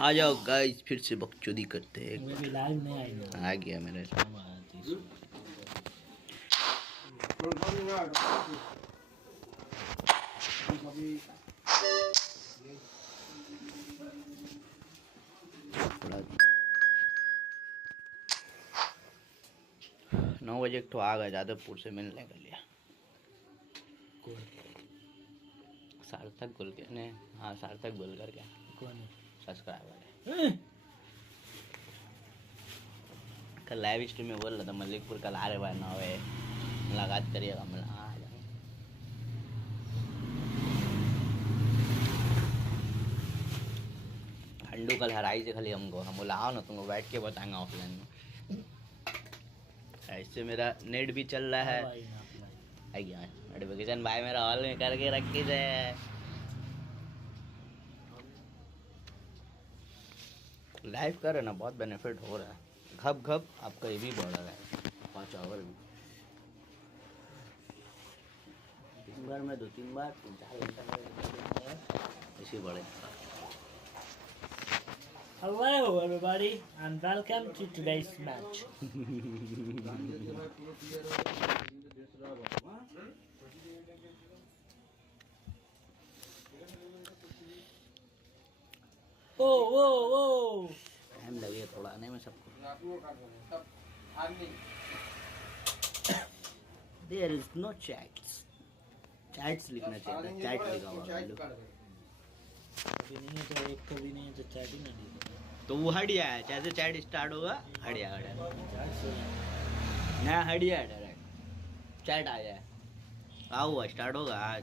आ जाओ गाइस, फिर से बकचोदी करते हैं। मैं भी लाइव नहीं आई ना। आ गया मेरे। नौ बजे तो आ गया जादवपुर से मिलने के लिए। सार्थक बोल के ने, हाँ सार्थक बोल करके। कौन है? सब्सक्राइबर है। कल लाइव स्ट्रीम में बोल रहा था मलिकपुर कल आ रहे भाई 9 बजे मुलाकात करिएगा। मैं हाँ आ जाऊँगा। ठंडू कल हराई से खाली हमको, हम बुलाओ ना तुमको बैठ के बताएंगे ऑफलाइन में। ऐसे मेरा नेट भी चल रहा है। आ गया नोटिफिकेशन भाई मेरा हॉल में करके रखी थे। लाइव कर ना बहुत बेनिफिट हो रहा है। घप घप आपका ये भी बढ़ रहा है 5 आवर भी। दिन भर में 2-3 बार 3-4 घंटा ऐसे बढ़े। Hello everybody and welcome to today's match. Oh. Time लगेगा थोड़ा आने में सबको। There is no chats. Chats लिखना चाहिए, चैट लिखा हुआ। कभी नहीं है तो एक कभी नहीं है तो चैट ही ना लिखो। तो वो हट गया है, जैसे चैट स्टार्ट होगा हट गया ना, हट गया डायरेक्ट चैट आ जाए। आ हुआ स्टार्ट होगा आज।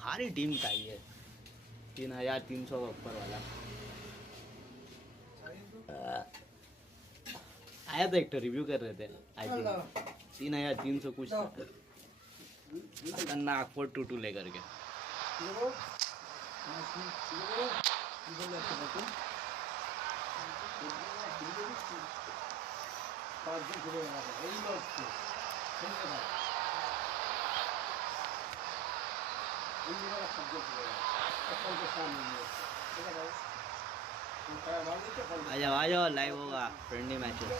भारी टीम का ही है 3300 का ऊपर वाला। आया था एक तो रिव्यू कर रहे थे आई थिंक 3300 कुछ खतरनाक 422 लेकर के। आ जाओ लाइव होगा friendly matches.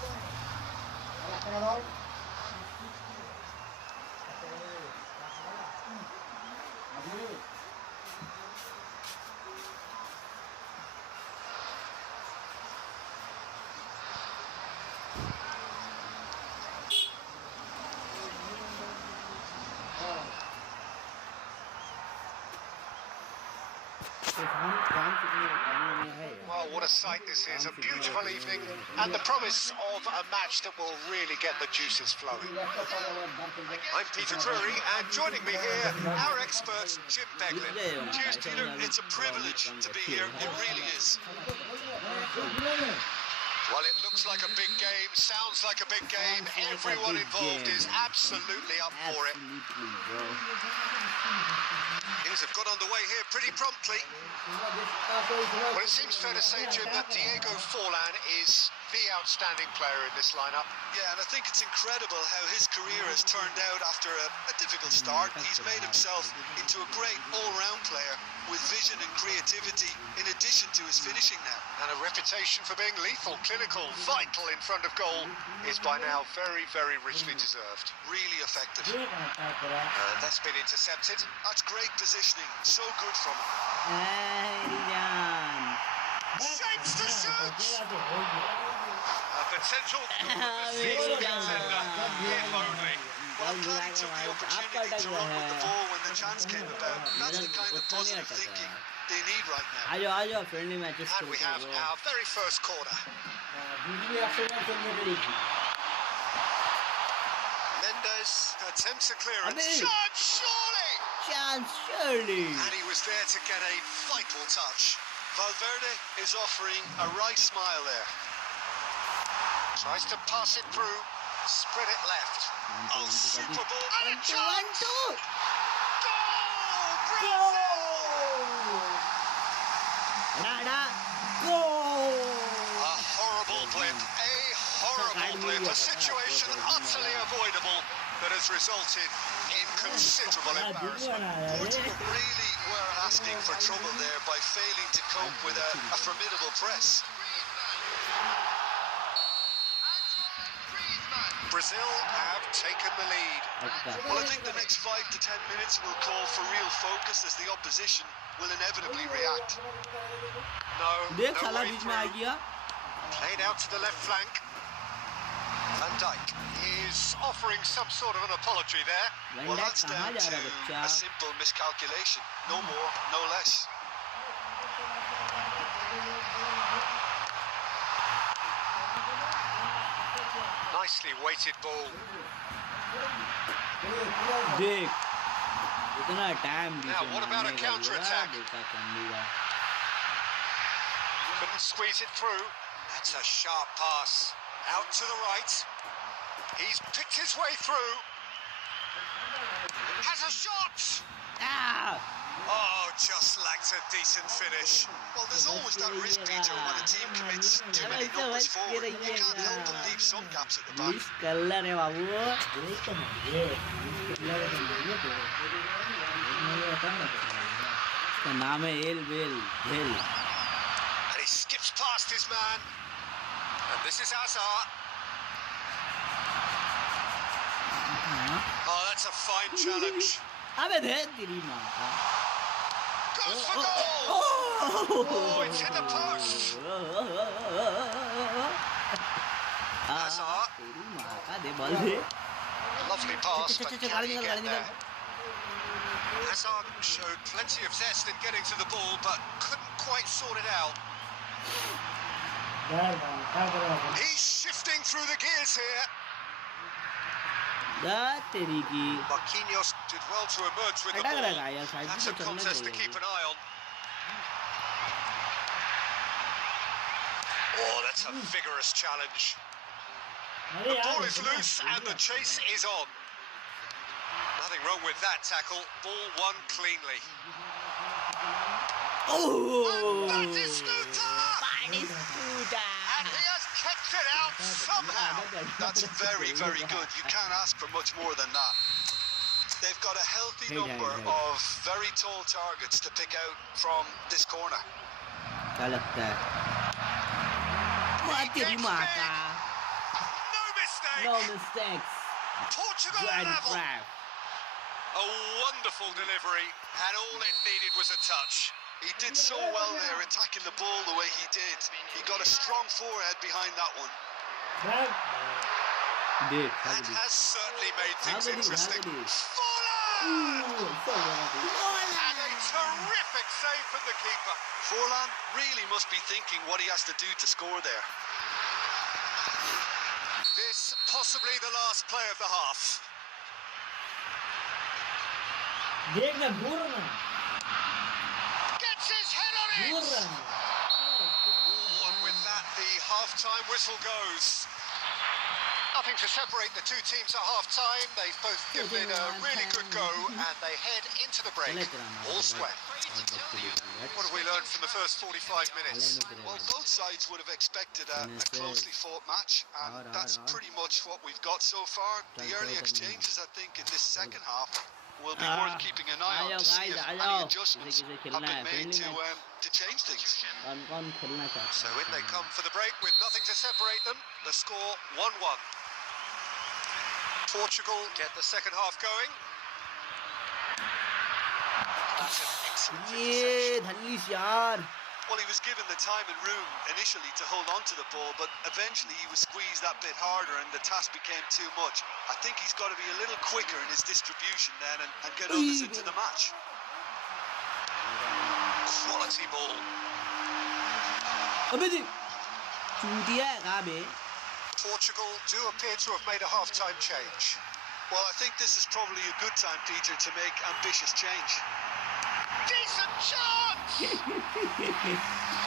Well, what a sight this is. A beautiful evening and the promise of a match that will really get the juices flowing. I'm Peter Drury and joining me here, our expert, Jim Beglin. Cheers, Peter. It's a privilege to be here. It really is. Well, it looks like a big game, sounds like a big game. Everyone involved is absolutely up for it. Things have got underway here pretty promptly. Well, it seems fair to say, Jim, that Diego Forlan is the outstanding player in this lineup. Yeah, and I think it's incredible how his career has turned out after a difficult start. He's made himself into a great all-round player with vision and creativity in addition to his finishing now. And a reputation for being lethal, clinical, vital in front of goal is by now very, very richly deserved. Really effective. That's been intercepted. That's great positioning. So good from him. Shapes to shoot! A potential contender, if only. Well, glad he took the opportunity to run with the ball when the chance came about. That's the kind of positive thinking they need right now. आ जाओ friendly matches. And we have our very first corner. Mendes attempts a clearance. Chance surely. And he was there to get a vital touch. Valverde is offering a right smile there. Tries to pass it through, spread it left. Oh, super ball. And a chance! Goal! Goal! A horrible blip, a horrible blip. A situation utterly avoidable. that has resulted in considerable embarrassment. Portugal really were asking for trouble there by failing to cope with a formidable press. Brazil have taken the lead. Well, I think the next 5 to 10 minutes will call for real focus as the opposition will inevitably react. No way through. Played out to the left flank. Van Dijk is offering some sort of an apology there. Well, that's down to a simple miscalculation. No more, no less. Nicely weighted ball. देख इतना time Now, what about a counter-attack? Couldn't squeeze it through. That's a sharp pass. Out to the right. He's picked his way through. Has a shot! Oh, just lacked a decent finish. Well, there's always that risk, Peter, when a team commits too many numbers forward. You can't help but leave some gaps at the back. इसका नाम है L well well And he skips past his man. And this is Hazard. Oh, that's a fine challenge. अबे दे तेरी माँ का Goes for goal! Oh, it's hit the post. Hazard. तेरी माँ का दे बॉल दे Lovely pass, but can he get there? Hazard showed plenty of zest in getting to the ball, but couldn't quite sort it out. He's shifting through the gears here. दा तेरी की Marquinhos did well to emerge with the अटक रहा ball. यार शायद That's a contest to keep an eye on. Oh, that's a vigorous challenge. The ball is loose and the chase is on. Nothing wrong with that tackle. Ball won cleanly. And that is Snuta! And he has kept it out somehow. That's very, very good. You can't ask for much more than that. They've got a healthy number of very tall targets to pick out from this corner. क्या लगता है वाह तेरी माँ का No mistake! no mistakes Portugal Good level! crap. A wonderful delivery, and all it needed was a touch. He did so well there, attacking the ball the way he did. He got a strong forehead behind that one. देख And has certainly made things How interesting. good is Forlan! And a terrific save from the keeper. Forlan really must be thinking what he has to do to score there. This possibly the last play of the half. देखना दूर ना Gets his head on दूर it! रहना Oh, and with that, the half-time whistle goes. Nothing to separate the two teams at half-time. They've both given it a really good go, and they head into the break. All square. What have we learned from the first 45 minutes? Well, both sides would have expected a closely fought match, and that's pretty much what we've got so far. The early exchanges, I think, in this second half will be worth keeping an eye on to see if any adjustments have been made to change things. कौन खेलना चाहता So in they come for the break with nothing to separate them. The score 1-1. Portugal get the second half going. That's an excellent ये interception. धन्नीश यार Well, he was given the time and room initially to hold on to the ball, but eventually he was squeezed that bit harder and the task became too much. I think he's got to be a little quicker in his distribution then and get others into the match. Quality ball. अबे देख चूतिया है कहाँ बे Portugal do appear to have made a half-time change. Well, I think this is probably a good time, Peter, to make ambitious change. Decent chance!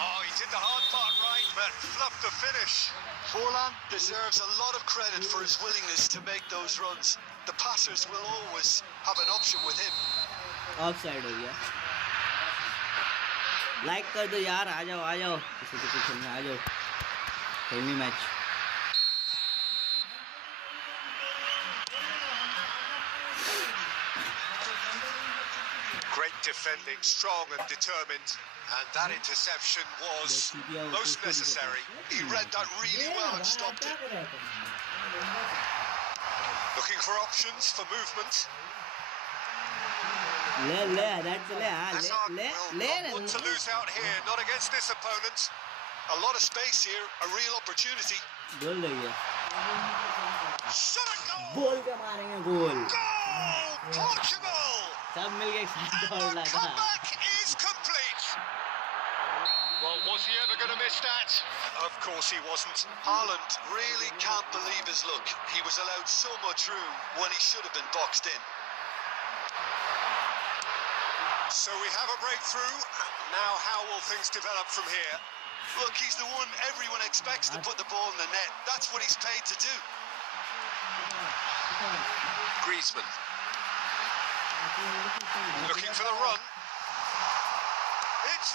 Oh, he did the hard part right, but fluffed the finish. Forlan deserves a lot of credit for his willingness to make those runs. The passers will always have an option with him. Of side हो गया like कर दो यार आ जाओ किसी को खेलना आ जाओ खेलनी match Great defending, strong and determined. And that interception was most necessary. He read that really well and stopped it. Looking for options for movement. Hazard will not want to lose out here, not against this opponent. A lot of space here, a real opportunity. Shot a goal! Goal! Portugal! And the comeback is complete. Well, was he ever going to miss that? Of course he wasn't. Haaland really can't believe his luck. He was allowed so much room when he should have been boxed in. So we have a breakthrough. Now how will things develop from here? Look, he's the one everyone expects to put the ball in the net. That's what he's paid to do. Griezmann. Looking for the run. It's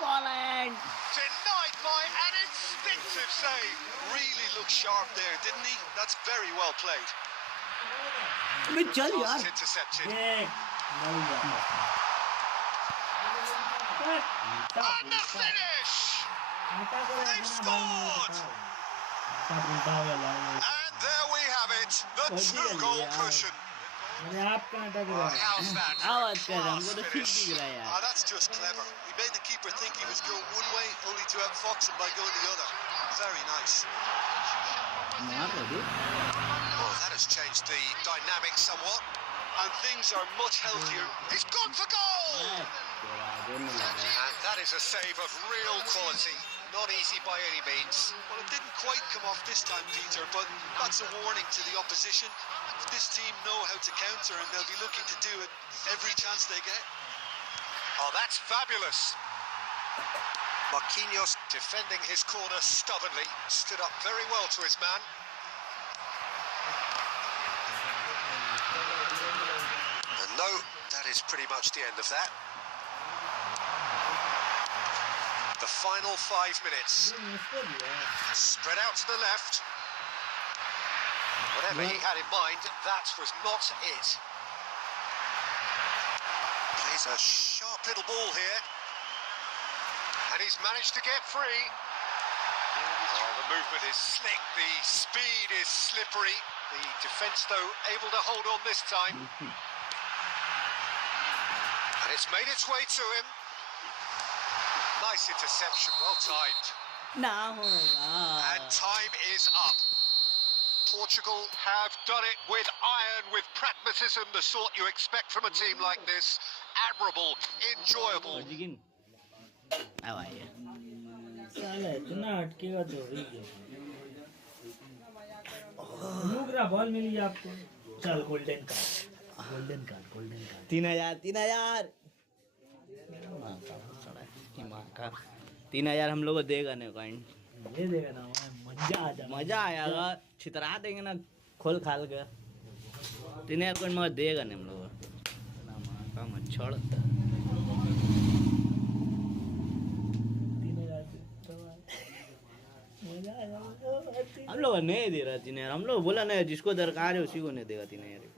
Folland! Denied by an instinctive save. Really looked sharp there, didn't he? That's very well played. Fast intercepted. And the finish! They've scored! And there we have it, the two-goal cushion. How's that? Class finish. That's just clever. He made the keeper think he was going one way, only to outfox him by going the other. Very nice. Well, that has changed the dynamic somewhat, and things are much healthier. He's gone for goal! And that is a save of real quality. Not easy by any means. Well, it didn't quite come off this time, Peter, but that's a warning to the opposition. This team know how to counter, and they'll be looking to do it every chance they get. Oh, that's fabulous. Marquinhos defending his corner stubbornly. Stood up very well to his man. And no, that is pretty much the end of that. The final 5 minutes. Spread out to the left. Whatever he had in mind, that was not it. Plays a sharp little ball here. And he's managed to get free. Oh, the movement is slick, the speed is slippery. The defence, though, able to hold on this time. And it's made its way to him. Nice interception, well timed. And time is up. Portugal have done it with iron, with pragmatism, the sort you expect from a team like this. Admirable, enjoyable. साला इतना अटकेगा तो ही गया। नुकरा ball मिली आपको। चल golden card 3,000 हम लोग को देगा ना कॉइन। ये देगा ना मजा आएगा, छितरा देंगे ना खोल खाल के। 3,000 कॉइन मगर देगा ना हम लोग का मच्छर। हम लोग नहीं दे रहा 3,000, हम लोग बोला नहीं, जिसको दरकार है उसी को नहीं देगा 3,000।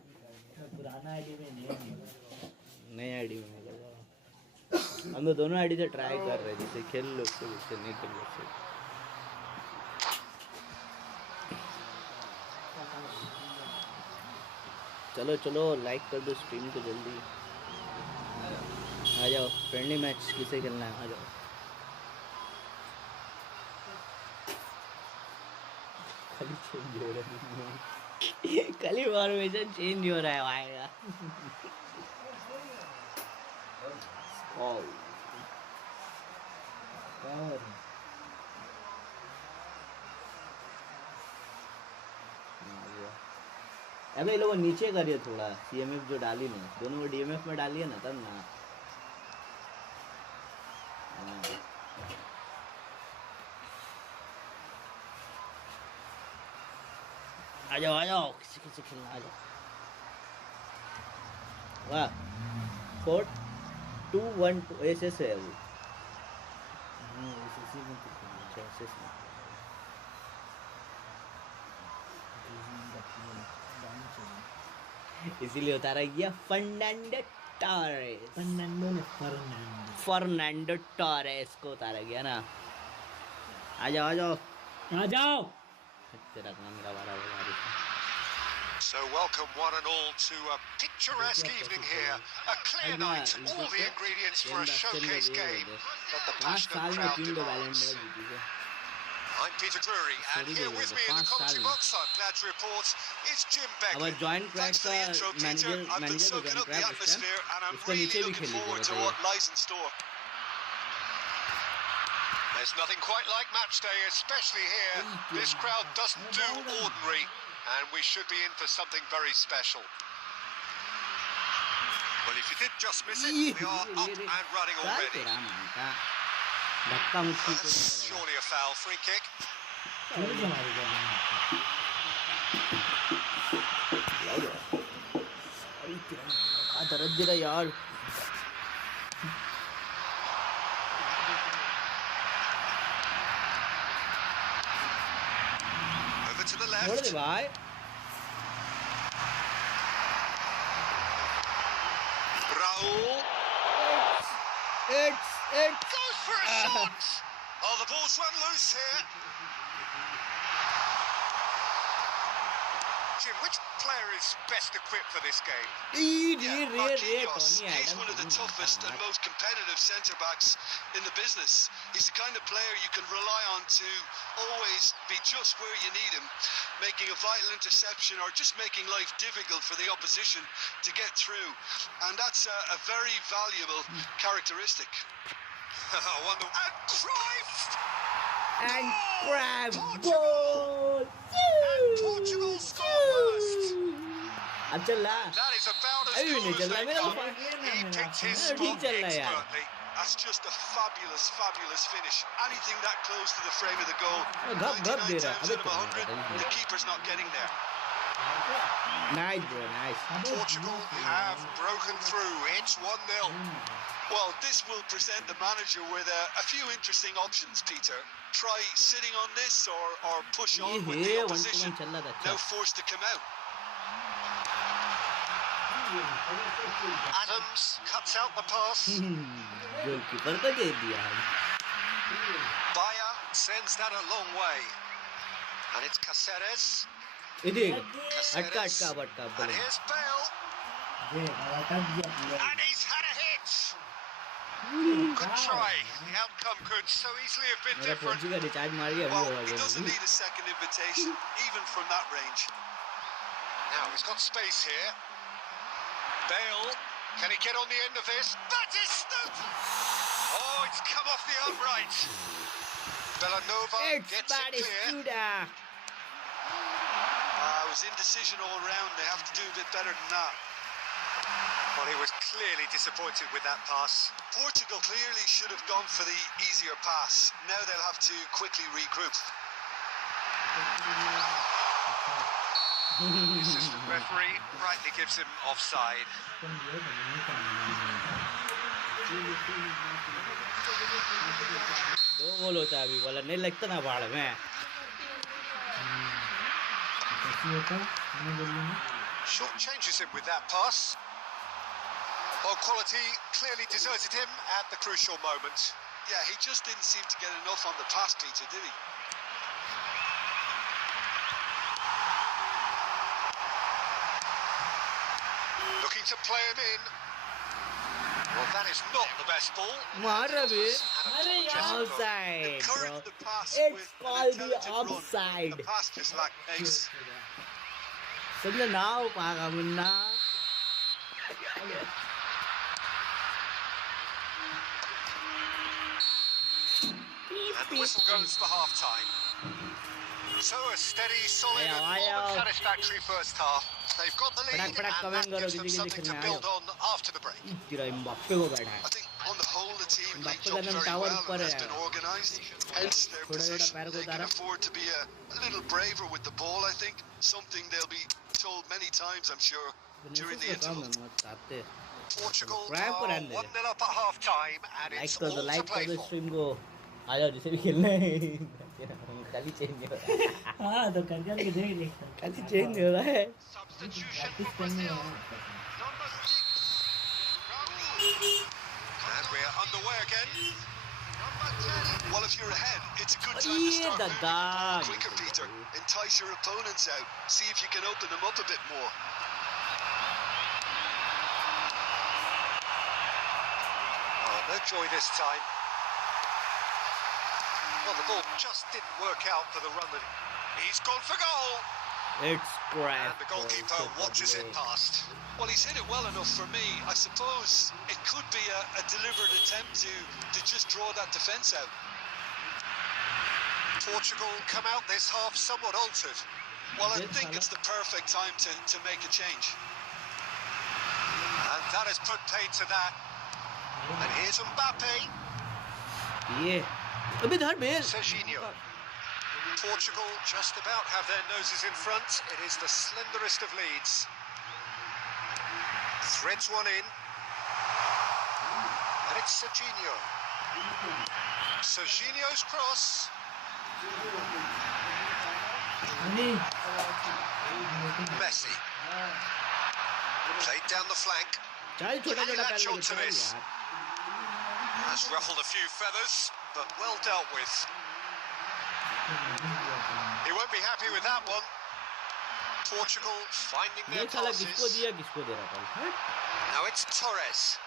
पुराना आईडी में नई आईडी में लगा। हम तो दोनों आईडी से ट्राई कर रहे हैं, जिससे खेल लो उससे नहीं खेल लो। चलो चलो लाइक कर दो स्ट्रीम को जल्दी। आ जाओ, फ्रेंडली मैच किसे खेलना है, आ जाओ। खाली चेंज हो रहा है, खाली फॉर्मेशन चेंज हो रहा है आएगा। अबे लोग नीचे करिए थोड़ा, सीएमएफ जो डाली ना, दोनों को डीएमएफ में डालिए ना, तब ना। आ जाओ किसी किसी खेलना, आ जाओ। वाह 4-2-1-2 एसएस है वो। इसीलिए होता रहा ये फंडांडा टॉरेस फर्नांडो ने फर्नांडो टॉरेस को उतारा गया ना। आ जाओ आ जाओ। तेरा काम मेरा बारा बजा। So welcome one and all to a picturesque evening here. A clear night, all the ingredients for a showcase game that the passionate crowd demands. I'm Peter Drury, and here with me in the commentary box, I'm glad to report, is Jim Beckley. Thanks for the intro, Peter. I've been soaking up the atmosphere, and I'm really looking forward to what lies in store. There's nothing quite like match day, especially here. This crowd doesn't do ordinary, and we should be in for something very special. Well, if you did just miss it, we are up and running already. That's surely a foul. Free kick. यार Over to the left. भाई Raul it's goes for a shot. Oh, the ball's run loose here. Jim, which player is best equipped for this game? Marquinhos, he's one of the toughest and most competitive centre-backs in the business. He's the kind of player you can rely on to always be just where you need him, making a vital interception or just making life difficult for the opposition to get through. And that's a very valuable characteristic. I wonder... And Cruyff! goal. And Portugal score first. अब चल रहा That is about as अभी नहीं cool चल as रहा they मेरा come. He picked his ठीक spot चल रहा है यार expertly. That's just a fabulous, fabulous finish. Anything that close to the frame of the goal, गप 99 दे रहा times out of 100, the keeper's not getting there. Nice bro nice Portugal have broken through. It's 1-0. Well, this will present the manager with a few interesting options, Peter. Try sitting on this or push on with the opposition. Now forced to come out. Adams cuts out the pass. Goalkeeper को दे दिया Bayer sends that a long way. And it's Caceres. इधर Caceres. अटका And here's Bale. And he's had a hit. Good try. The outcome could so easily have been मेरा different. फौजी का recharge मार दिया अभी Well, होगा he doesn't need a second invitation, even from that range. Now he's got space here. Bale, can he get on the end of this? Batista! Oh, it's come off the upright. Villanova It's gets it clear. Batista It was indecision all round. They have to do a bit better than that. Well, he was clearly disappointed with that pass. Portugal clearly should have gone for the easier pass. Now they'll have to quickly regroup. The assistant referee rightly gives him offside. दो गोल होता है अभी वाला नहीं लगता ना बाढ़ में Short changes him with that pass. Well, quality clearly deserted him at the crucial moment. Yeah, he just didn't seem to get enough on the pass, Peter, did he? Looking to play him in. Well, that is not the best ball. मार रहे Offside, offside, the pass It's with an called the intelligent run. offside. The pass just lacked pace. समझ ना हो पागा Munna And the whistle goes for half time. So a steady, solid, and more than satisfactory first half. They've got the lead, and that gives them something to build on after the break. तेरा Mbappe को बैठा है I think on the whole, the team linked Mbappe up का very tower well ऊपर and has है been organised. Hence their थोड़ा थोड़ा position. पैर को They can उतारा afford to be a little braver with the ball, I think. Something they'll be told many times, I'm sure, during the interval. Portugal Crap are पर आने 1-0 up at half time, and it's all to like play कर दो for. Stream को आ जाओ जिसे भी खेलना है खाली चेंज हो रहा है हाँ तो कर के देख लेता खाली चेंज हो रहा है Substitution प्रैक्टिस for करने Brazil. वाला Number 6. underway again. Well, if you're ahead, it's a good time to start moving the ball quicker, Peter. Entice your opponents out. See if you can open them up a bit more. Oh, no joy this time. Well, the ball just didn't work out for the run that he's gone for goal. It's crap. And the goalkeeper watches it past. Well, he's hit it well enough for me. I suppose it could be a deliberate attempt to just draw that defence out. Portugal come out this half somewhat altered. Well, I think it's the perfect time to make a change. And that has put paid to that. And here's Mbappe. Yeah. A bit hard, man. Serginho. Portugal just about have their noses in front. It is the slenderest of leads. Threads one in. And it's Serginho. Serginho's cross. Messi. Played down the flank. That shot to this. Has ruffled a few feathers, but well dealt with. He won't be happy with that one. Portugal finding their passes. Now it's Torres.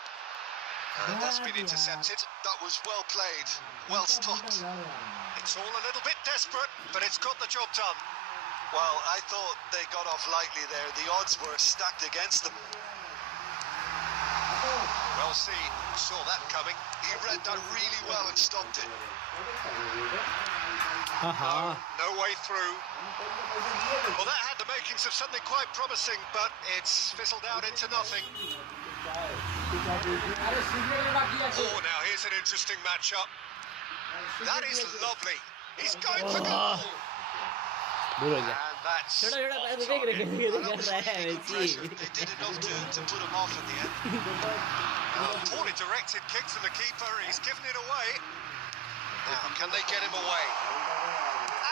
And that's been intercepted. That was well played, well stopped. It's all a little bit desperate, but it's got the job done. Well, I thought they got off lightly there. The odds were stacked against them. Well seen, saw that coming. He read that really well and stopped it. No way through. Well, that had the makings of something quite promising, but it's fizzled out into nothing. Oh, now here's an interesting matchup. That is lovely. He's going for goal. And that's off target. Well, that was really good pressure. They did enough to put him off at the end. Poorly directed kick from the keeper. He's given it away. Now, can they get him away?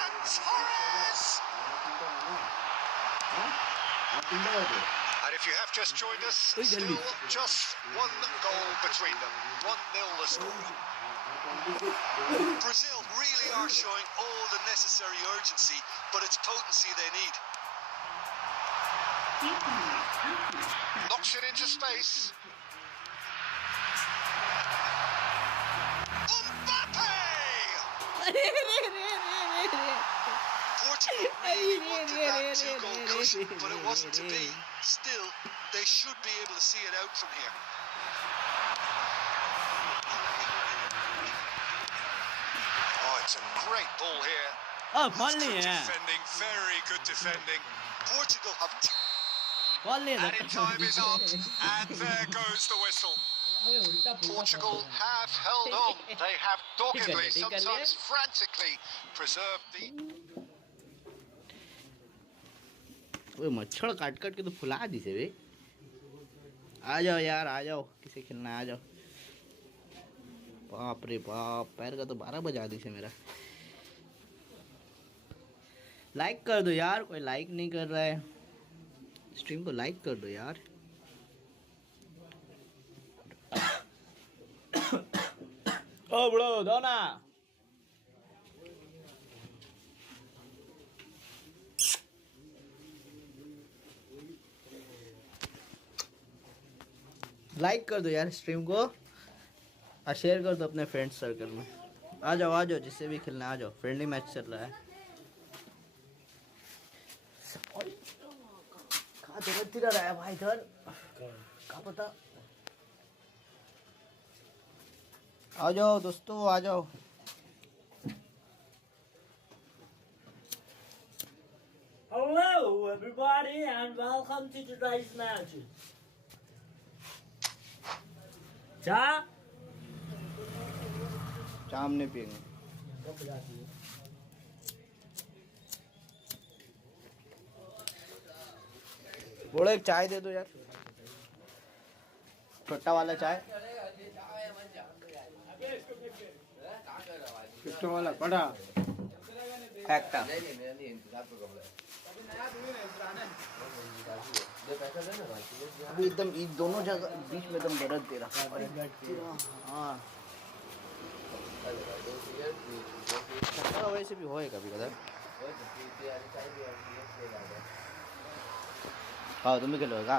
And Torres! And if you have just joined us, still just one goal between them. 1-0 the score. Brazil really are showing all the necessary urgency, but it's potency they need. Knocks it into space. Mbappe! Portugal really wanted that two-goal cushion, but it wasn't to be. Still, they should be able to see it out from here. Oh, it's a great ball here. Oh, That's good defending, very good defending. Portugal have... Added time is up, and there goes the whistle. Portugal have held on. They have doggedly, sometimes frantically, preserved the... ओए मच्छर काट काट के तो फुला दी से बे। आ जाओ यार, आ जाओ, किसे खेलना है, आ जाओ। बाप रे बाप, पैर का तो 12 बजा दी से मेरा। लाइक कर दो यार, कोई लाइक नहीं कर रहा है। स्ट्रीम को लाइक कर दो यार। ओ ब्रो, दो ना। लाइक कर दो यार स्ट्रीम को और शेयर कर दो अपने फ्रेंड्स सर्कल में। आ जाओ जिससे भी खेलना आ जाओ, फ्रेंडली मैच चल रहा है। कहाँ जगह रहा है भाई इधर, कहाँ पता। आ जाओ दोस्तों, आ जाओ। Hello everybody and welcome to today's matches. चाय हमने पिएंगे। बोलो एक चाय दे दो यार, छोटा वाला चाय। छोटा वाला बड़ा একটা। अभी एकदम दोनों जगह बीच में एकदम दर्द दे रहा। हाँ चक्कर वैसे भी होए कभी कदा। हाँ तुम्हें क्या लगेगा?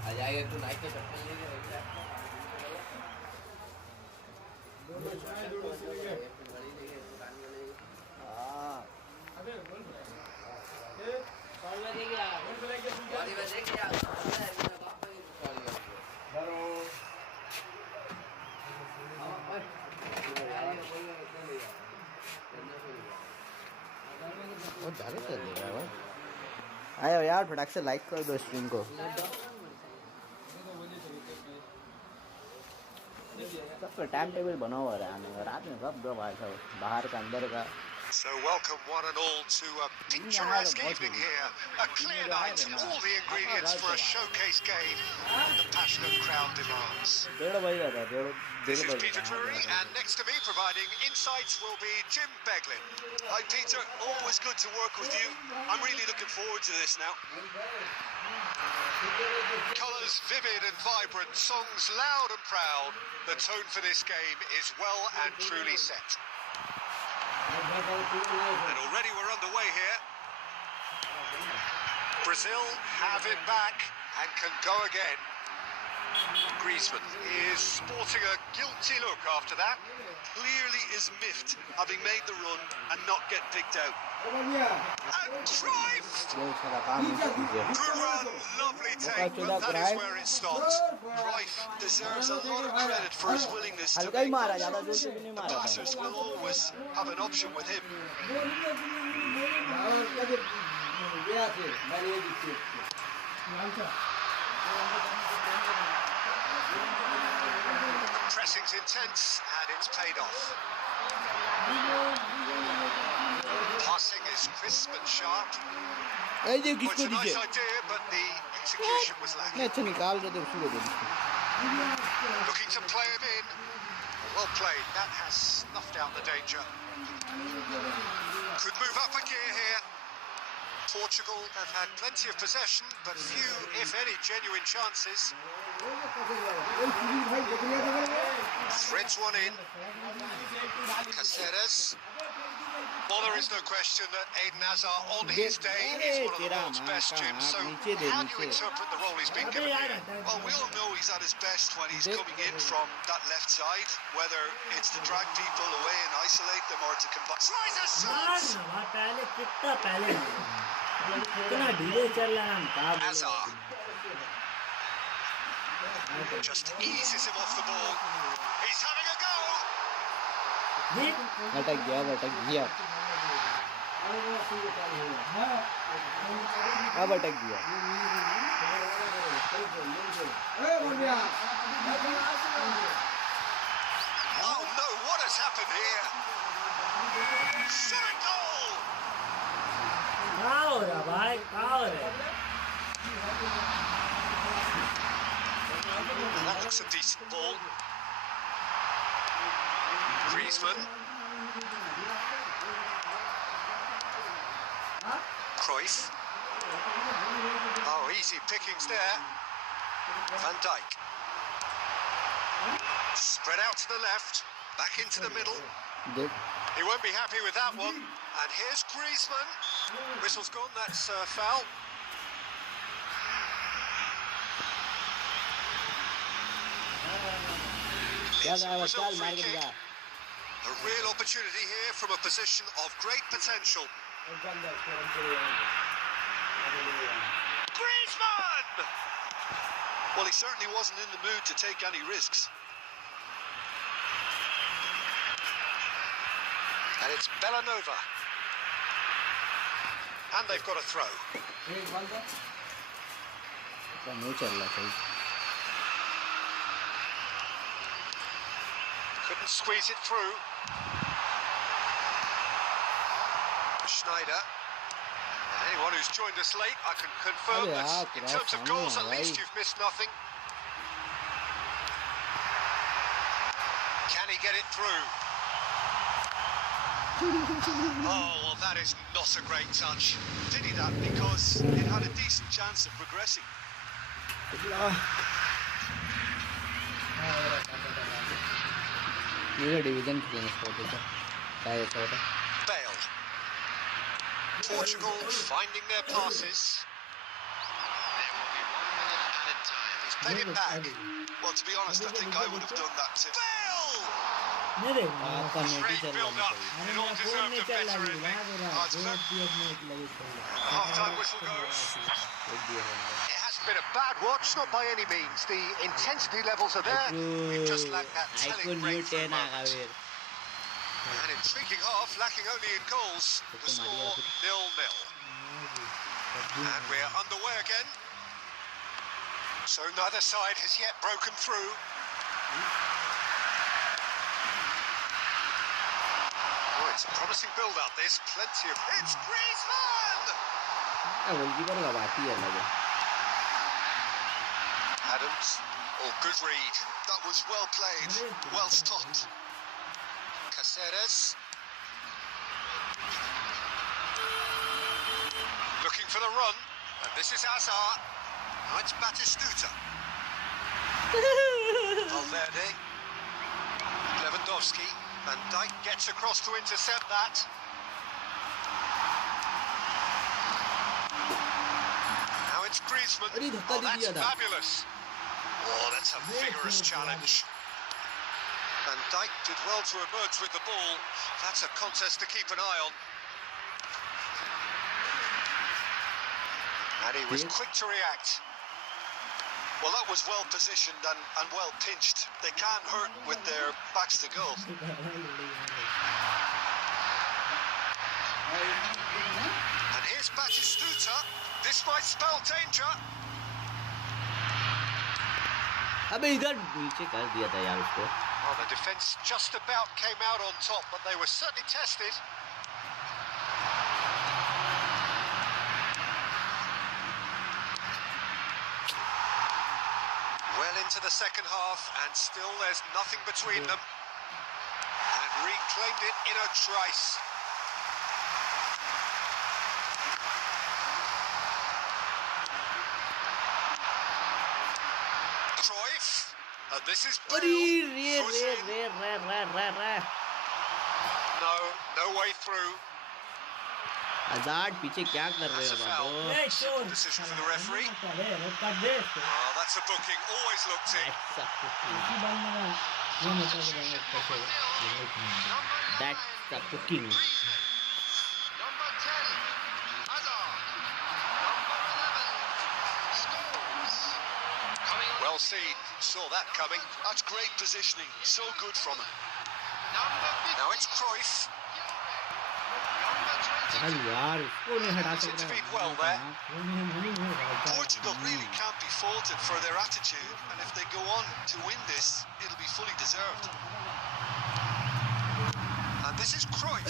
आ जाएगा तू नाइट के चप्पल लेके बहुत ज़्यादा चल रहा है। आया यार फटाक से लाइक कर दो स्ट्रीम को। सबका टाइम टेबल बना हुआ है आने का, रात में कब जब आया था बाहर का अंदर का। So welcome one and all to a picturesque evening here. A clear night, all the ingredients for a showcase game that the passionate crowd demands. This is Peter Drury, and next to me providing insights will be Jim Beglin. Hi Peter, always good to work with you. I'm really looking forward to this now. Colours vivid and vibrant, songs loud and proud. The tone for this game is well and truly set. And already we're underway here. Brazil have it back and can go again. Griezmann is sporting a guilty look after that. Clearly is miffed, having made the run and not get picked out. And Cruyff! Good run, lovely take, but that is where it stops. Cruyff deserves a lot of credit for his willingness to make those runs. The passers will always have an option with him. Pressing's intense and it's paid off. Passing is crisp and sharp. It's a nice idea, but the execution was lacking. Looking to play him in. Well played. That has snuffed out the danger. Could move up a gear here. Portugal have had plenty of possession, but few, if any, genuine chances. Threads one in. Caceres. Well, there is no question that Eden Hazard on his day is one of the world's best, Jim. So how do you interpret the role he's been given here? Well, we all know he's at his best when he's coming in from that left side, whether it's to drag people away and isolate them or to combine. Tries a shot! Hazard. Just eases him off the ball. He's having a go! अटक गया अब अटक गया। Oh no, what has happened here? Shot a goal! And that looks a decent ball. Griezmann. Cruyff. Oh, easy pickings there. Van Dijk. Spread out to the left, back into the middle. He won't be happy with that one. And here's Griezmann. Whistle's gone, that's foul. It's a Brazil free kick. A real opportunity here from a position of great potential. Griezmann! Well, he certainly wasn't in the mood to take any risks. And it's Bellanova. And they've got a throw. Couldn't squeeze it through. Schneider. Anyone who's joined us late, I can confirm that in terms of goals, at least you've missed nothing. get it through? Oh, well, that is not a great touch. Pity that, because it had a decent chance of progressing. ये division खेलने sport है क्या है sport है Bale. Portugal finding their passes. There will be 1 minute added time. He's played it back. Well, to be honest, I think I would have done that too. Bale! आपका नेटी चल रहा है It all deserved a better ending. Half-time whistle goes. It hasn't been a bad watch, not by any means. The intensity levels are there. We've just lacked that telling breakthrough moment. An intriguing half, lacking only in goals. The score 0-0. And we're underway again. So neither side has yet broken through. Oh, it's a promising build-up. There's plenty of... It's Griezmann! Adams. Oh, good read. That was well played. Well stopped. Caceres. Looking for the run. And this is Hazard. Now it's Batistuta. Valverde. Lewandowski. Van Dijk gets across to intercept that. Now it's Griezmann. Oh, that's fabulous. Oh, that's a vigorous challenge. Van Dijk did well to emerge with the ball. That's a contest to keep an eye on. And he was quick to react. Well, that was well positioned and well pinched. They can't hurt with their backs to goal. And here's Batistuta. This might spell danger. अबे इधर नीचे कर दिया था यार उसको Well, the defence just about came out on top, but they were certainly tested. Well into the second half, and still there's nothing between them. And reclaimed it in a trice. Cruyff, and this is no way through. आजाद पीछे क्या कर रहे हो बाबू Decision for the referee. Oh, that's a booking. Always looked in. That's the booking. Number 10, Hazard. Number 11, scores. Well seen. Saw that coming. That's great positioning. So good from him. Now it's Cruyff. यार इसको नहीं हटा It's intervened well there. Portugal really can't be faulted for their attitude, and if they go on to win this, it'll be fully deserved. And this is Cruyff.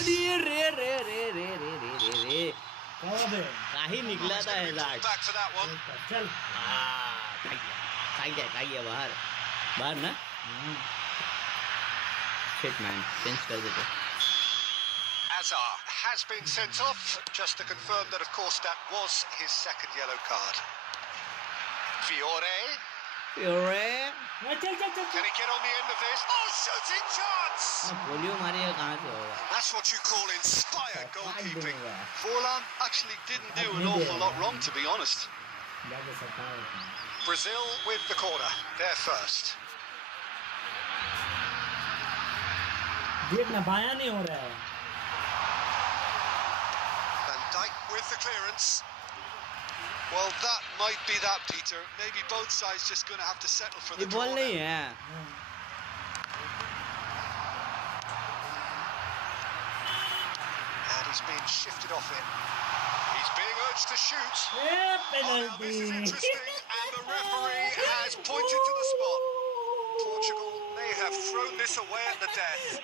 कहीं निकला था हजार Back for that one. खाई बाहर ना shit man change कर देते Hazard has been sent off, just to confirm that, of course, that was his second yellow card. Fiore. Can he get on the end of this? Oh, shooting chance! That's what you call inspired goalkeeping. Forlan actually didn't do an awful lot wrong, to be honest. Brazil with the corner. They're first. Van Dijk with the clearance. Well, that might be that, Peter. Maybe both sides just going to have to settle for the draw. And he's being shifted off it. He's being urged to shoot. Oh, now this is interesting, and the referee has pointed to the spot. Portugal, they have thrown this away at the death.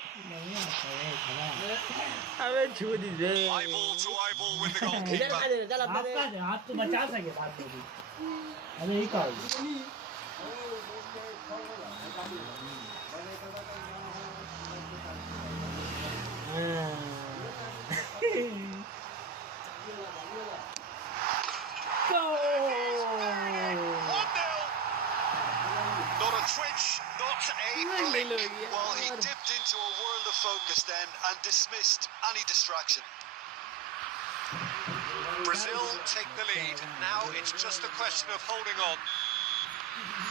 Eyeball to eyeball with the goalkeeper. Not a twitch, not a blink. Well, he dipped into a world of focus then and dismissed any distraction. Brazil take the lead. Now it's just a question of holding on.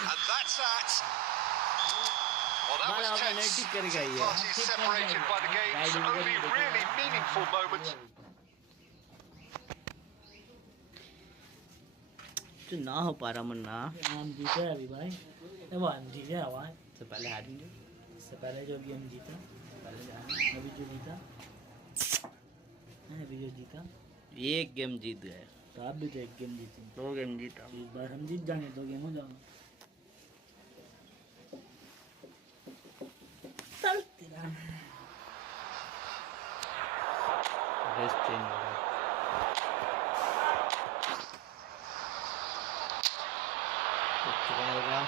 And that's that. Well, that was tense. Two parties separated by the game's only really meaningful moment. तो ना हो पा रहा मन्ना हम जीते अभी भाई वो हम जीते भाई से पहले हारेंगे इससे पहले जो भी हम जीता अभी जो जीता अभी जो जीता एक गेम जीत गए तो आप भी तो एक गेम जीते 2 गेम जीता इस बार हम जीत जाएंगे 2 गेम हो जाएंगे चल तेरा रेस्ट चेंज हो रहा है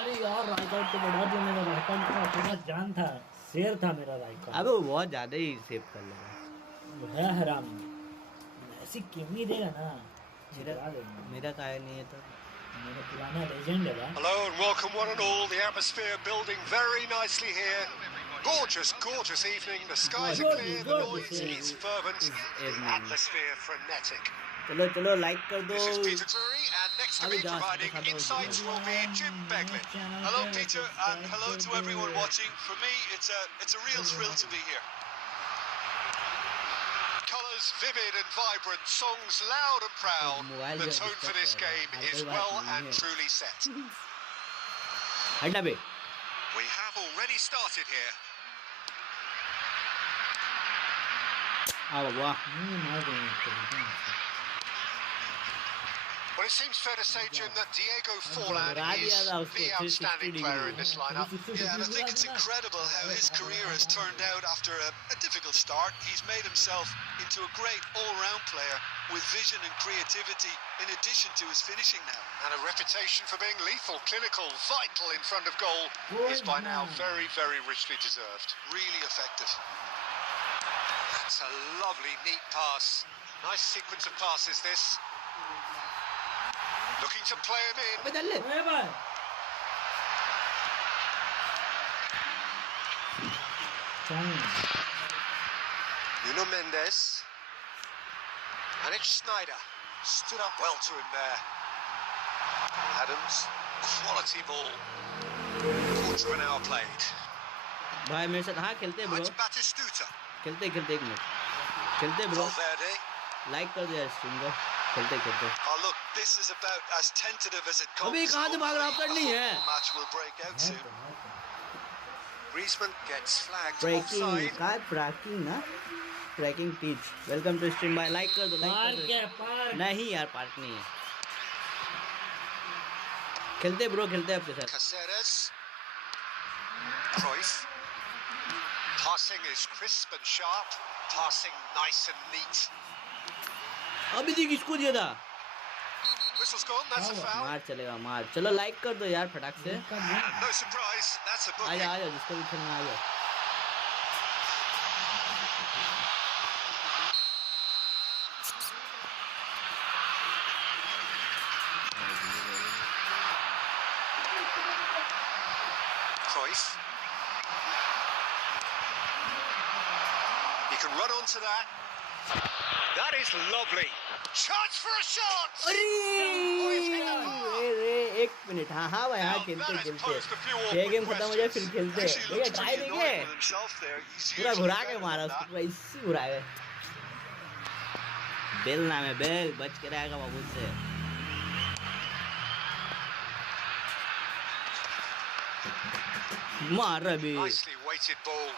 अरे यार राइकार्ड तो बढ़ा दिया मेरा राइकार्ड का पूरा जान था शेर था मेरा राइकार्ड अबे वो बहुत ज्यादा ही सेव कर लेगा वो है हराम ऐसी क्यों नहीं देगा ना मेरा काय नहीं है तो मेरा पुराना लेजेंड है भाई Hello and welcome one and all. The atmosphere building very nicely here. Gorgeous, gorgeous evening. The skies are clear, the noise is fervent, the atmosphere frenetic. चलो चलो लाइक कर दो This is Peter Drury, and next to me providing insights will be Jim Beglin. Hello, Peter, and hello to everyone watching. For me, it's a real thrill to be here. Colours vivid and vibrant, songs loud and proud. The tone for this game is well and truly set. हटना बे We have already started here. आओ वाह मार देंगे Well, it seems fair to say, Jim, that Diego Forlan is the outstanding player in this lineup. Yeah, and I think it's incredible how his career has turned out after a difficult start. He's made himself into a great all-round player with vision and creativity in addition to his finishing now. And a reputation for being lethal, clinical, vital in front of goal is by now very, very richly deserved. Really effective. That's a lovely, neat pass. Nice sequence of passes, this. Looking to play him in. अरे भाई Nuno Mendes. And it's Snyder. Stood up well to him there. Adams. Quality ball. Quarter of an hour played. भाई मेरे साथ हाँ खेलते हैं Now bro it's Batistuta. खेलते एक मिनट खेलते ब्रो Valverde. लाइक कर दो यार स्ट्रीम को खेलते Oh, look, this is about as tentative as it comes. अबे कहाँ से भाग रहा है नहीं है Match will break out soon. Griezmann gets flagged breaking offside. का ब्रेकिंग ना ब्रेकिंग टीच वेलकम टू स्ट्रीम भाई लाइक कर दो पार्क है पार्क नहीं यार पार्क नहीं है खेलते ब्रो खेलते हैं आपके साथ Caceres. Cruyff. Passing is crisp and sharp. Passing nice and neat. अभी जी किसको दिया था Whistle's gone, that's a foul. मार चलेगा मार चलो लाइक कर दो यार फटाक से No surprise, that's a uh booking. जाओ जिसको भी खेलना आ जाओ Cruyff. You can run onto that. That is lovely. Chance for a shot. अरे एक मिनट हाँ हाँ भाई हाँ खेलते खेलते ये गेम खत्म हो जाए फिर खेलते भैया ट्राई देंगे पूरा घुरा के मारा उसको पूरा इसी घुरा के बेल नाम है बेल बच के रहेगा बाबू से मार रहा भी Nicely weighted ball.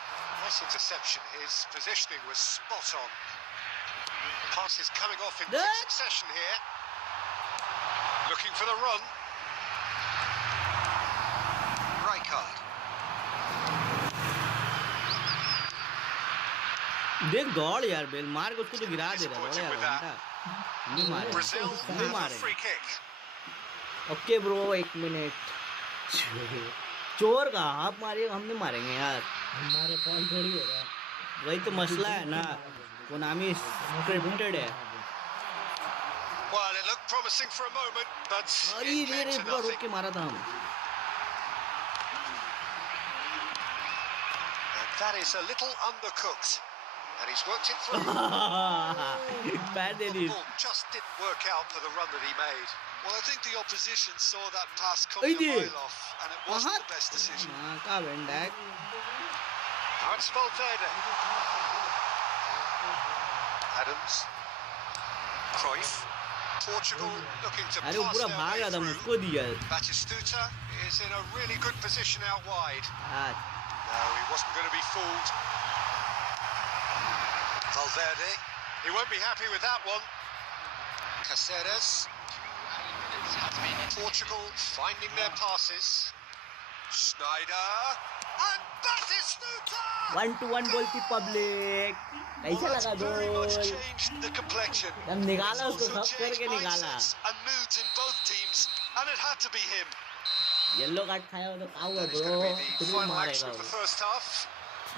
Nice interception. His positioning was spot on. Passes coming off in quick succession here. Looking for the run. Rijkaard. देख दौड़ यार बेल मार के उसको तो गिरा दे रहा है घंटा नहीं मारे Brazil नहीं have a मारे free kick. ओके ब्रो एक मिनट चोर का आप मारिए हम नहीं मारेंगे यार हमारे पास थोड़ी होगा वही तो मसला है ना, कोनामी स्क्रिप्टेड है। Well, it looked promising for a moment, but अरे it रे came रे to पूरा रोक nothing. के मारा था हम। And that is a little undercooked. And he's worked it through. पैर दे Well, the. the ball just didn't work out for the run that he made. Well, I think the opposition saw that pass coming a Hey, mile off, and it wasn't the best decision. हाँ का वेंडैक। Now it's Valverde. Adams. Cruyff. Portugal looking to अरे वो pass पूरा their भाग way रहा था, through. मुझको दिया। Batistuta is in a really good position out wide. हाँ No, he wasn't going to be fooled. Valverde. He won't be happy with that one. Caceres. Portugal finding their passes. Snyder. And Batistuta! 1-1 बोलती public. कैसा Well, लगा that's very much goal? changed the complexion. हम निकाला It's उसको, also सब करके changed निकाला। mindsets and moods in both teams, and it had to be him. Yellow card खाया हो तो क्या हुआ That is bro? going to be the फिर final मारेगा action of the वो। first half.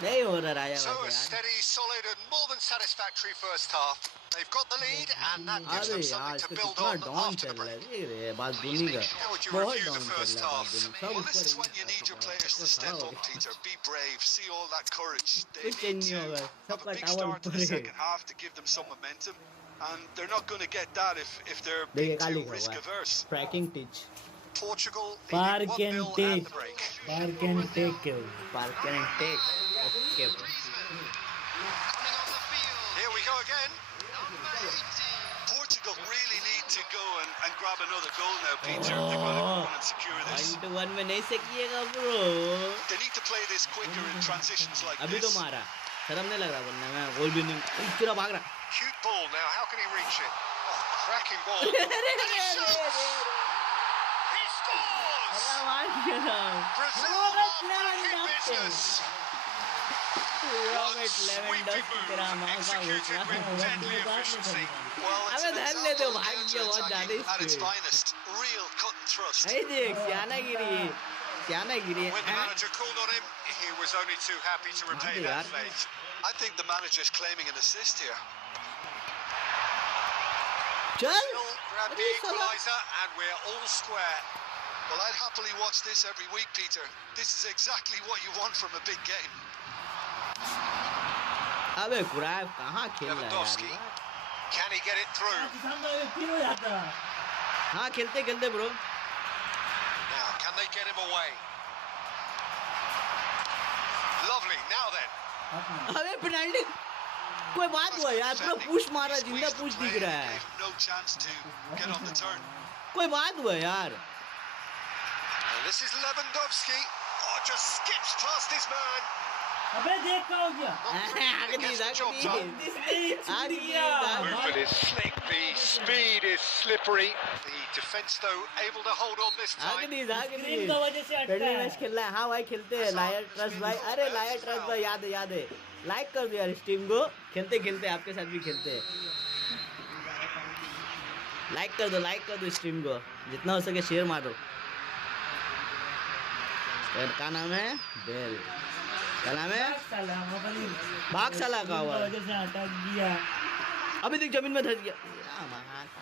नहीं हो रहा राजा So a वैसे यार। steady, solid, and more than satisfactory first half. They've got the lead, and that gives अरे them यार something to इसका build कितना on डाउन after चल the रहा है, break. देख रहे हैं बात दुनी का। How would you बहुत review the डाउन चल first रहा है half? बात दुनी। Well, सब this is ऊपर when you need your players to खड़ा step हो up, गया। Peter. Be brave. See all that courage. They कुछ चेंज need नहीं to होगा, have सबका a big tower start to ऊपर the है। second half to give them some momentum, and they're not going to get that if they're देखिए being क्या too लिखा हुआ risk है, averse. ट्रैकिंग टिच। Portugal Park leading and 1-0 at take. the break. Park and take. Park and take. Okay bro. Here we go again. Portugal really need to go and grab another goal now, Peter. They've got to go on and secure this. 1-1 में नहीं से किएगा bro. They need to play this quicker in transitions like अभी तो this. मारा, शर्म नहीं लग रहा वरना मैं गोल भी नहीं। पूरा भाग रहा। Cute ball now. How can he reach it? Oh, cracking ball. अरे And he shoots. He scores. मार दिया था। Brazil Robert are back in Lewandowski. business. Robert Sweeping Lewandowski तेरा move माँ का executed घोड़ा। with deadly efficiency. Well, it's अबे an धर ले तो example of भाग गया बहुत ज्यादा counter-attacking at its इसके। finest. Real cut and thrust. नहीं देख सियानागिरी, सियानागिरी। When the manager called on him, he was only too happy to repay Adi that yaar. fate. I think the manager's claiming an assist here. चल। Still grab the अरे साला। equaliser, and we're all square. Well, I'd happily watch this every week, Peter. This is exactly what you want from a big game. अबे कुराइव कहाँ खेल रहा है Lewandowski. यार? Can he get it through? फिर हो जाता। हाँ खेलते खेलते bro. Now, can they get him away? Lovely. Now then. अबे पेनल्टी, कोई बात हुआ यार, पूरा पुश मारा, जिंदा पुश दिख रहा है। Gave him no chance to get on the turn. कोई बात हुआ यार। And this is Lewandowski. Oh, just skips past his man. अबे देख क्या हो गया? Not really आगे gets the नहीं, job आगे done. नहीं। आगे नहीं। Movement is slick, the speed is slippery. The defence, though, able to hold on this आगे time. नहीं, आगे नहीं। स्क्रीन की वजह से अटका फ्रेंडली है। मैच खेल रहा है। हाँ भाई खेलते हैं, लायर ट्रस्ट भाई। अरे लायर ट्रस्ट भाई, याद है याद है। लाइक कर दो यार स्ट्रीम को, खेलते खेलते आपके साथ भी खेलते हैं। लाइक कर दो स्ट्रीम को, जितना हो सके शेयर मारो। क्या नाम है? बेल। क्या नाम है? भाग साला का हुआ। वजह से अटक गया। अभी तक जमीन में धस गया।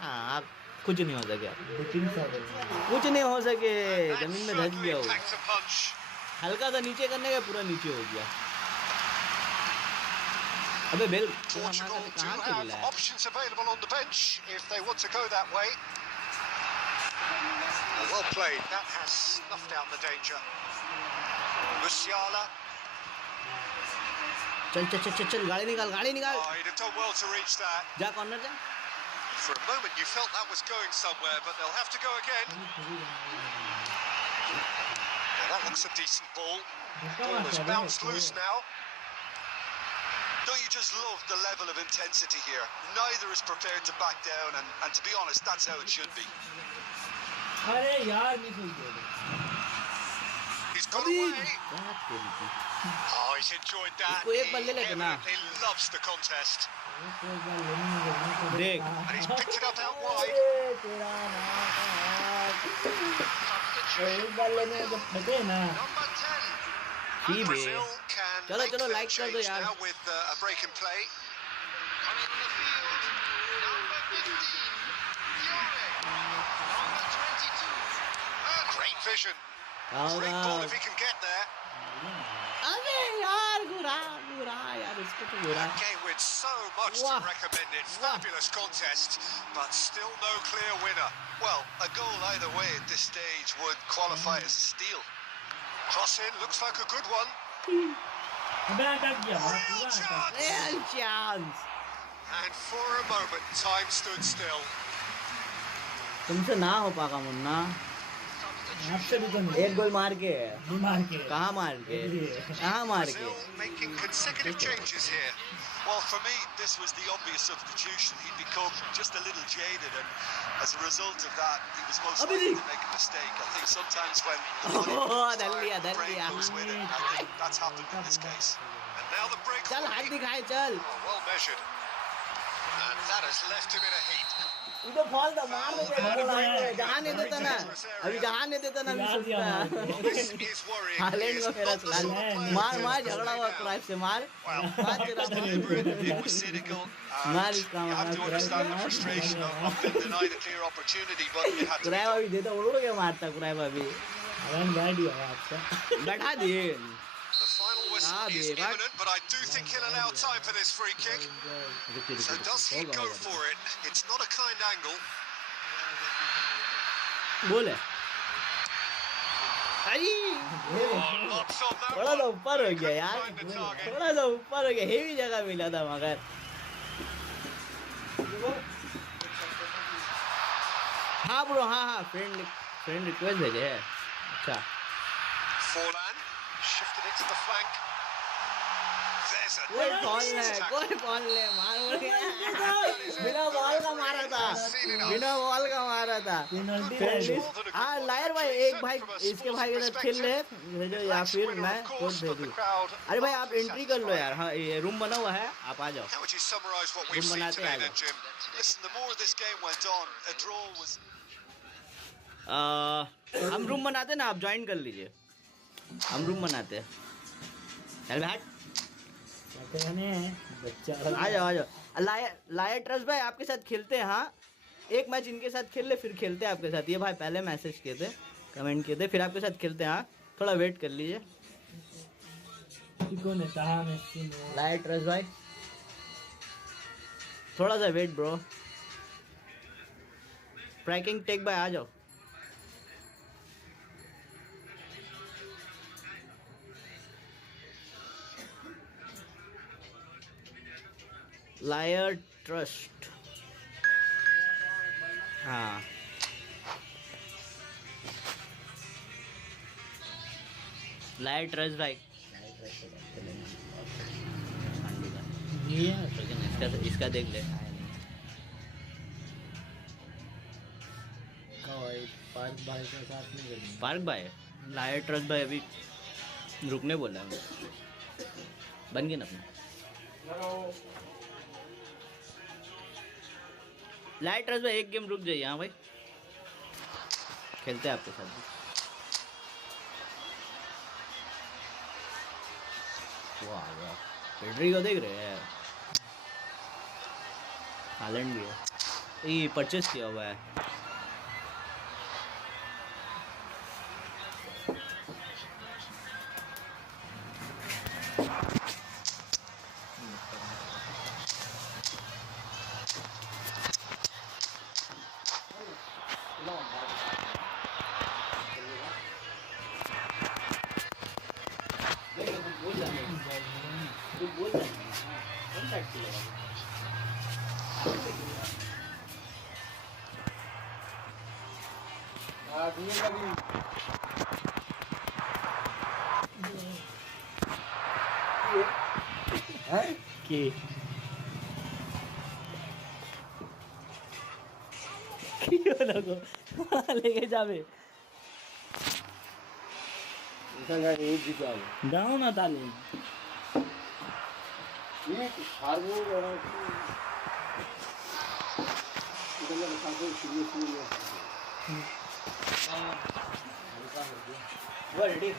हाँ, कुछ नहीं हो सके, कुछ नहीं हो सके, That जमीन में धस certainly गया वो। packs a punch. हल्का सा नीचे करने का पूरा नीचे हो गया। अबे बेल Portugal do कहाँ खेल have रहा है? options available on the bench if they want to go that way. Well played. That has snuffed out the danger. Musiala. चल गाड़ी निकाल। Oh, he'd have done well to reach that. जा corner जा। For a moment you felt that was going somewhere, but they'll have to go again. Now that looks a decent ball. Ball has bounced loose now. Don't you just love the level of intensity here? Neither is prepared to back down, and to be honest, that's how it should be. अरे यार miss हो गया। He's got अभी away. बात तेरी की। Oh, he's enjoyed that. इसको एक बल्ले He लेके ना। evidently loves the contest. देख। And he's picked it up out wide. तेरा एक बार लेने जब फटे ना। Number 10. ही And बे। Brazil can चलो make चलो their लाइक कर दो change यार. now with a break in play. Coming on the field, number 15, Fiore. Number 22. Great vision. Great ball if he can get there. अबे यार गुरा यार इसको तो गुरा. A game with so much to recommend it. Fabulous contest, but still no clear winner. Well, a goal either way at this stage would qualify as a steal. Cross in, looks like a good one. अबे अटक गया पूरा Real अटक. chance! Real chance. And for a moment, time stood still. तुमसे ना हो पागा मुन्ना. आपसे भी तो नहीं. एक गोल मार के. मार के. कहाँ मार के? कहाँ मार के? Brazil making consecutive changes here. Well, for me, this was the obvious substitution. He'd become just a little jaded, and as a result of that, he was most likely to make a mistake. I think sometimes when the body Oh, moves dal tired, diya, the dal brain diya. moves with it. I think that's happened in this case. And now the break. चल हाथ दिखाए चल. Oh, well measured. And that has left him in a heap. इधर fall the मार दे. जहाँ नहीं देता ना. अभी जहाँ नहीं देता ना अभी सोचता. This is worrying. हालैंड को मेरा चला. मार झगड़ा हुआ क्राइफ से मार. Well, मार तेरा. it was cynical. मार इसका You have to understand the frustration of being denied a clear opportunity, but it had to be क्राइफ done. अभी देता उड़ के मारता क्राइफ अभी. रन बैठ गया आपका. बैठा दिए. The final whistle is imminent, but I do think he'll allow time for this free kick. So does he go for it? It's not a kind angle. बोले. अरे Lots on that थोड़ा सा one. ऊपर हो गया यार. Find the target. थोड़ा सा ऊपर हो गया. हेवी जगह मिला था मगर. हाँ ब्रो हाँ फ्रेंड रिक्वेस्ट भेजे है. अच्छा. Forlan shifted it to the flank. There's a कोई बॉल ले मार बोल के. बिना बॉल का मारा था. हाँ लायर भाई एक भाई इसके भाई के साथ खेल ले भेजो या फिर मैं खुद भेजूँ. अरे भाई आप एंट्री कर लो यार. हाँ ये रूम बना हुआ है आप आ जाओ. How would you summarise what we've seen today then, Jim? Listen, the more this game went on, a draw was... हम रूम बनाते ना आप ज्वाइन कर लीजिए. हम रूम बनाते हैं. चल बैठ. आ जाओ. लायर ट्रस्ट भाई आपके साथ खेलते हैं. हाँ एक मैच इनके साथ खेल ले फिर खेलते हैं आपके साथ. ये भाई पहले मैसेज किए थे कमेंट किए थे फिर आपके साथ खेलते हैं. हाँ थोड़ा वेट कर लीजिए. लायर ट्रस्ट भाई थोड़ा सा वेट ब्रो. ट्रैकिंग टेक भाई आ जाओ. Liar trust. हाँ लायर ट्रस्ट भाई. इसका देख ले. पार्क भाई लायर ट्रस्ट भाई अभी रुकने बोला है. बन गया ना अपना. लाइट ट्रस्ट भाई एक गेम रुक जाइए. हाँ भाई खेलते हैं आपके साथ. वाह वाह पेड्री को देख रहे हैं. हालैंड भी है. ये परचेस किया हुआ है. लेके जावे गाँव ना ताले ready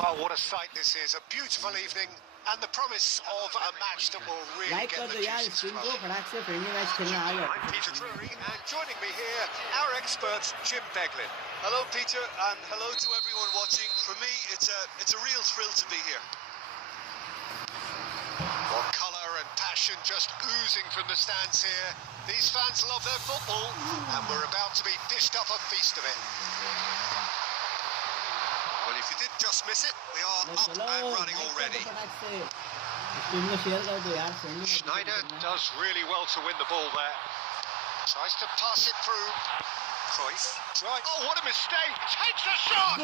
Well, what a sight this is. A beautiful evening and the promise of a match that will really like get कर the दो यार juices स्क्रीन को flowing. फटाक से फ्रेंडली मैच खेलना आ I'm Peter Drury, and joining me here, our expert, Jim Beglin. Hello, Peter, and hello to everyone watching. For me, it's a real thrill to be here. Well, colour and passion just oozing from the stands here. These fans love their football, and we're about to be dished up a feast of it. Well, if you did just miss it, we are up and running already. Screen को share कर दो यार friendly Schneider does really well to win the ball there. Tries to pass it through. Cruyff. Right. Oh, what a mistake! Takes a shot!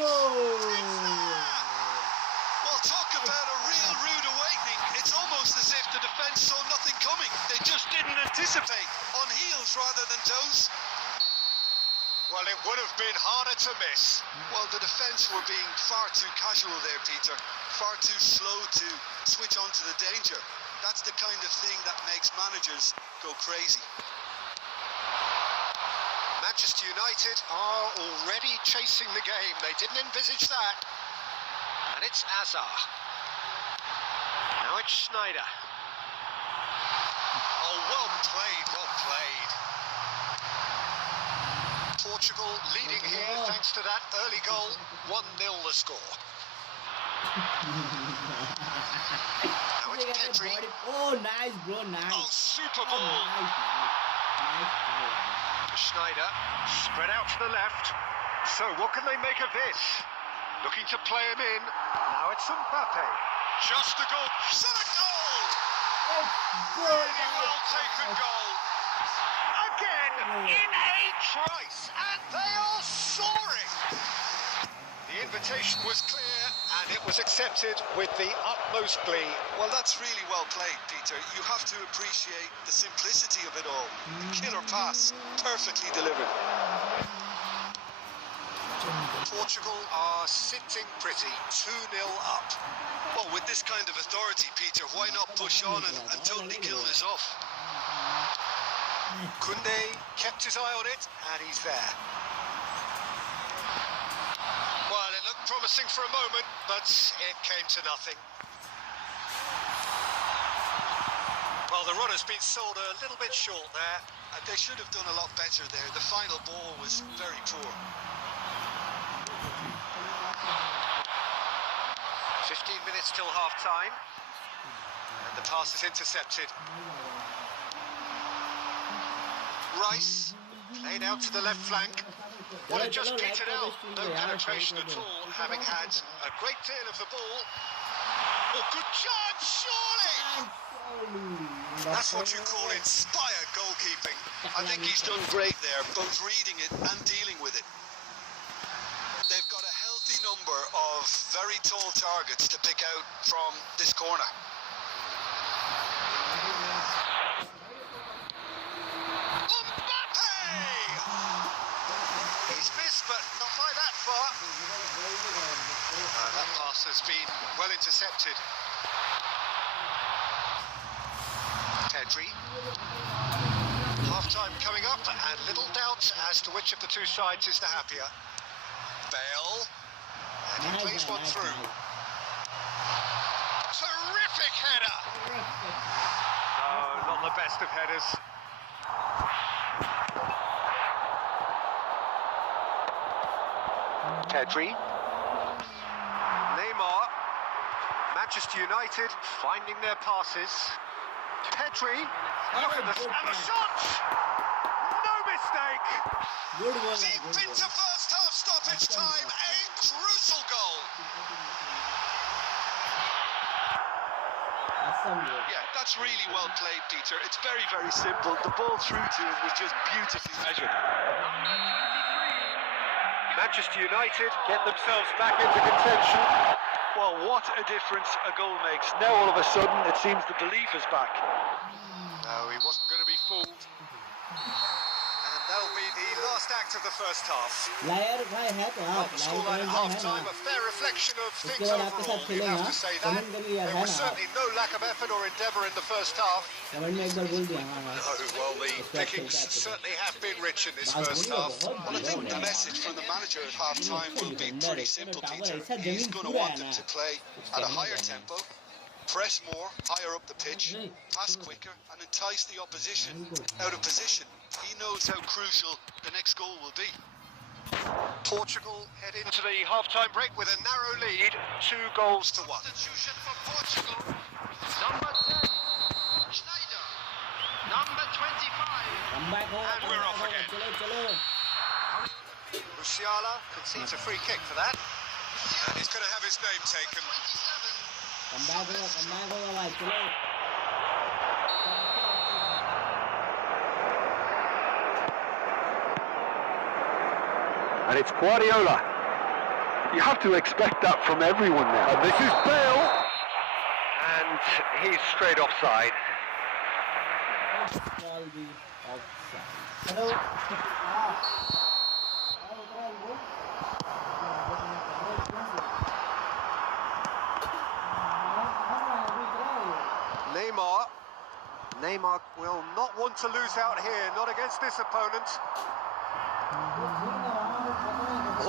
Well, talk about a real rude awakening. It's almost as if the defence saw nothing coming. They just didn't anticipate. On heels rather than toes. Well, it would have been harder to miss. Well, the defence were being far too casual there, Peter. Far too slow to switch on to the danger. That's the kind of thing that makes managers go crazy. Manchester United are already chasing the game. They didn't envisage that. And it's Azar. Now it's Schneider. Oh, well played, well played. Portugal leading here thanks to that early goal. 1-0 the score. Now it's Pedri. Oh nice bro nice Oh, super ball. Schneider spread out to the left. So what can they make of this? Looking to play him in. Now it's Mbappe. Just a goal. Shot a goal! Really well taken goal. Again in a trice, and they are soaring. The invitation was clear, and it was accepted with the utmost glee. Well, that's really well played, Peter. You have to appreciate the simplicity of it all. Killer pass, perfectly delivered. Portugal are sitting pretty, 2-0 up. Well, with this kind of authority, Peter, why not push on and totally kill this off? Koundé kept his eye on it, and he's there. Well, it looked promising for a moment, but it came to nothing. Well, the run has been sold a little bit short there. They should have done a lot better there. The final ball was very poor. 15 minutes till half-time, and the pass is intercepted. Rice played out to the left flank. Well, it just petered out. No penetration at all, having had a great deal of the ball. Oh, good chance, surely! That's what you call inspired goalkeeping. I think he's done great there, both reading it and dealing with it. They've got a healthy number of very tall targets to pick out from this corner. But not by that far. That pass has been well intercepted. Pedri. Half-time coming up, and little doubt as to which of the two sides is the happier. Bale. And he plays one through. Terrific header! No, not the best of headers. Pedri. Neymar. Manchester United finding their passes. Pedri. Look at the shot! No mistake! Deep into first half stoppage time, a crucial goal. Yeah, that's really well played, Peter. It's very, very simple. The ball through to him was just beautifully measured. Manchester United get themselves back into contention. Well, what a difference a goal makes. Now all of a sudden it seems the belief is back. No, he wasn't going to be fooled. And That'll be the last act of the first half. Liar भाई है तो Well, आप the scoreline at half-time, a fair reflection of things overall, you'd have to say that. There was certainly no lack of effort or endeavour in the first half. Comment में एक बार बोल दिया हाँ हाँ No, well, the pickings certainly have been rich in this first half. Well, I think the message from the manager at half-time will be pretty simple, Peter. He's going to want them to play at a higher tempo, press more, higher up the pitch, pass quicker, and entice the opposition out of position. He knows how crucial the next goal will be. Portugal head into the half-time break with a narrow lead, 2-1. Substitution for Portugal. Number 10, Schneider. Number 25, come back हो And we're off again. चलो चलो Musiala concedes a free kick for that. And he's going to have his name taken. Come back हो भाई चलो And it's Guardiola. You have to expect that from everyone now. And this is Bale. And he's straight offside. Ball भी offside चलो Neymar will not want to lose out here, not against this opponent.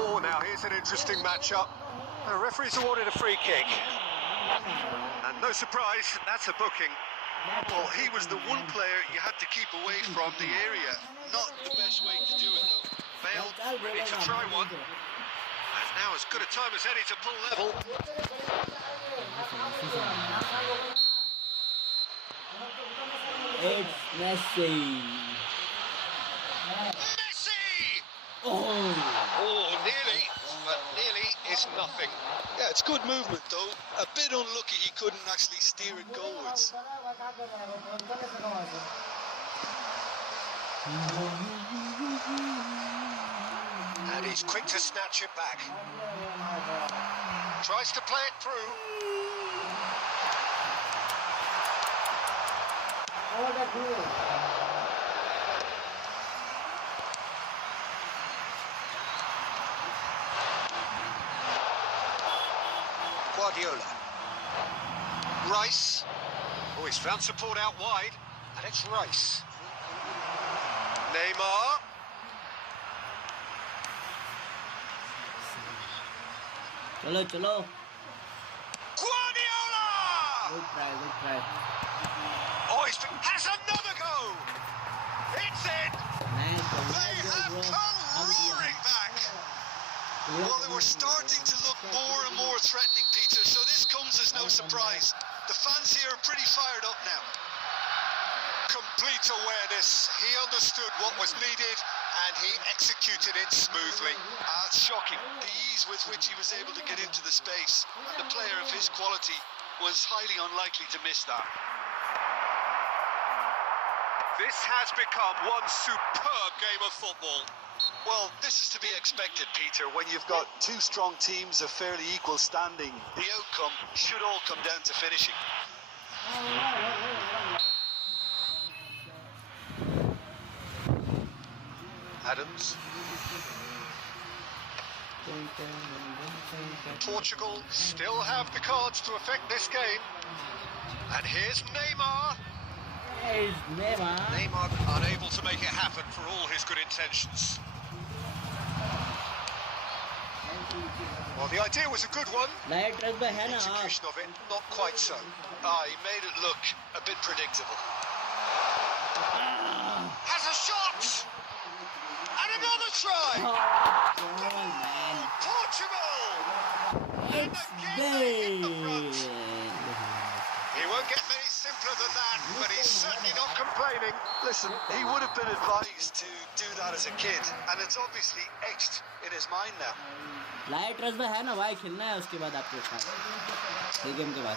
Oh, now here's an interesting matchup. The referee's awarded a free kick. And no surprise, that's a booking. Well, he was the one player you had to keep away from the area. Not the best way to do it, though. Bale ready to try one. And now as good a time as any to pull level. It's Messi. Messi! Oh, Nearly, but nearly is nothing. Yeah, it's good movement, though. A bit unlucky he couldn't actually steer it goalwards. And he's quick to snatch it back. Tries to play it through. Guardiola. Rice. Oh, he's found support out wide. And it's Rice. Neymar. चलो चलो Guardiola! Good try Oh, has another go! It's in! They have come roaring back. Well, they were starting to look more and more threatening, Peter, so this comes as no surprise. The fans here are pretty fired up now. Complete awareness. He understood what was needed and he executed it smoothly. It's shocking, the ease with which he was able to get into the space. And a player of his quality was highly unlikely to miss that. This has become one superb game of football. Well, this is to be expected, Peter. When you've got two strong teams of fairly equal standing, the outcome should all come down to finishing. Adams. Portugal still have the cards to affect this game. And here's Neymar. Hey, Neymar. Neymar unable to make it happen for all his good intentions. Well, the idea was a good one. Light truck पे है ना आप Execution of it, not quite so. He made it look a bit predictable. Has a shot! And another try! man Portugal! And it's again they hit the front. big He won't get many simpler than that, but he's certainly not complaining. Listen, he would have been advised to do that as a kid, and it's obviously etched in his mind now. Light truck पे है ना भाई खेलना है उसके बाद आपके साथ ये गेम के बाद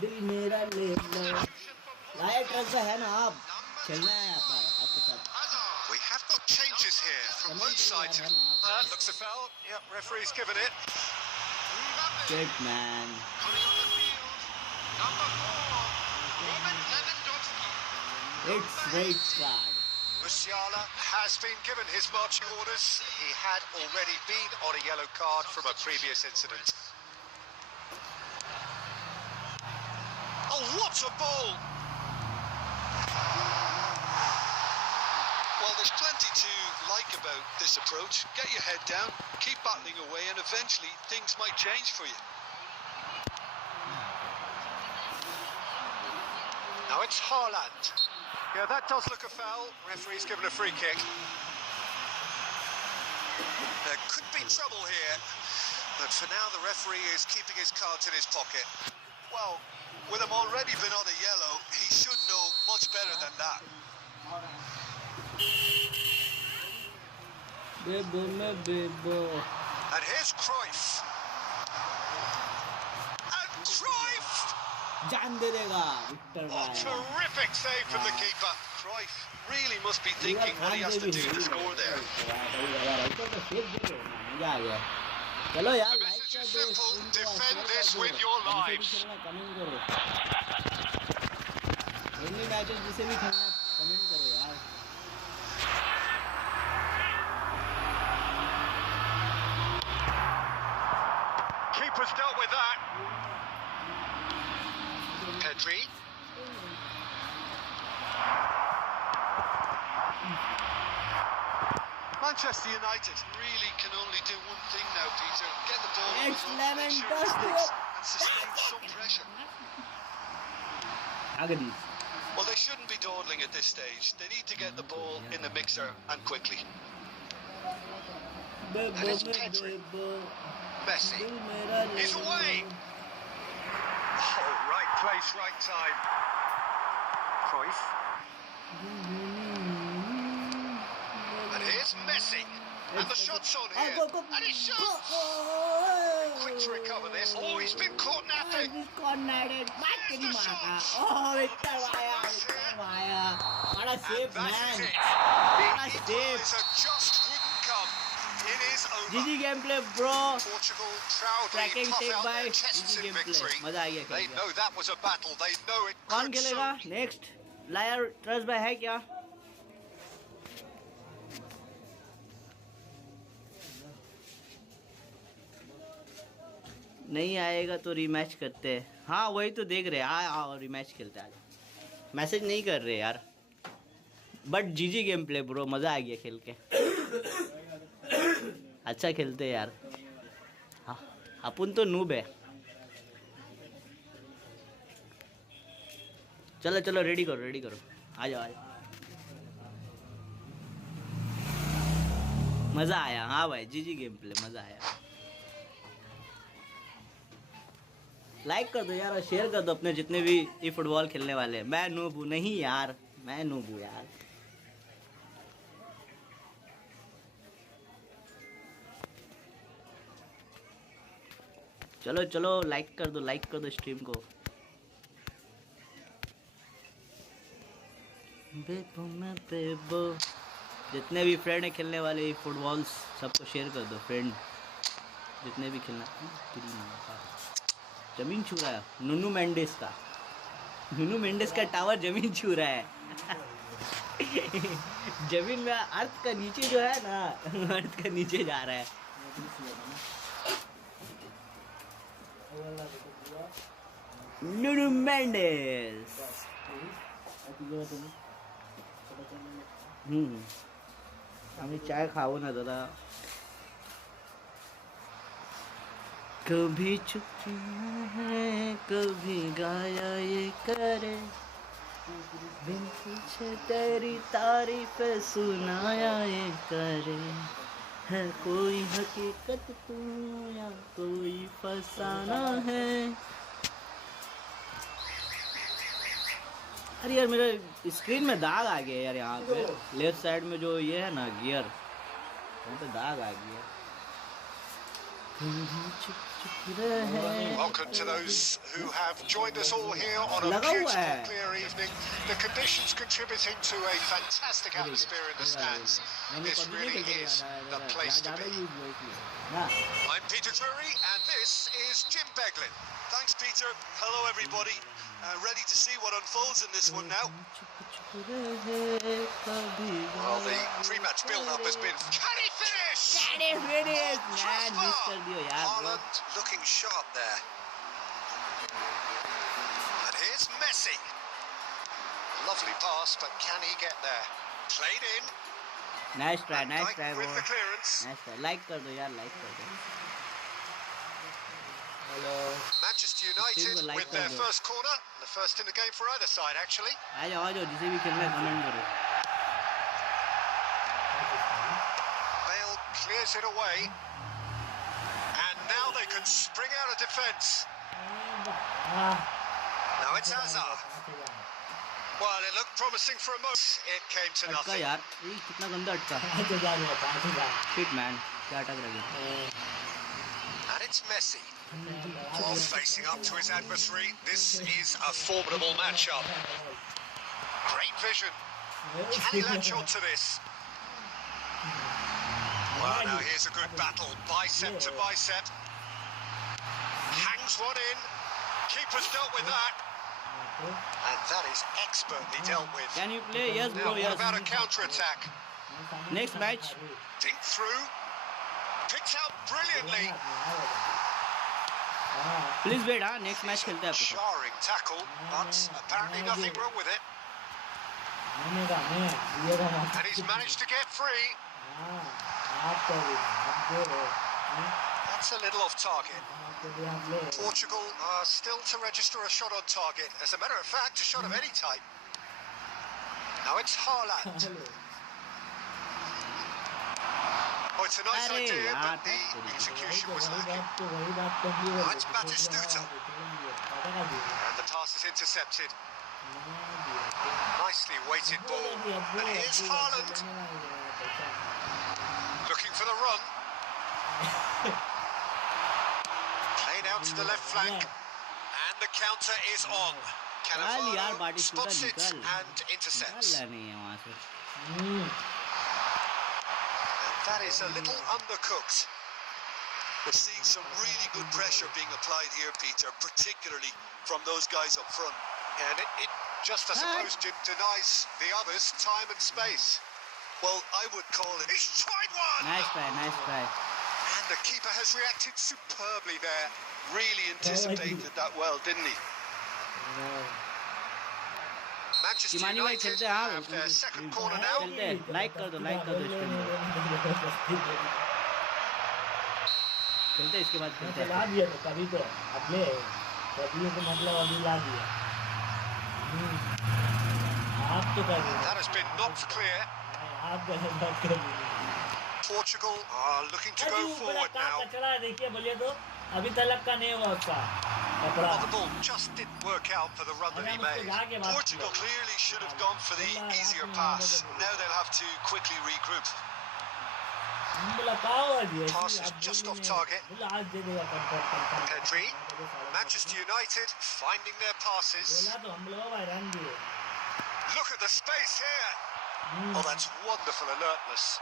दिल मेरा ले लो। लाइट रस है ना आप खेलना है आपके साथ। We have got changes here from both sides. That looks a foul. Yep, referee's given it. Shit, man. It's red card. Musiala has been given his marching orders. He had already been on a yellow card from a previous incident. Oh, what a ball! Well, there's plenty to like about this approach. Get your head down, keep battling away, and eventually things might change for you. Now it's Haaland. Yeah, that does look a foul. Referee's given a free kick. There could be trouble here, but for now the referee is keeping his cards in his pocket. Well, with him already been on a yellow, he should know much better than that. And here's Cruyff. And Cruyff! जान दे देगा Victor Oh, terrific save from the keeper. Cruyff really must be thinking what he has to do to score there. मजा आ गया। चलो यार The like message कर is दो, simple, stream को defend share this कर दो, with your lives. कमेंट करो। फ्रेंडली मैचेस जिसे भी खेलना कमेंट करो यार। Keeper's dealt with that. Pedri. Manchester United really can only do one thing now, Peter. Get the ball on the It's ball, make sure it Lewandowski. sticks, and sustain some pressure. आगे Well, they shouldn't be dawdling at this stage. They need to get the ball in the mixer and quickly. And it's Pedri. Messi. He's away. Oh, right place, right time. Cruyff. And here's Messi. And the shot's on here. And he shoots. Quick to recover this. Oh, he's been caught napping. तेरी माँ का ओह Victor आया बड़ा And safe that man is it. बड़ा The safe equaliser just wouldn't come. It is over. जीजी game play bro Portugal proudly Tracking puff take out by their chests GG in gameplay. victory. मजा आ गया They खेल के। know that was a battle. They know it कौन could खेलेगा so. Next lawyer trust भाई है क्या नहीं आएगा तो रीमैच करते हैं हाँ वही तो देख रहे आओ रीमैच खेलते हैं आज मैसेज नहीं कर रहे यार बट जीजी गेम प्ले ब्रो मज़ा आ गया खेल के अच्छा खेलते हैं यार हाँ अपन तो नूब है चलो चलो रेडी करो आ जाओ मज़ा आया हाँ भाई जीजी गेम प्ले मज़ा आया लाइक कर दो यार और शेयर कर दो अपने जितने भी ये फुटबॉल खेलने वाले हैं मैं नूब हूँ नहीं यार मैं नूब हूँ यार चलो चलो लाइक कर दो स्ट्रीम को जितने भी फ्रेंड है खेलने वाले फुटबॉल सबको शेयर कर दो फ्रेंड जितने भी खेलना जमीन छू रहा है नुनू मेंडेस का टावर जमीन छू रहा है जमीन में अर्थ का नीचे जो है ना अर्थ का नीचे जा रहा है नुनू मेंडेस आम्ही चाय खाऊ ना दादा कभी चुप है कभी गाया ये करे बिन पूछे तेरी तारीफ सुनाया ये करे है कोई हकीकत तू या कोई फसाना है अरे यार मेरे स्क्रीन में दाग आ गया यार यहाँ पे लेफ्ट साइड में जो ये है ना गियर वहाँ पे दाग आ गया Welcome to those who have joined us all here on a लगा हुआ beautiful, है। clear evening. The conditions contributing to a fantastic atmosphere in the stands. This really is the place to be. I'm Peter Drury, and this is Jim Beglin. Thanks, Peter. Hello, everybody. Ready to see what unfolds in this one now. Well, the pre-match build-up has been... Can he finish? Man, miss कर दियो यार bro। Haaland looking sharp there. And here's Messi. Lovely pass, but can he get there? Played in. Nice try Van Dijk bro। with the clearance. Nice try, like कर दो यार, like कर दो। Manchester United like with their that. first corner. The first in the game for either side, actually. आ जाओ जिसे भी खेलना है कमेंट करो। Bale clears it away. And now they can spring out of defence. Now it's Hazard. Well, it looked promising for a moment. It came to अटका nothing. यार, ये कितना गंदा अटका। Shit man, क्या अटक रहा है? And it's Messi. Oh, facing up to his adversary. This is a formidable matchup. Great vision. Can he latch on to this? Well, now here's a good battle. Bicep to bicep. Hangs one in. Keeper's dealt with that. And that is expertly dealt with. Can you play? Yes Now, bro, what yes। about a counter-attack? Next match। Dink through. Picked out brilliantly. Please wait हाँ, next match खेलते हैं आपके साथ। Jarring tackle, but apparently nothing wrong with it. And he's managed to get free. That's a little off target. Portugal are still to register a shot on target. As a matter of fact, a shot of any type. Now it's Haaland. Oh, it's a nice अरे idea, यार, but the execution was lacking. Now it's Batistuta. And the pass is intercepted. Nicely weighted ball. And here's Haaland. Looking for the run. Played out to the left flank. And the counter is on. निकाल यार, Cannavaro बाटिस्टुता spots it निकाल। and intercepts. निकालना नहीं है वहाँ से। And that is a little undercooked. We're seeing some really good pressure being applied here, Peter, particularly from those guys up front. And it just, I suppose, denies the others time and space. Well, I would call it... He's tried one! Nice try, nice try। And the keeper has reacted superbly there. Really anticipated that well, didn't he? Manchester शिमानी भाई United खेलते हैं हाँ, have their second corner now. खेलते हैं, like कर दो इसके अंदर। खेलते हैं इसके बाद खेलते हैं। ला दिया तो कभी तो अब ले कभी तो मतलब अभी ला दिया। आप तो कर दिया। That has been knocked clear. आप कैसे बात कर रही हैं? Portugal are looking to go forward now. कचरा है देखिए बोलिए तो अभी तलक का नहीं हुआ उसका कपड़ा। Well, the ball just didn't work out for the run that he made. Portugal clearly should have gone for the easier pass. Now they'll have to quickly regroup. Pass is just off target. Pedri, Manchester United finding their passes. Look at the space here. Oh, that's wonderful alertness.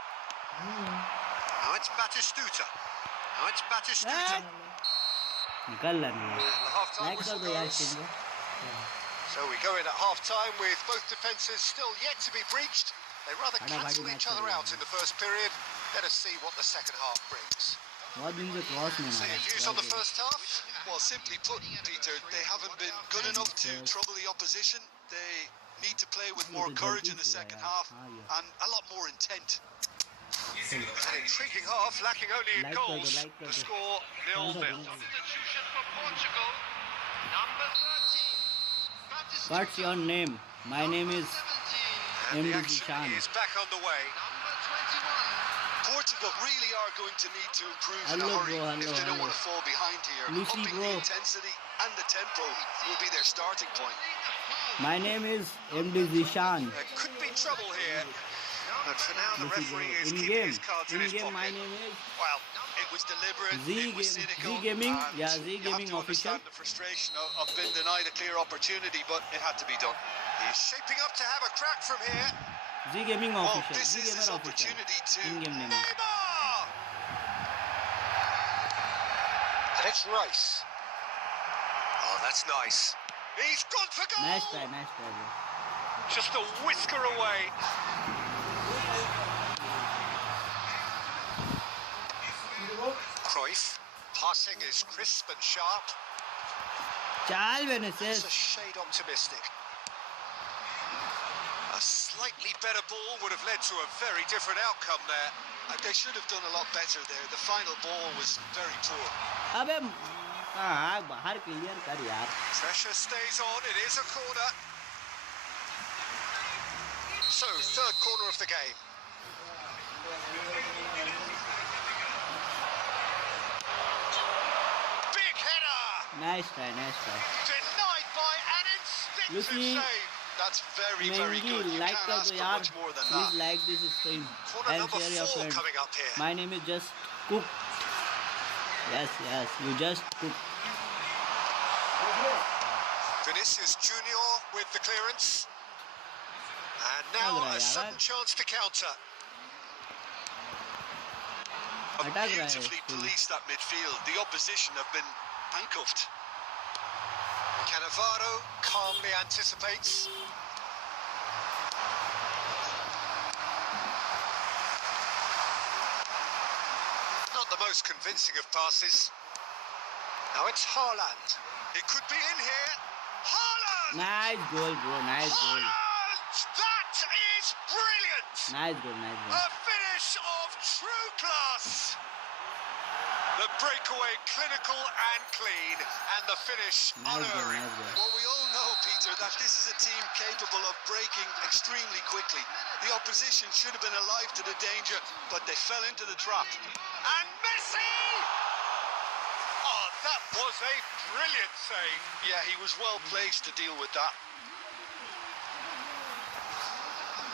Now it's Batistuta. Now it's Batistuta. निकालना नहीं है। And the half-time like कर whistle दो यार goes. इसके अंदर। So we go in at half-time with both defences still yet to be breached. They rather cancelled each other out in the first period. Let us see what the second half brings. बहुत दिन से cross नहीं So मारा। your views on the first half? Well, simply put, Peter, they haven't been good enough to trouble the opposition. They need to play with more courage in the second half and a lot more intent. An intriguing half, lacking only in Like goals. the The score 0-0. What's your name? My name is And the MD action Shan। is back underway. Portugal really are going to need to improve in a Hello, hurry bro, if they hello, don't want to fall behind here. Lucy, Upping bro. the intensity and the tempo will be their starting point. My name is MD Zishan। There could be trouble here. But for now, the Lucy bro। referee is In keeping game, his cards in his my pocket. name is Well, It was deliberate. Z it was cynical. Gaming, and yeah, Z Gaming you have to official. understand the frustration of being denied a clear opportunity, but it had to be done. He's shaping up to have a crack from here. Z Gaming Well, official. this Z is his Gamer official. opportunity to In-game name. Neymar! And it's Rice. Oh, that's nice. He's gone for goal! Nice try, bro. Just a whisker away. Cruyff. Passing is crisp and sharp. Chal It's a Vinicius. shade optimistic. A slightly better ball would have led to a very different outcome there. They should have done a lot better there. The final ball was very poor. अबे हाँ बाहर clear कर यार. Pressure stays on. It is a corner. So, third corner of the game. Big header! Nice try. Denied by an instinctive Lucy, save. That's very, very Mendy, good. You like can't कर ask दो for यार. much more than Please that. like this stream Corner and number share your 4 friends. coming up here. My name is Just Cook. Yes, you just cook. Vinicius Junior with the clearance. And now a sudden chance to counter. Beautifully policed that midfield. The opposition have been handcuffed. Cannavaro calmly anticipates. Not the most convincing of passes. Now it's Haaland. It could be in here. Haaland! Nice goal, bro. Nice goal. Haaland! That is brilliant! Nice goal. A finish of true class. The breakaway clinical and clean, and the finish unerring. Nice goal. Well, we all know, Peter, that this is a team capable of breaking extremely quickly. The opposition should have been alive to the danger, but they fell into the trap. And Messi! Oh, that was a brilliant save. Yeah, he was well placed to deal with that.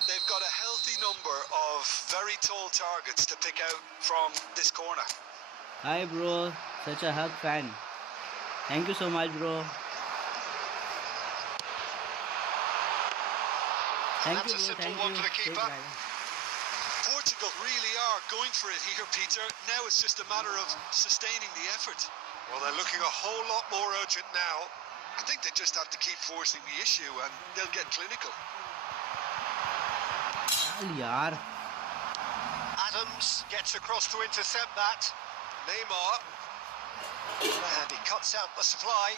They've got a healthy number of very tall targets to pick out from this corner. Hi, bro. Such a hug fan. Thank you so much, bro. Thank That's you, a bro. simple Thank one you. for the keeper. Take care. Portugal really are going for it here, Peter. Now it's just a matter of sustaining the effort. Well, they're looking a whole lot more urgent now. I think they just have to keep forcing the issue and they'll get clinical. Chal yaar. Adams gets across to intercept that. Neymar. And he cuts out the supply.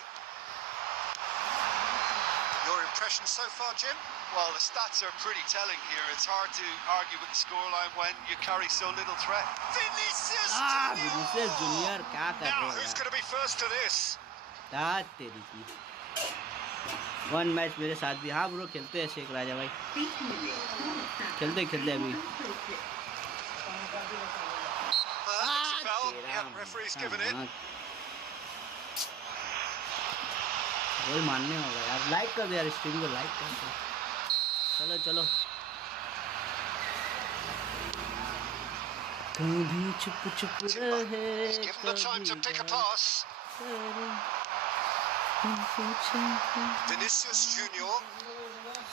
Your impression so far, Jim? Well, the stats are pretty telling here. It's hard to argue with the scoreline when you carry so little threat. Vinicius Junior, क्या कर रहे Now, हो who's यार? going to be first to this? दाद तेरी की. One match मेरे साथ भी. हाँ ब्रो खेलते हैं शेख राजा भाई. खेलते अभी. It's a foul. Yeah, referee's given it. गोल मानने होगा यार. लाइक कर दे यार स्ट्रीम को. लाइक कर दे. चलो कभी चुप रहे. He's given the time to pick a pass. Vinicius Junior.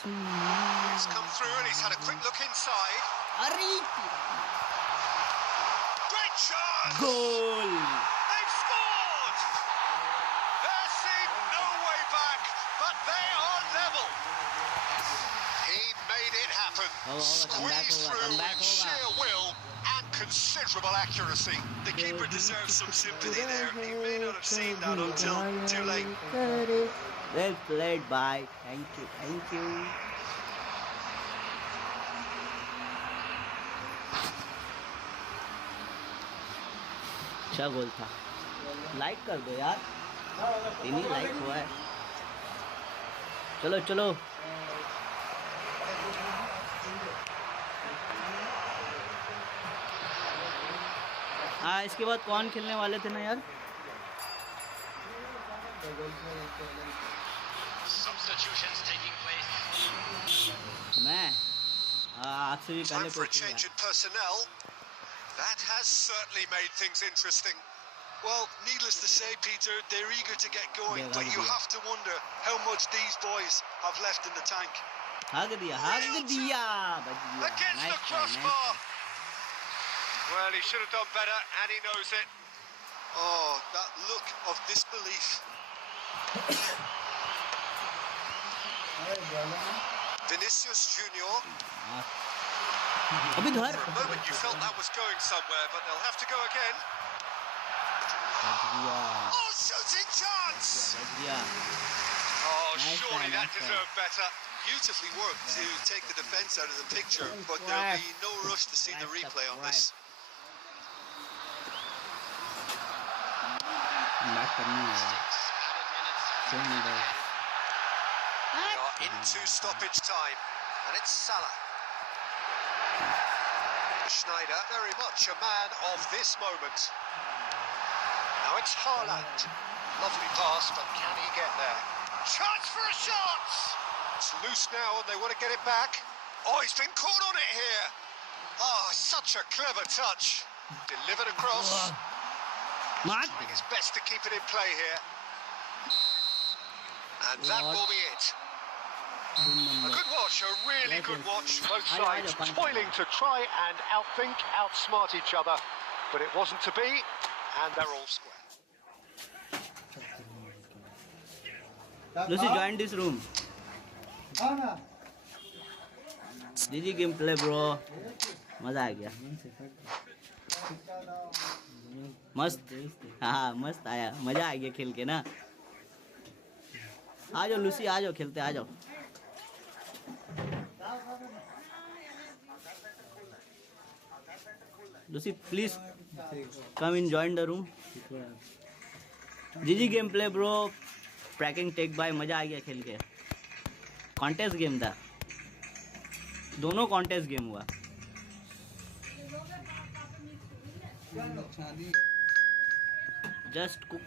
He's come through and he's had a quick look inside. Great chance! Goal! They've scored! There seemed no way back, but they are level. He made it happen. Squeezed through with sheer will and considerable accuracy. The keeper deserves some sympathy there. He may not have seen that until too late. Well played, bye. Thank you. अच्छा गोल था. Like कर दो यार. इन्हीं like हुआ है. चलो हाँ इसके बाद कौन खेलने वाले थे ना यार. मैं आपसे भी Time पहले for a पूछूंगा. change in personnel. That has certainly made things interesting. Well, needless to say, Peter, they're eager to get going, but you have to wonder how much these boys have left in the tank. Hug diya. Against the crossbar. Well, he should have done better, and he knows it. Oh, that look of disbelief. Vinicius Junior. अभी धर. For a moment you felt that was going somewhere, but they'll have to go again. Oh, shooting chance! Oh, surely that deserved better. Beautifully worked to take the defence out of the picture, but there'll be no rush to see the replay on this. We are into stoppage time, and it's Salah. Schneider, very much a man of this moment. Now it's Haaland. Lovely pass, but can he get there? Chance for a shot! It's loose now, and they want to get it back. Oh, he's been caught on it here. Oh, such a clever touch. Delivered across. Trying his best to keep it in play here. And that will be it. A good watch, a really good watch. Both sides toiling to try and outthink, outsmart each other, but it wasn't to be, and they're all square. Lucy, join this room. GG gameplay, bro. मजा आ गया. मस्त. हाँ मस्त आया. मजा आ गया खेल के ना. आ जाओ लूसी, आ जाओ खेलते, आ जाओ. Lucy, please come and join the room. GG gameplay, bro. Tracking take by मजा आ गया खेल के. कॉन्टेस्ट गेम था. दोनों कॉन्टेस्ट गेम हुआ. Just cook.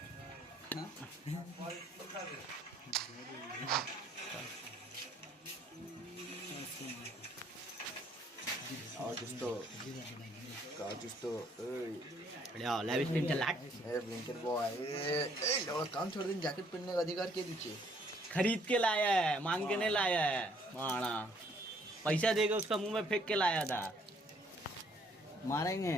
काम छोड़ दिन जैकेट पहनने का अधिकार के दीजिए. खरीद के लाया है, मांग के नहीं लाया है. माना पैसा देगा उसका मुंह में फेंक के लाया था. मारेंगे.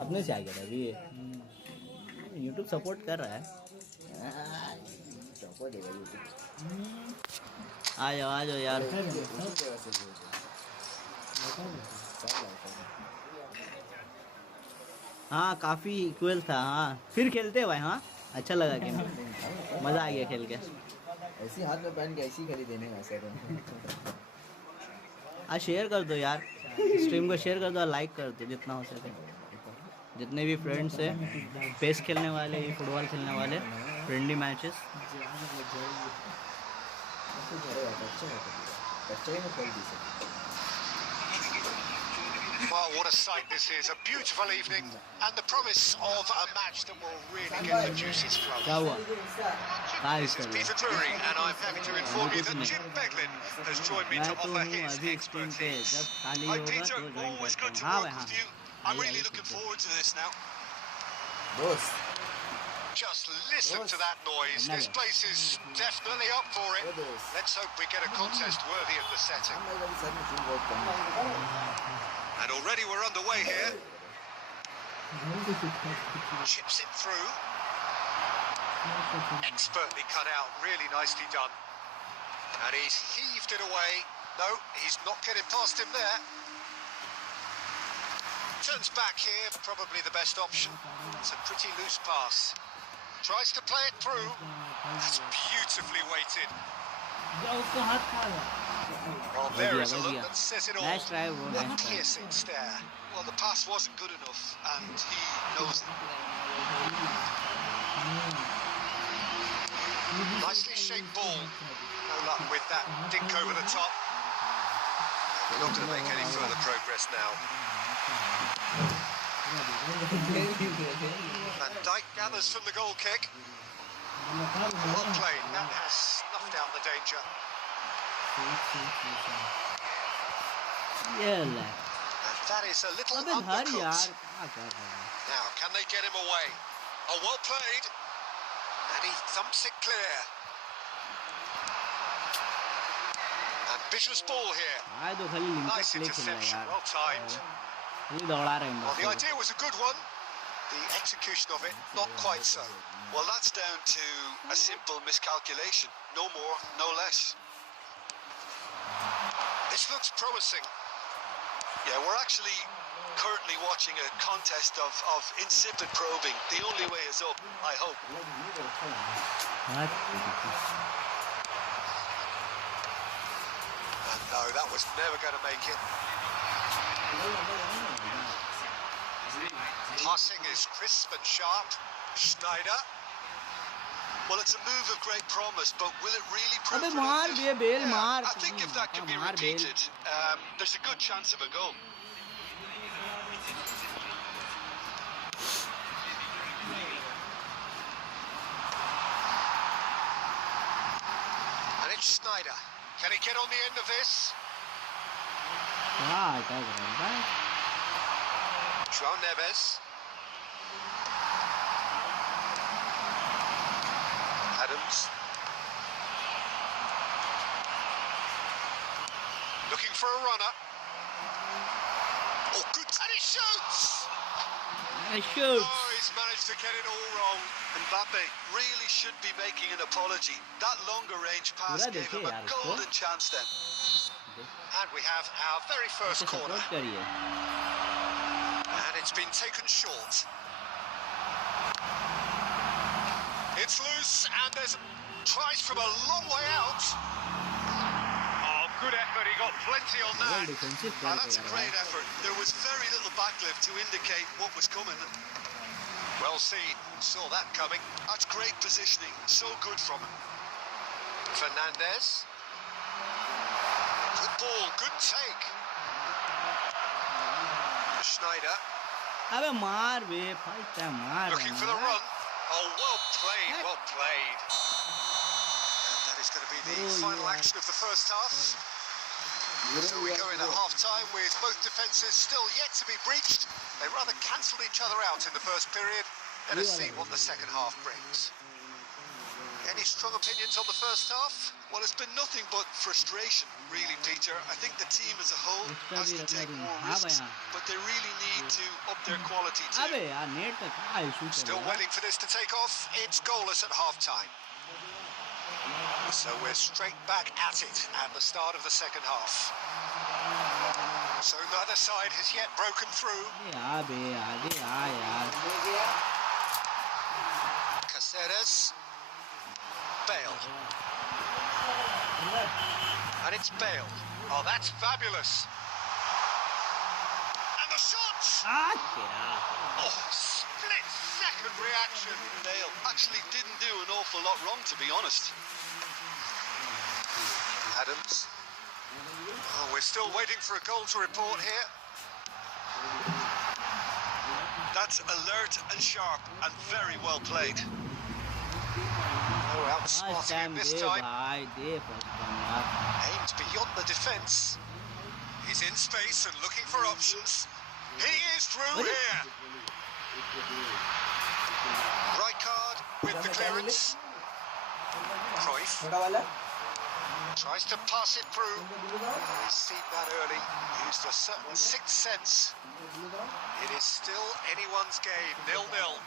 अपने से आ गया था अभी. YouTube सपोर्ट कर रहा है. आ जाओ यार. हाँ काफी इक्वल था. हाँ फिर खेलते हैं भाई. हाँ अच्छा लगा गेम. मजा आ गया खेल के. ऐसी हाथ में पहन के ऐसी खरीद देने का सर. शेयर कर दो यार. स्ट्रीम को शेयर कर दो, लाइक कर दो जितना हो सके. जितने भी फ्रेंड्स हैं पेस खेलने वाले, फुटबॉल खेलने वाले, friendly matches. Well, what a sight this is. A beautiful evening and the promise of a match that will really get the juices flowing. क्या हुआ? This is Peter Drury, and I'm happy to inform you that Jim Beglin has joined me to offer his expertise. Hi Peter, always good to work with you. I'm really looking forward to this now. Just listen to that noise. This place is definitely up for it. Let's hope we get a contest worthy of the setting. And already we're underway here. Chips it through. Expertly cut out, really nicely done. And he's heaved it away. No, he's not getting past him there. Turns back here, probably the best option. It's a pretty loose pass. Tries to play it through. That's beautifully weighted. Well, there is a look that says it all. Nice try, bro. A piercing stare. Well, the pass wasn't good enough, and he knows it. Nicely shaped ball. No luck with that dink over the top. We're not going to make any further progress now. Van Dijk gathers from the goal kick. Well played. That has snuffed out the danger. ये ले And that is a little अबे धर यार undercooked. क्या कर रहा है Now, can they get him away? Oh, well played. And he thumps it clear. Ambitious ball here. आए तो खाली लिंक Nice प्ले खेल रहा है interception, यार well timed. खाली दौड़ा रहे हैं Well, the बस idea was a good one. The execution of it, not quite so. Well, that's down to a simple miscalculation. No more, no less. This looks promising. Yeah, we're actually currently watching a contest of insipid probing. The only way is up, I hope. And no, that was never going to make it. Passing is crisp and sharp. Schneider. Well, it's a move of great promise, but will it really prove अबे मार productive? बे bell Yeah, मार I think if that can be मार bell repeated, there's a good chance of a goal. And it's Schneider. Can he get on the end of this? हाँ क्या कर रहा है João Neves. Adams. Looking for a runner. Oh, good. And he shoots! shoot Oh, he's managed to get it all wrong. Mbappe really should be making an apology. That longer range pass पूरा gave him देखिए a यार इसको golden chance then. And we have our very first इसे corner. Support करिए And it's been taken short. It's loose, and there's tries from a long way out. Oh, good effort. He got plenty on Well, that. defensive Oh, player that's a there, great right? effort. There was very little backlift to indicate what was coming. Well seen. Saw that coming. That's great positioning. So good from him. Fernandez. Good ball. Good take. Schneider. अबे मार बे भाई क्या मार Looking for the run. Oh, well played, well played. And that is going to be the final action of the first half. So we go in at half-time with both defences still yet to be breached. They rather cancelled each other out in the first period. Let us see what the second half brings. Any strong opinions on the first half? Well, it's been nothing but frustration, really, Peter. I think the team as a whole has to take more risks, but they really need to up their quality too. अबे यार net का क्या issue Still waiting for this to take off. It's goalless at half-time. So we're straight back at it at the start of the second half. So neither side has yet broken through. यार बे आगे आ यार Caceres. Bale. And it's Bale. Oh, that's fabulous. And the shot! आ तेरा Oh, split-second reaction. Bale actually didn't do an awful lot wrong, to be honest. Adams. Oh, we're still waiting for a goal to report here. That's alert and sharp and very well played. Oh, आज outsmarting him time this they time. भाई दे first time यार Aimed beyond the defence. He's in space and looking for options. He is through here. Rijkaard with the clearance. Cruyff tries to pass it through. He's seen that early. Used a certain sixth sense. It is still anyone's game, 0-0.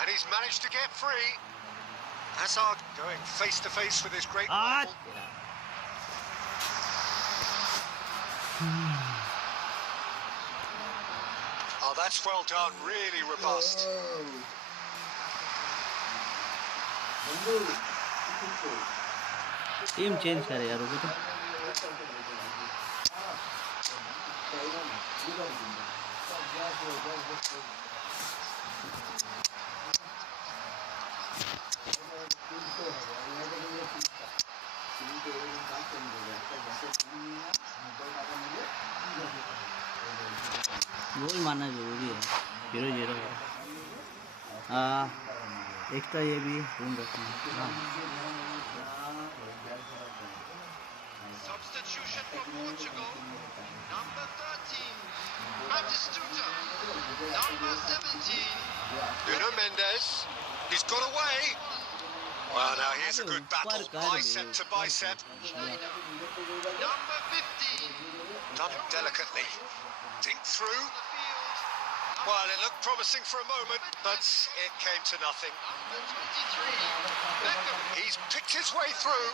And he's managed to get free. Hazard going face to face with his great आ rival. तेरा Oh, that's well done. Really robust. Team change करे यार रुको तो गोल मारना जरूरी है 0-0 extra ये भी ढूंढ रखना हाँ Nuno Mendes. He's got away. Well, now here's a good battle, bicep to bicep. Done it delicately. Dink through. Well, it looked promising for a moment, but it came to nothing. He's picked his way through.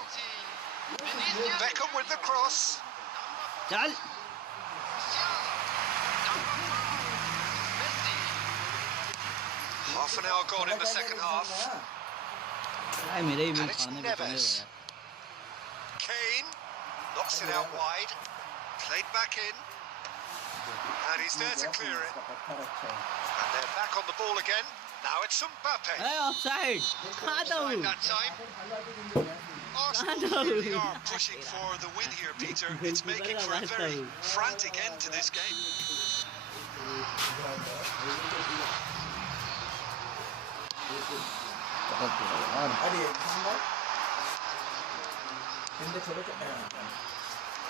Beckham with the cross. चल Half an hour gone in the second half. भाई मेरे ही And it's खाने पे चले Neves. Kane knocks it out wide. Played back in. And he's there to clear it. And they're back on the ball again. Now it's Mbappe. A offside कहाँ था Right वो that time. Arsenal really are pushing for the win here, Peter. It's making for a very frantic end to this game.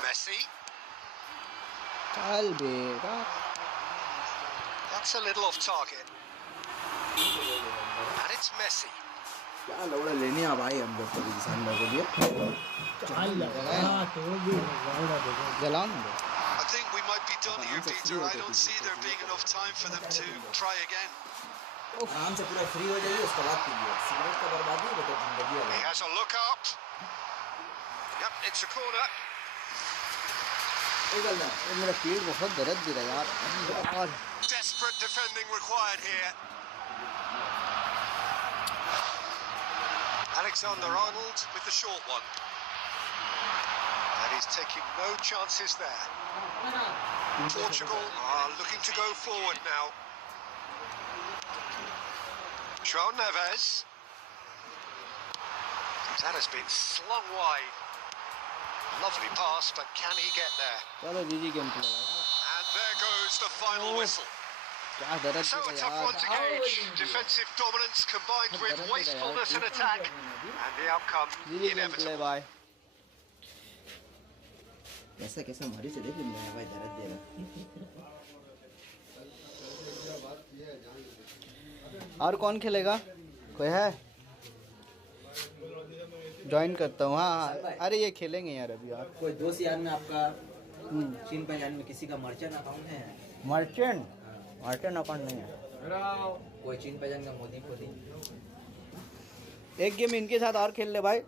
Messi. चल बेटा That's a little off target. And it's Messi. क्या लौड़ा लेने आ भाई हम लोग कभी शानदार के लिए जलाऊं दे I think we might be done here, Peter. I don't see there being enough time for them to try again. आराम से पूरा फ्री हो जाइए उसके बाद कीजिए सिगरेट का बर्बादी है तो जिंदगी He है has a look up. Yep, it's a corner. निकल ना मेरा पेट बहुत दर्द दे रहा है यार और Desperate defending required here. Alexander-Arnold with the short one. And he's taking no chances there. Portugal are looking to go forward now. João Neves. That has been slung wide. Lovely pass, but can he get there? चलो जीजी game Khelo And there goes the final whistle. क्या दर्द So they a रहा tough है one to gauge. Defensive dominance combined with wastefulness in attack. And the outcome जीजी game खेले inevitable. Bye कैसा कैसा मरी से देख मैं भाई दर्द दे रहा और कौन खेलेगा कोई है ज्वाइन करता हूँ हाँ हाँ अरे ये खेलेंगे यार अभी यार कोई दोस्त यार में आपका चीन पहचान में किसी का मर्चेंट अकाउंट है मर्चेंट मर्चेंट अकाउंट नहीं है कोई चीन पहचान का मोदी खोदी एक गेम इनके साथ और खेल ले भाई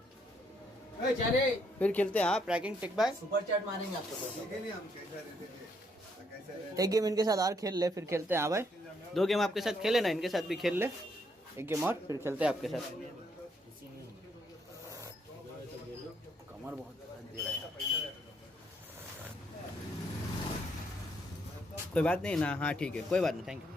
फिर खेलते हैं हाँ प्रैकिंग टिक बाय सुपर चैट मारेंगे आपको एक गेम इनके साथ और खेल ले फिर खेलते हैं हाँ भाई दो गेम आपके साथ खेले ना इनके साथ भी खेल ले एक गेम और फिर खेलते हैं आपके साथ कमर बहुत दर्द दे रहा है कोई बात नहीं ना हाँ ठीक है कोई बात नहीं थैंक यू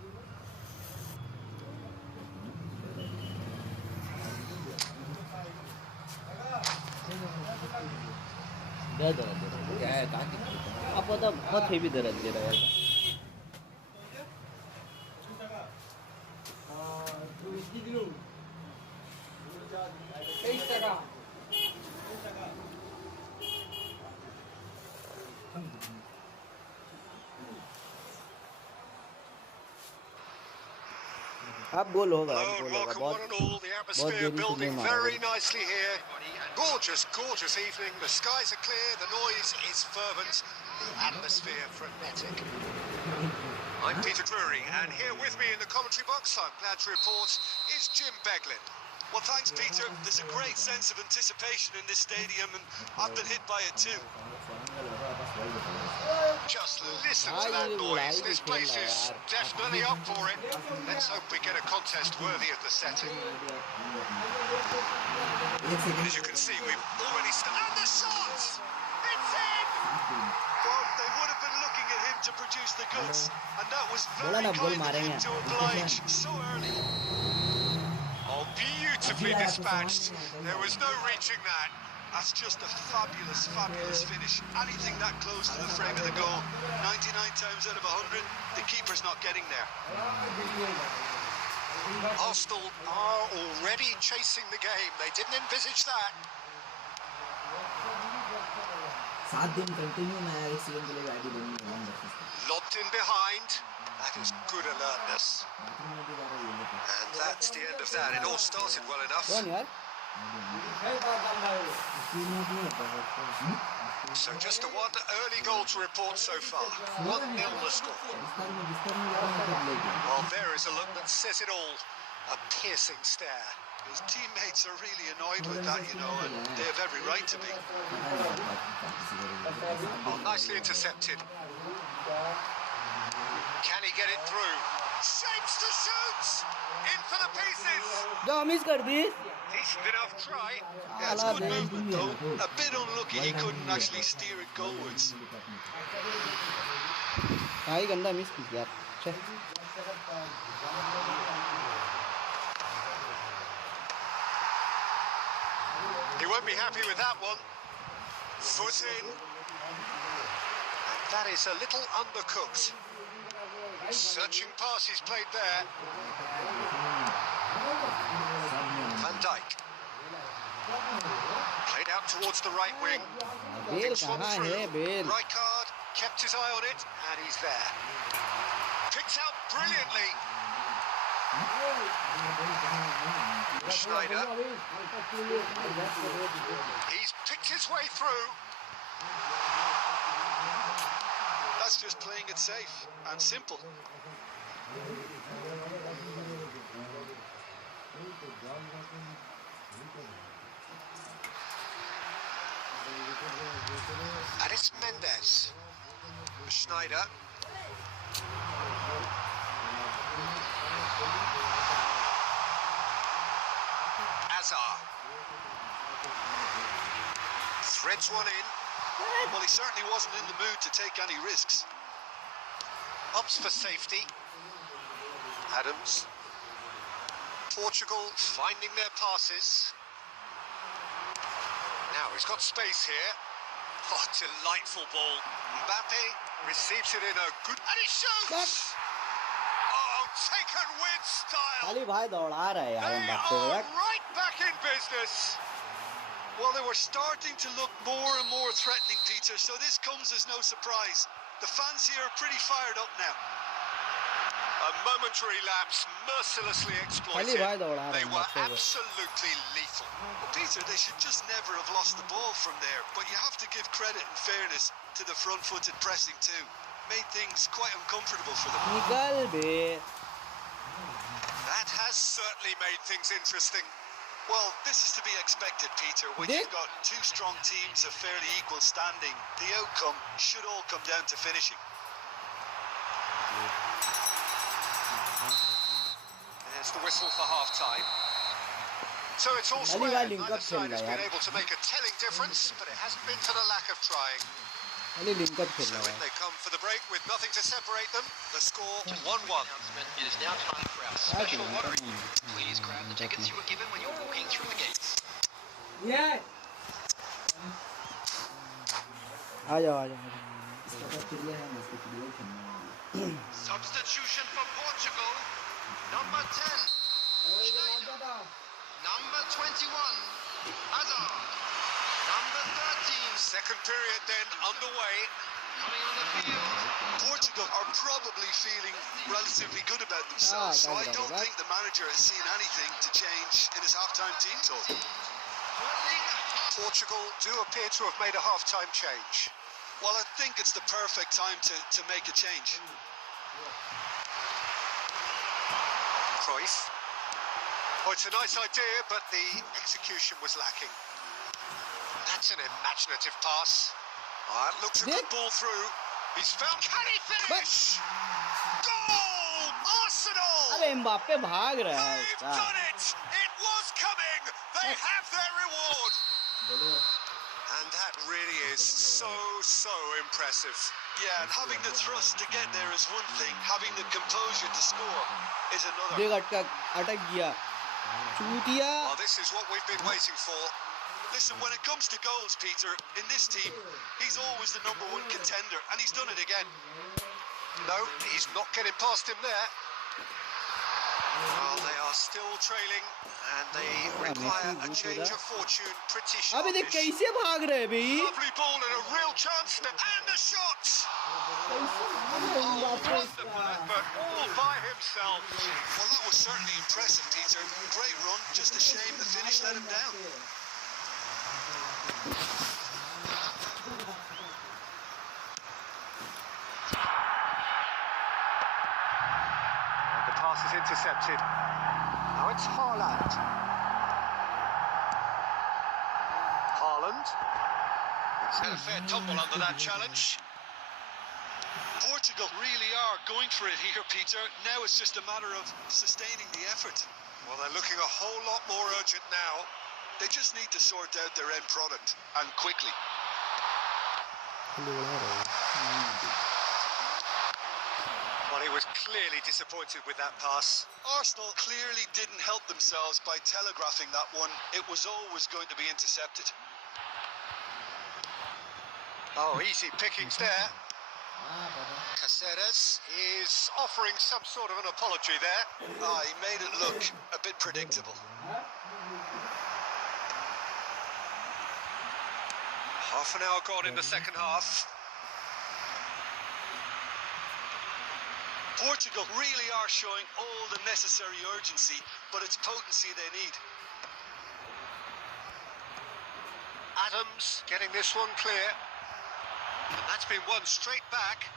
दर्द दे रहा है क्या है कहाँ आप पता बहुत हेवी दर्द दे रहा है आप गोल होगा Hello and welcome one and all. The atmosphere building very nicely here. Gorgeous, gorgeous evening. The skies are clear, the noise is fervent, the atmosphere frenetic. I'm Peter Drury, and here with me in the commentary box, I'm glad to report, is Jim Beglin. Well, thanks, Peter. There's a great sense of anticipation in this stadium, and I've been hit by it too. Just listen to that noise. This place is definitely up for it. Let's hope we get a contest worthy of the setting. And as you can see, we've already started. And the shot! It's in! Well, they would have been looking at him to produce the goods, and that was very kind of him to oblige so early. Oh, beautifully dispatched. There was no reaching that. That's just a fabulous, fabulous finish. Anything that close to the frame of the goal, 99 times out of 100, the keeper's not getting there. Arsenal are already chasing the game. They didn't envisage that. 7 दिन continue मैं एक season के लिए ID बनी हूं Lobbed in behind. That is good alertness. And that's the end of that. It all started well enough. कौन यार? So just a one early goal to report so far. 1-0 the score. Well, there is a look that says it all. A piercing stare. His teammates are really annoyed with that, you know, and they have every right to be. Oh, nicely intercepted. Can he get it through? Shapes to shoot! In for the pieces! जो miss कर दी Decent enough try. Yeah, it's good movement though. A bit unlucky he couldn't actually steer it goalwards. भाई गंदा miss की यार छे He won't be happy with that one. Foot in. And that is a little undercooked. Searching pass he's played there. Van Dijk. Played out towards the right wing. बेल Swung कहाँ through. है बेल Right card. Kept his eye on it. And he's there. Picked out brilliantly. Schneider. He's picked his way through. That's just playing it safe and simple. And it's Mendes. Schneider. Azar. Threads one in. Well, he certainly wasn't in the mood to take any risks. Ups for safety. Adams. Portugal finding their passes. Now he's got space here. Oh, delightful ball. Mbappe receives it in a good... And he shoots! Oh, taken with style! खाली भाई दौड़ा रहा है यार They बाप रे are यार right back in business. Well, they were starting to look more and more threatening, Peter, so this comes as no surprise. The fans here are pretty fired up now. A momentary lapse, mercilessly खाली भाई exploited. दौड़ा रहा They है were बाप रे absolutely lethal. Peter, they should just never have lost the ball from there, but you have to give credit and fairness to the front-footed pressing too. Made things quite uncomfortable for them. निकल बे That has certainly made things interesting. Well, this is to be expected, Peter. When Dick? you've got two strong teams of fairly equal standing, the outcome should all come down to finishing. There's the whistle for half-time. So it's all Ali square. भाई link Neither up side खेल has रहा है been यार able to make a telling difference, but it hasn't been for the lack of trying. खाली link up खेल So रहा in है they come for the break with nothing to separate them. The score 1-1. It is now time for our special lottery. Please grab the tickets you were given when you're walking through the gates. आ जाओ आ जाओ Substitution for Portugal. Number 10. Schneider. Number 21. Hazard. Number 13. Second period then underway. Coming on the field. Portugal are probably feeling relatively good about themselves, so I don't think the manager has seen anything to change in his half-time team talk. Portugal do appear to have made a half-time change. Well, I think it's the perfect time to make a change. Cruyff. Oh, it's a nice idea, but the execution was lacking. That's an imaginative pass. Oh, that looks a good ball through. He's found... Can he finish? Goal! Arsenal! अरे Mbappe भाग रहा है They've done it! It was coming! They have their reward! And that really is so impressive. Yeah, and having the thrust to get there is one thing. Having the composure to score is another. देख अटक गया चूतिया Well, this is what we've been waiting for. Listen, when it comes to goals, Peter, in this team, he's always the number one contender, and he's done it again. No, he's not getting past him there. Well, they are still trailing, and they require a change of fortune pretty अबे देख sharpish. कैसे भाग रहे हैं भाई Lovely ball and a real chance, and the shot! Oh, wonderful effort, himself. Well, that was certainly impressive, Peter. Great run, just a shame the finish let him down. And the pass is intercepted. Now it's Haaland. Haaland. He's had a fair tumble under that challenge. Portugal really are going for it here, Peter. Now it's just a matter of sustaining the effort. Well, they're looking a whole lot more urgent now. They just need to sort out their end product, and quickly. Well, he was clearly disappointed with that pass. Arsenal clearly didn't help themselves by telegraphing that one. It was always going to be intercepted. Oh, easy pickings there. Caceres is offering some sort of an apology there. He made it look a bit predictable. Half an hour gone in the second half. Portugal really are showing all the necessary urgency, but it's potency they need. Adams getting this one clear. And that's been won straight back.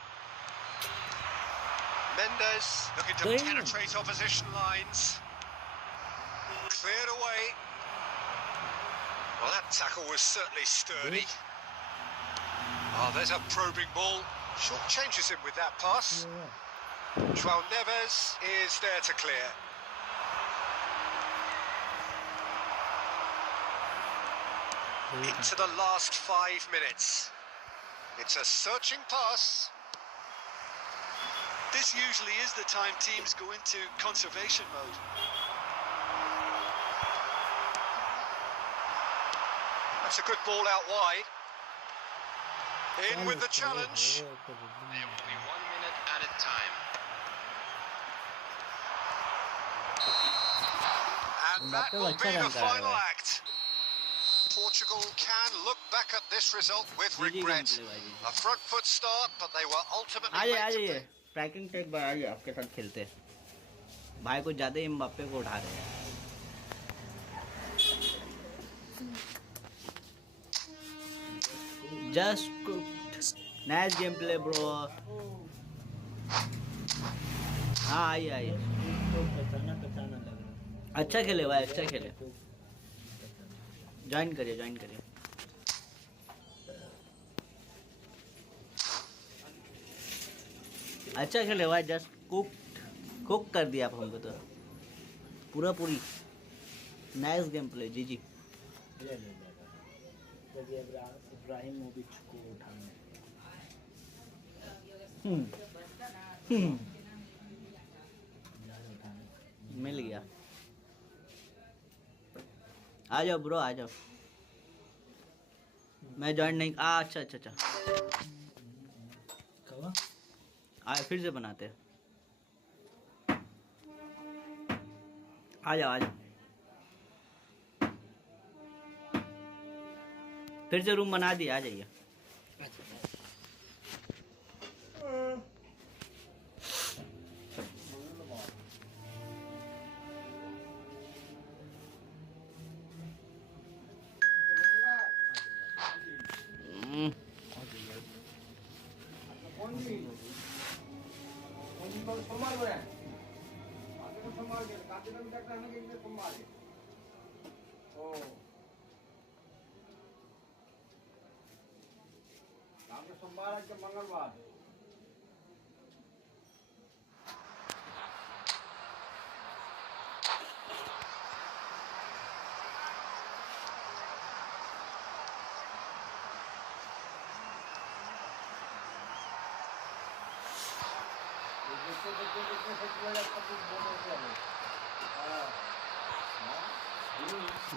Mendes looking to penetrate opposition lines. Cleared away. Well, that tackle was certainly sturdy. Oh, there's a probing ball. Short changes him with that pass. João Neves is there to clear. Into the last 5 minutes. It's a searching pass. This usually is the time teams go into conservation mode. That's a good ball out wide. In with the challenge. There will be 1 minute at a time. And that will be the final act. Portugal can look back at this result with regret. A front foot start, but they were ultimately आ made to जाइए pay. Tracking take पर आ जाइए, आपके साथ खेलते हैं। भाई को ज्यादा एम्बाप्पे को उठा रहे हैं। Just cooked. Nice gameplay, bro. हाँ आइए। अच्छा खेले भाई, अच्छा खेले। ज्वाइन करिए। अच्छा खेले भाई, जस्ट कुक कर दिया आप हमको तो पूरी नाइस गेम प्ले। जी इब्राहिमोविच को उठाना। मिल गया। आ जाओ ब्रो, आ जाओ। मैं ज्वाइन नहीं। अच्छा फिर से बनाते हैं। आ जाओ। फिर से रूम बना दिया, आ जाइए। मंगलवार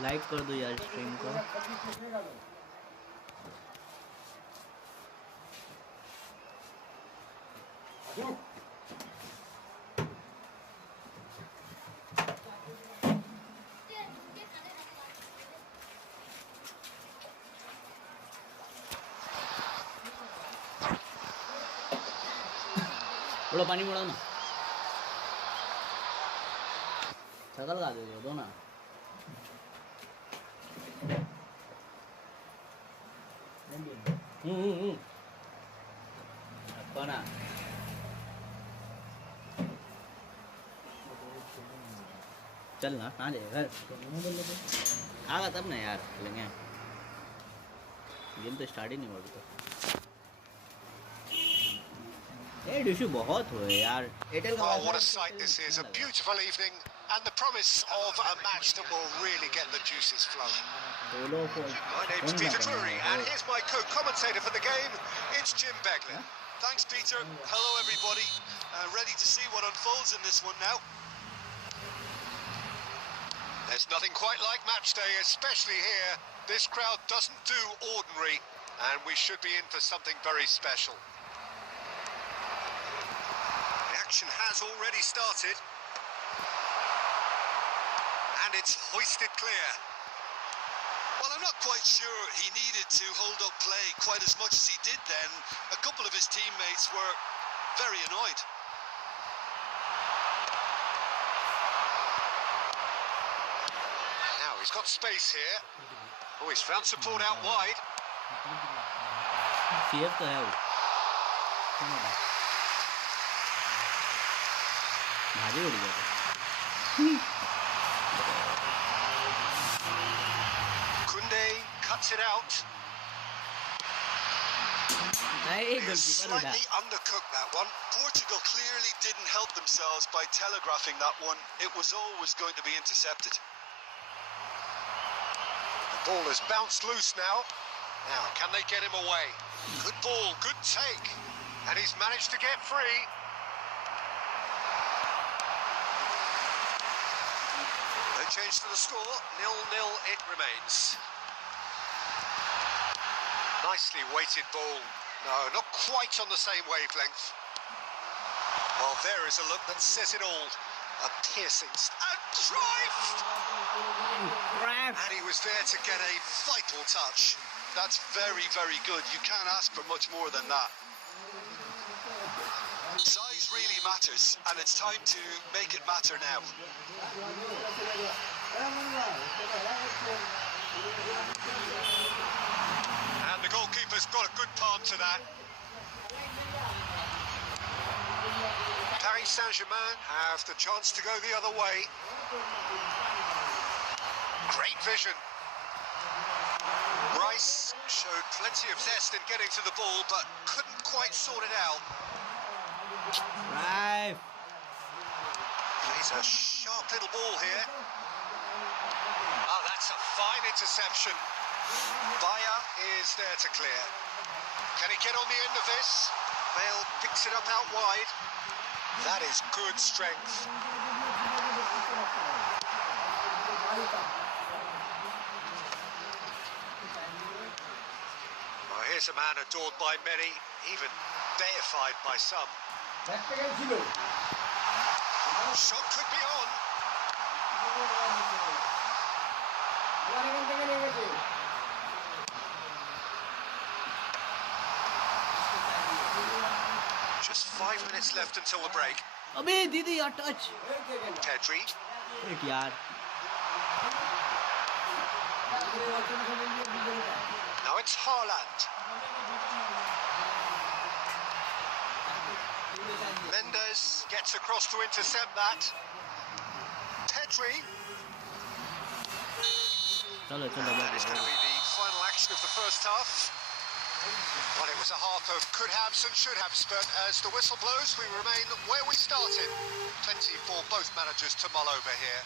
लाइक कर दो यार स्ट्रीम को। थोड़ा पानी मोड़ा ना। शकल का दे दो ना कौन आ चल ना कहाँ जाएगा आगा तब ना यार लेंगे गेम तो स्टार्ट ही नहीं हुआ अभी तो ये डिशू बहुत हुए यार एयरटेल का Oh, what a sight this is. A beautiful evening and the promise of a match that will really get the juices flowing. My name's Peter Drury and here's my co-commentator for the game. It's Jim Beglin. Thanks, Peter. Hello, everybody. Ready to see what unfolds in this one now. There's nothing quite like match day, especially here. This crowd doesn't do ordinary and we should be in for something very special. The action has already started. And it's hoisted clear. Well, I'm not quite sure he needed to hold up play quite as much as he did then. A couple of his teammates were very annoyed. Now he's got space here. Oh, he's found support out wide. CF तो है वो भारी उड़ गया Kunde cuts it out. Slightly undercooked that one. Portugal clearly didn't help themselves by telegraphing that one. It was always going to be intercepted. The ball has bounced loose now. Now, can they get him away? Good ball, good take. And he's managed to get free. No change to the score. 0-0 it remains. Nicely weighted ball. No, not quite on the same wavelength. Well, there is a look that says it all. A piercing and drive! And he was there to get a vital touch. That's very, very good. You can't ask for much more than that. Size really matters, and it's time to make it matter now. And the goalkeeper's got a good palm to that. Paris Saint-Germain have the chance to go the other way. Great vision. Rice showed plenty of zest in getting to the ball, but couldn't quite sort it out. Right. Plays a sharp little ball here. Oh, that's a fine interception. Bayer is there to clear. Can he get on the end of this? Bale picks it up out wide. That is good strength. Well, here's a man adored by many, even deified by some. Shot could be on. Just 5 minutes left until the break. अबे दीदी यार touch Pedri. एक यार Now it's Haaland. Mendes gets across to intercept that. Pedri. चलो चलो That is going to be the final action of the first half. Well, it was a half of could haves and should haves, but as the whistle blows, we remain where we started. Plenty for both managers to mull over here.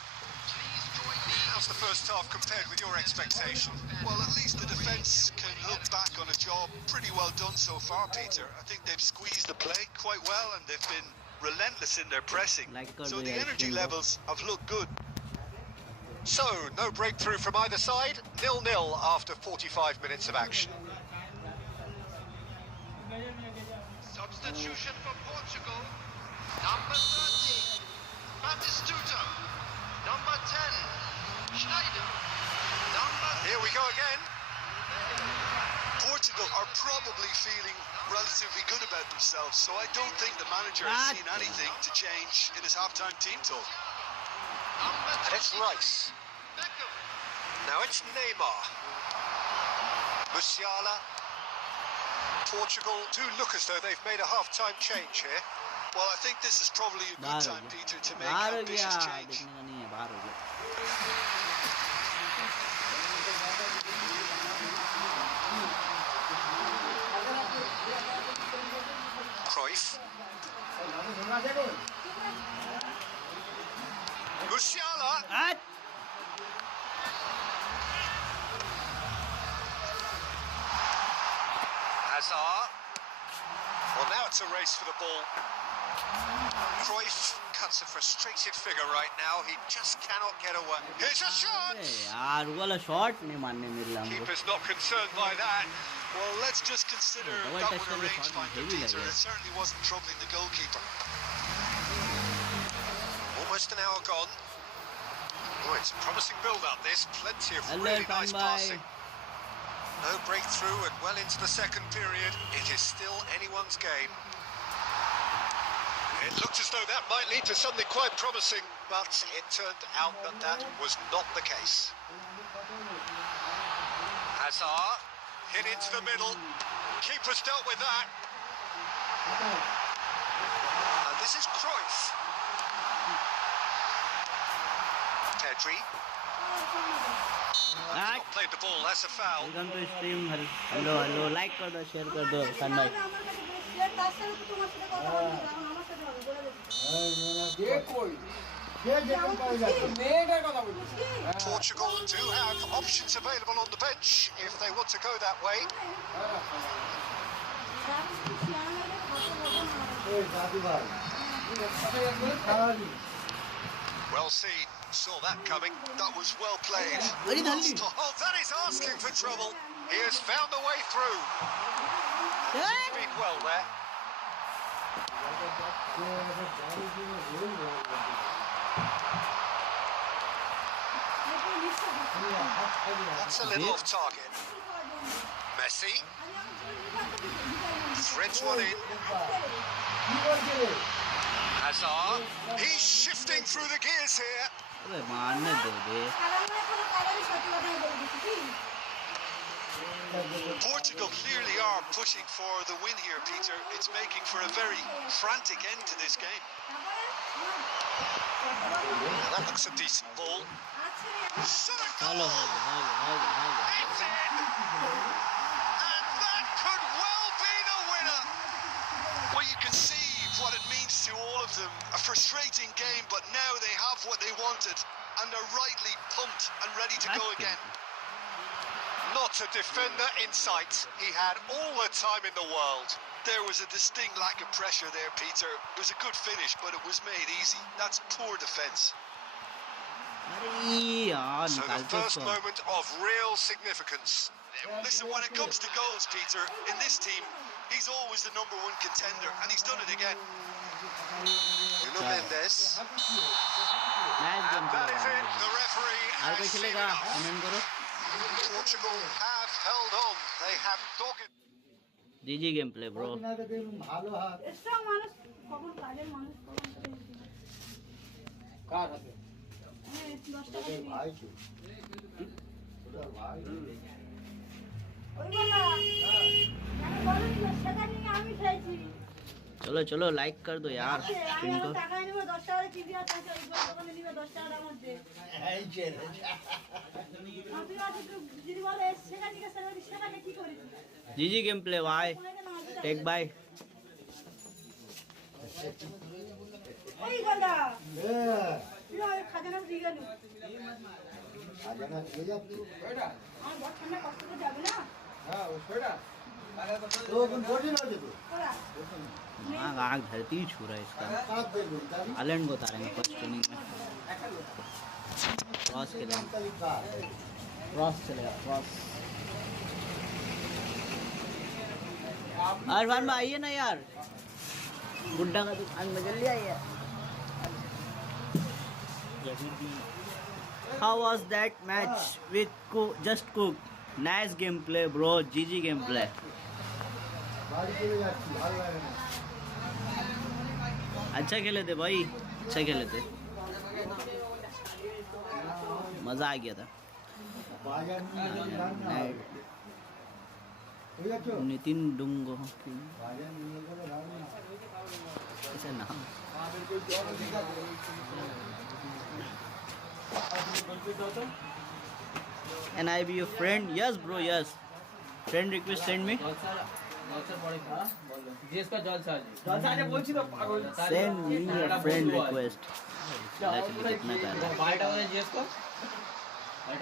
How's the first half compared with your expectation? Well, at least the defence can look back on a job pretty well done so far, Peter. I think they've squeezed the play quite well and they've been relentless in their pressing. So the energy levels have looked good. So, no breakthrough from either side. 0-0 after 45 minutes of action. Substitution for Portugal. Number 30, Batistuta. Number 10, Schneider. Here we go again. Portugal are probably feeling relatively good about themselves, so I don't think the manager has seen anything to change in his half-time team talk. And it's Rice. Now it's Neymar. Musiala. Portugal do look as though they've made a half-time change here. Well, I think this is probably a good time, Peter, to make बाहर हो ambitious गया, change. देखने का नहीं है, बाहर हो गया. Cruyff. Musiala. Hazard. Well, now it's a race for the ball. Cruyff cuts a frustrated figure right now. He just cannot get away. Here's a shot! यार वो वाला शॉट नहीं मारने मिल रहा हमको. Keeper's not concerned by that. Well, let's just consider Double that touch one a वाले range shot finder, heavy Peter. लगे. It certainly wasn't troubling the goalkeeper. Almost an hour gone. Oh, it's a promising build-up, this. Plenty of Hello, really nice Tanbai. passing. No breakthrough and well into the second period. It is still anyone's game. It looked as though that might lead to something quite promising, but it turned out that that was not the case. Hazard hit into the middle. Keeper's dealt with that. And this is Cruyff. Pedri. Not played the ball, that's a foul. Welcome to stream. Hello hello, like कर दो, share कर दो सन भाई. Portugal do have options available on the bench if they want to go that way. Well seen. Saw that coming. That was well played. Oh, that is asking for trouble. He has found the way through. Speak well there. That's a little off target. Messi threads one in. Hazard. He's shifting through the gears here. अबे मारने दे दे. Portugal clearly are pushing for the win here, Peter. It's making for a very frantic end to this game. Now that looks a decent ball. Shot a goal! It's in! And that could well be the winner! Well, you can see what it means to all of them. A frustrating game, but now they have what they wanted and are rightly pumped and ready to go again. Not a defender in sight. He had all the time in the world. There was a distinct lack of pressure there, Peter. It was a good finish, but it was made easy. That's poor defence. अरे यार So the निकालते first उसको. moment of real significance. Listen, when it comes to goals, Peter, in this team, he's always the number one contender, and he's done it again. Nuno Mendes. Match And game that is it. The referee हर कोई has seen खेलेगा. enough. Comment करो. Portugal have held on. They have dogged. GG game play bro. चलो चलो like कर दो यार stream को. GG game play bye. Take bye. आग धरती छू रहा है इसका. हालैंड को उतारेंगे फर्स्ट इनिंग में. क्रॉस खेलेंगे. क्रॉस चलेगा क्रॉस. अरफान में आइए ना यार. गुड्डा का दुकान में जल्दी आइए. How was that match with just cook? Nice gameplay, bro. GG gameplay. अच्छा खेले थे भाई. अच्छा खेले थे. मज़ा आ गया था। नितिन डुंगो ऐसा नाम। And I be your friend? Yes bro, yes. Friend request send me. Send me a friend request.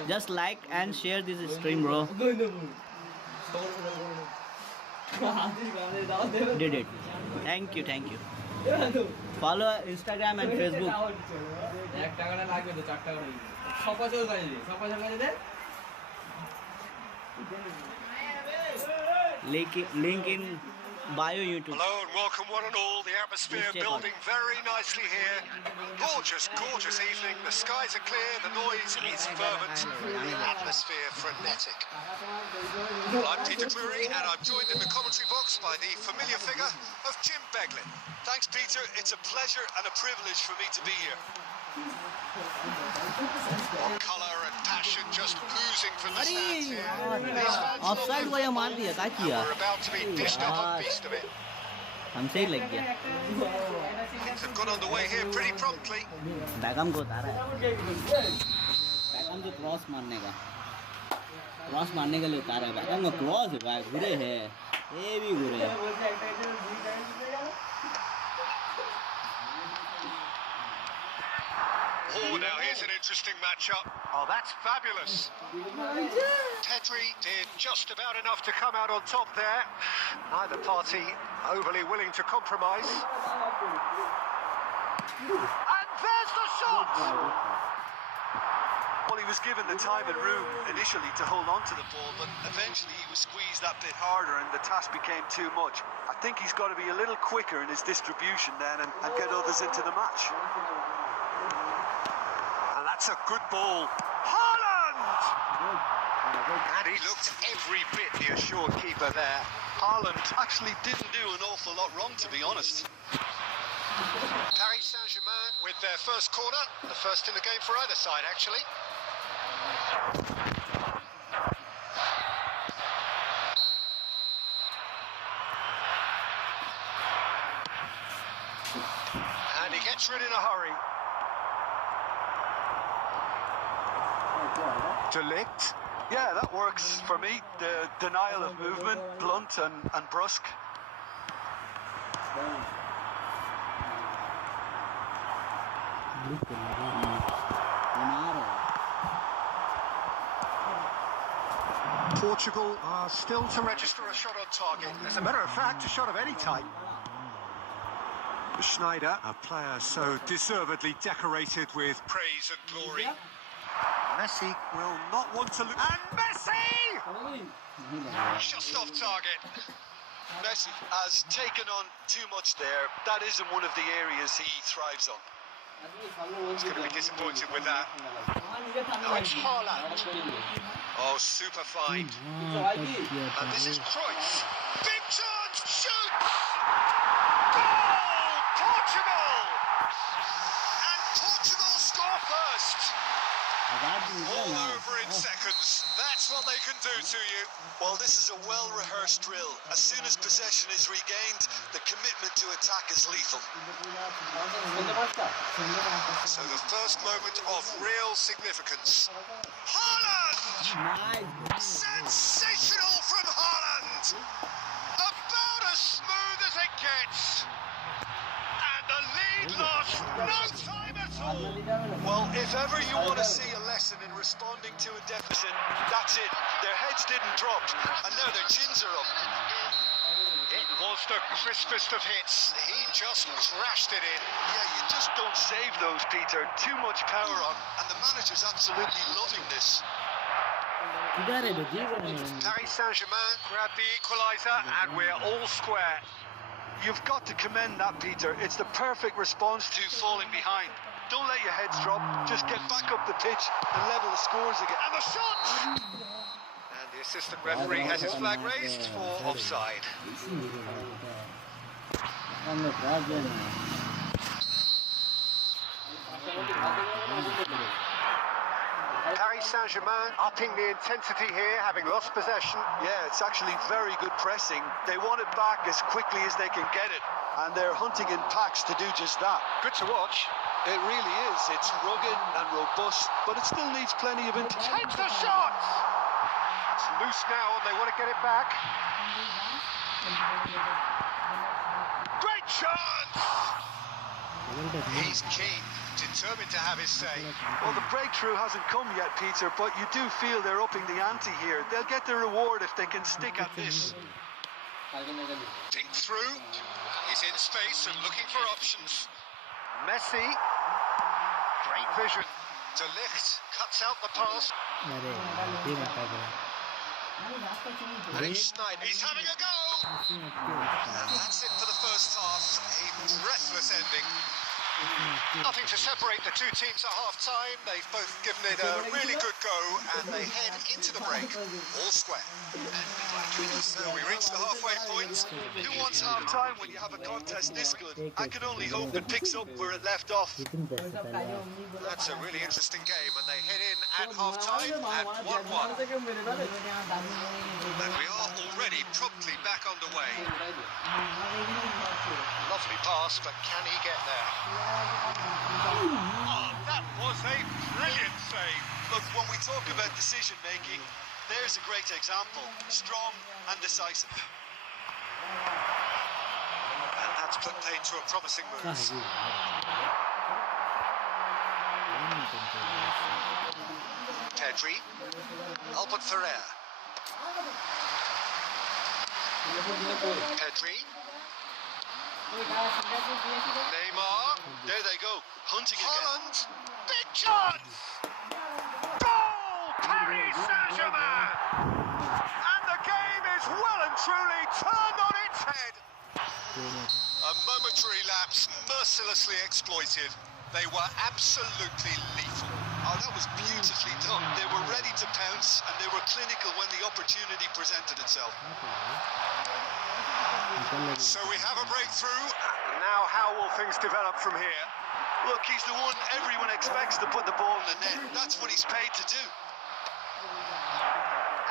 Just like and share this stream bro. Did it. Thank you, thank you. Follow Instagram and Facebook. Link in bio YouTube. Hello and welcome one and all. The atmosphere building very nicely here. Gorgeous, gorgeous evening. The skies are clear, the noise is fervent, the atmosphere frenetic. I'm Peter Drury and I'm joined in the commentary box by the familiar figure of Jim Beglin. Thanks Peter, it's a pleasure and a privilege for me to be here. Colour and passion just oozing from the stands here. These fans offside को ये मार दिया, क्या किया? we're about to be dished up a feast of it. हमसे ही लग गया। Things have got underway here pretty promptly. Beckham को उतारा है। बैकम को क्रॉस मारने का लिए उतारा है। बैकम को क्रॉस है भाई, घुरे है, ये भी घुरे है। Oh, now here's an interesting matchup. Oh, that's fabulous. Pedri did just about enough to come out on top there. Neither party overly willing to compromise. And there's the shot! Well, he was given the time and room initially to hold on to the ball, but eventually he was squeezed that bit harder and the task became too much. I think he's got to be a little quicker in his distribution then and get others into the match. That's a good ball. Haaland! And he looked every bit the assured keeper there. Haaland actually didn't do an awful lot wrong, to be honest. Paris Saint-Germain with their first corner. The first in the game for either side, actually. And he gets rid in a hurry. Delict. Yeah, that works for me. The denial of movement, blunt and brusque. Portugal are still to register a shot on target. As a matter of fact, a shot of any type. Schneider, a player so deservedly decorated with praise and glory. Messi will not want to lose. And Messi! Just off target. Messi has taken on too much there. That isn't one of the areas he thrives on. He's going to be disappointed with that. Now it's Haaland. Oh, super find. And this is Cruyff. Big chance! Shoots! Goal! Portugal! And Portugal score first. All over in seconds. That's what they can do to you. Well, this is a well-rehearsed drill. As soon as possession is regained, the commitment to attack is lethal. So the first moment of real significance. Haaland! Sensational from Haaland! About as smooth as it gets. And the lead lost no time at all. Well, if ever you want to see a lesson in responding to a deficit, that's it. Their heads didn't drop, and now their chins are up. It was the crispest of hits. He just crashed it in. Yeah, you just don't save those, Peter. Too much power on, and the manager's absolutely loving this. Paris Saint-Germain grabbed the equaliser, and we're all square. You've got to commend that, Peter. It's the perfect response to falling behind. Don't let your heads drop. Just get back up the pitch and level the scores again. And the shot! And the assistant referee has his flag raised for offside. Paris Saint-Germain upping the intensity here, having lost possession. Yeah, it's actually very good pressing. They want it back as quickly as they can get it, and they're hunting in packs to do just that. Good to watch. It really is. It's rugged and robust, but it still needs plenty of Take the shot! It's loose now and they want to get it back. Great chance! He's keen, determined to have his say. Well, the breakthrough hasn't come yet, Peter, but you do feel they're upping the ante here. They'll get their reward if they can stick at this. Dink through. He's in space and looking for options. Messi. Great vision. De Ligt cuts out the pass. And it's Snyder. He's having a go! And that's it for the first half. A breathless ending. Nothing to separate the two teams at half-time. They've both given it a really good go, and they head into the break all square. So we reach the halfway point. Who wants half-time when you have a contest this good? I can only hope it picks up where it left off. That's a really interesting game, and they head in at half-time at 1-1. And we are already promptly back underway. Lovely pass, but can he get there? Oh, that was a brilliant save. Look, when we talk about decision-making, there's a great example. Strong and decisive. And that's put paid to a promising move. Pedri, Albert Ferrer. Pedri. Neymar. There they go, hunting again. Holland. Big chance. Goal! Paris Saint-Germain. And the game is well and truly turned on its head. A momentary lapse, mercilessly exploited. They were absolutely lethal. Oh, that was beautifully done. They were ready to pounce, and they were clinical when the opportunity presented itself. So we have a breakthrough. Now how will things develop from here? Look, he's the one everyone expects to put the ball in the net. That's what he's paid to do.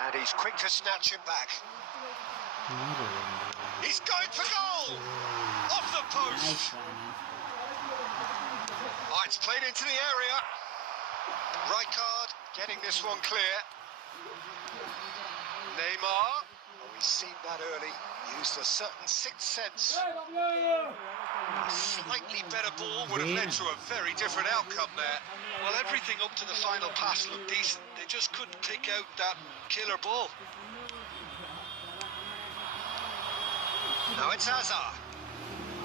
And he's quick to snatch it back. He's going for goal! Off the post! Oh, it's played into the area. Right card, getting this one clear. Neymar. Oh, we've seen that early. Used a certain sixth sense. A slightly better ball would have led to a very different outcome there. Well, everything up to the final pass looked decent. They just couldn't pick out that killer ball. Now it's Hazard.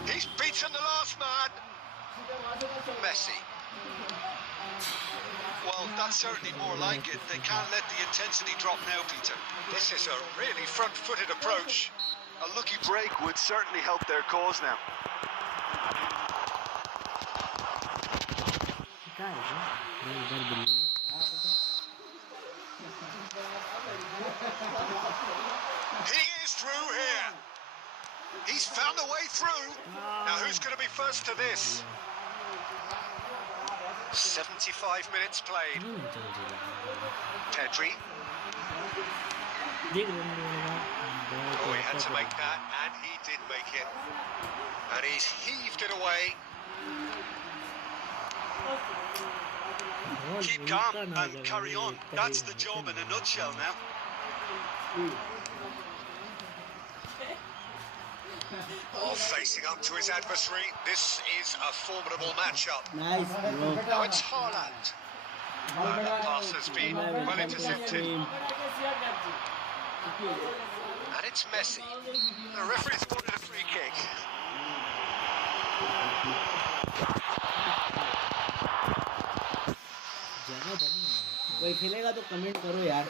He's beaten the last man. Messi. Well, that's certainly more like it. They can't let the intensity drop now, Peter. This is a really front-footed approach. A lucky break would certainly help their cause now. He is through here. He's found a way through. Now who's going to be first to this? 75 minutes played. Pedri. Oh, he had to make that, and he did make it. And he's heaved it away. Keep calm and carry on. That's the job in a nutshell now. Oh, facing up to his adversary. This is a formidable matchup. Nice, bro. Now it's Haaland. And the pass has been well intercepted. And it's Messi. The referee's wanted a free kick. कोई खेलेगा तो comment करो यार।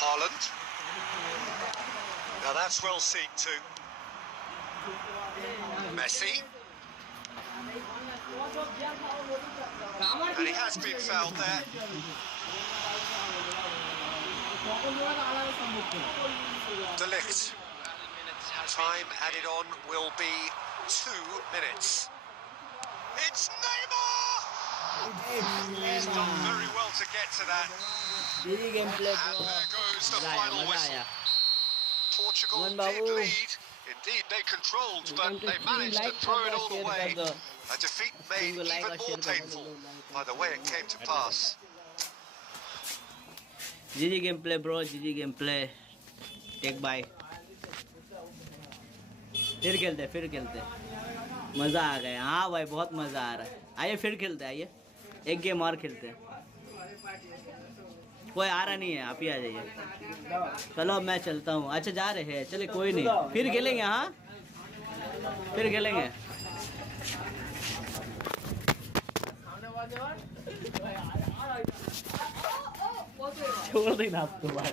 Haaland. Now that's well seen too. Messi. And he has been fouled there. De Ligt. Time added on will be 2 minutes. It's Neymar! He's done very well to get to that. GG gameplay And bro. there goes the मजा आया final मजा whistle. आया. Portugal Mohan did Babu. lead. Indeed, they controlled, but Welcome to they stream. managed to Like throw कर it दो, all share away. कर दो. A defeat Stream made को like even और more share कर painful दो. by the way it came to pass. GG gameplay bro. GG gameplay. Take bye. फिर खेलते मज़ा आ गया. हाँ भाई बहुत मज़ा आ रहा है. आइए फिर खेलते आइए. एक गेम और खेलते हैं. कोई आ रहा नहीं है, आप ही आ जाइए. चलो अब मैं चलता हूँ. अच्छा जा रहे हैं, चले कोई नहीं. फिर खेलेंगे. हाँ फिर खेलेंगे. छोड़ देना आप तो भाई.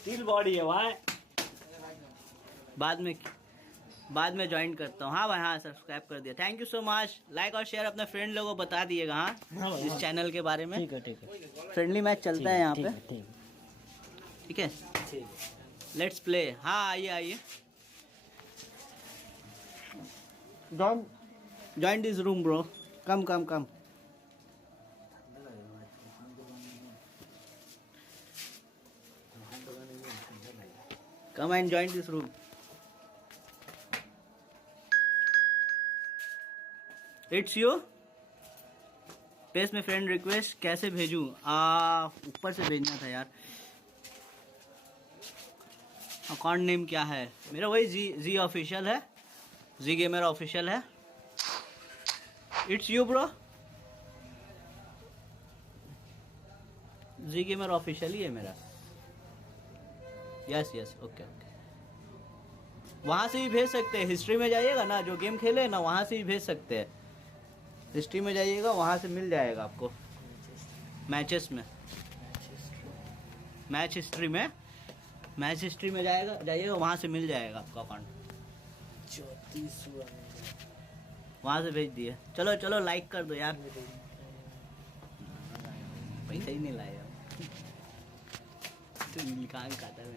स्टील बॉडी है भाई. बाद में ज्वाइन करता हूँ. हाँ भाई हाँ सब्सक्राइब कर दिया. Thank you so much. Like और शेयर अपने फ्रेंड लोगों को बता दिएगा. हाँ इस चैनल के बारे में. ठीक है. फ्रेंडली मैच चलता है यहाँ पे. ठीक है. Let's play. हाँ आइए join this room bro. Come and join this room. It's you. PES में फ्रेंड रिक्वेस्ट कैसे भेजूं? ऊपर से भेजना था यार. अकाउंट नेम क्या है मेरा? वही जी ऑफिशियल है. जी गेमर ऑफिशियल है. It's you bro. G gamer official ही है मेरा. Yes okay. वहाँ से भी भेज सकते हैं. हिस्ट्री में जाइएगा ना, जो गेम खेले ना वहाँ से भी भेज सकते हैं. हिस्ट्री में जाइएगा, वहाँ से मिल जाएगा आपको. मैचेस में मैच हिस्ट्री में जाइएगा वहाँ से मिल जाएगा आपका अकाउंट. वहाँ से भेज दिए. चलो लाइक कर दो यार. पैसा ही नहीं लाया तो कहाँ खाता है.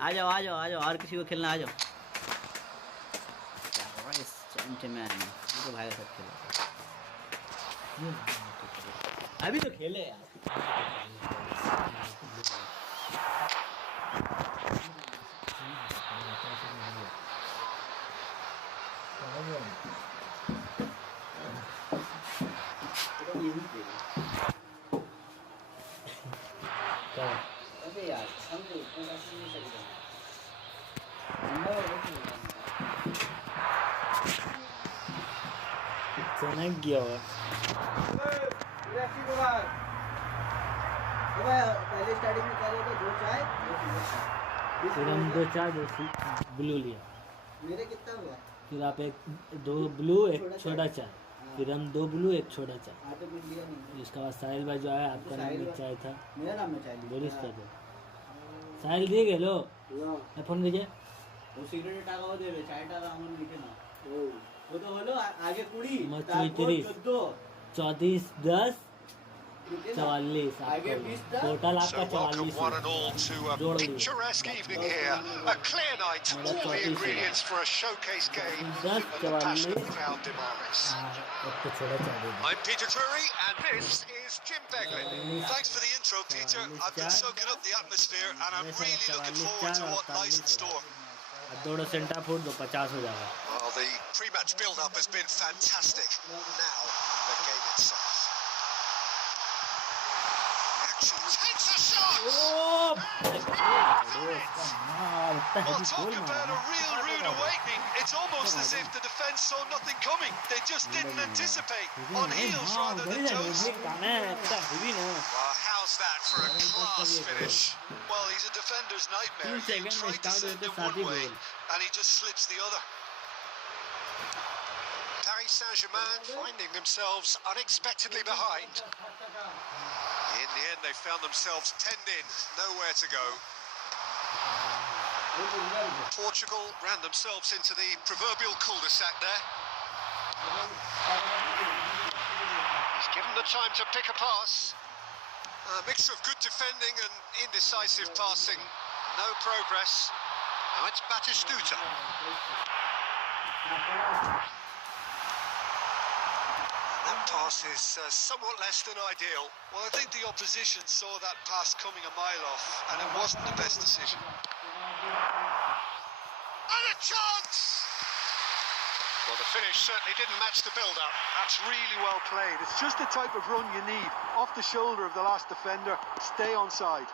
आ जाओ और किसी को खेलना. आ जाओ. तो भाई सब खेला. अभी तो खेले यार. अबे यार हम तो नहीं सकते. चनक गया हुआ. पहले स्टार्टिंग में क्या लेते? 2 चाय फिर हम 2 चाय 2 ब्लू लिया. मेरे कितना हुआ? फिर आप 2 ब्लू 1 छोटा चाय. फिर हम 2 ब्लू 1 छोटा चाय. इसके बाद साहिल भाई जो आया, आपका नाम में चाय था. मेरा नाम में चाय बोलिस था. साहिल दे गेलो फोन कीजिए. वो सिगरेट टाका दे चाय टाका हम मीठे ना. वो तो बोलो आगे कुड़ी 34 34 10 44 टोटल आपका So welcome one and all to a picturesque evening here. A clear night, all the ingredients for a showcase game that the passionate crowd demands. I'm Peter Drury and this is Jim Beglin. Thanks for the intro, Peter. I've been soaking up the atmosphere and I'm really looking forward to what lies in store. दोनों Santa foot दो 50 हो जाएगा. Well, the pre-match build-up has been fantastic. Now, the game itself. Action takes a shot! Well, talk about a real rude awakening. It's almost as if the defence saw nothing coming. They just didn't anticipate. On heels rather than toes. Well, how's that for a class finish? Well, he's a defender's nightmare. He tried to send him one way, and he just slips the other. Paris Saint-Germain finding themselves unexpectedly behind. In the end, they found themselves penned in, nowhere to go. Portugal ran themselves into the proverbial cul-de-sac there. He's given the time to pick a pass. A mixture of good defending and indecisive passing. No progress. Now it's Batistuta. That pass is somewhat less than ideal. Well, I think the opposition saw that pass coming a mile off, and it wasn't the best decision. And a chance! Well, the finish certainly didn't match the build-up. That's really well played. It's just the type of run you need. Off the shoulder of the last defender, stay onside.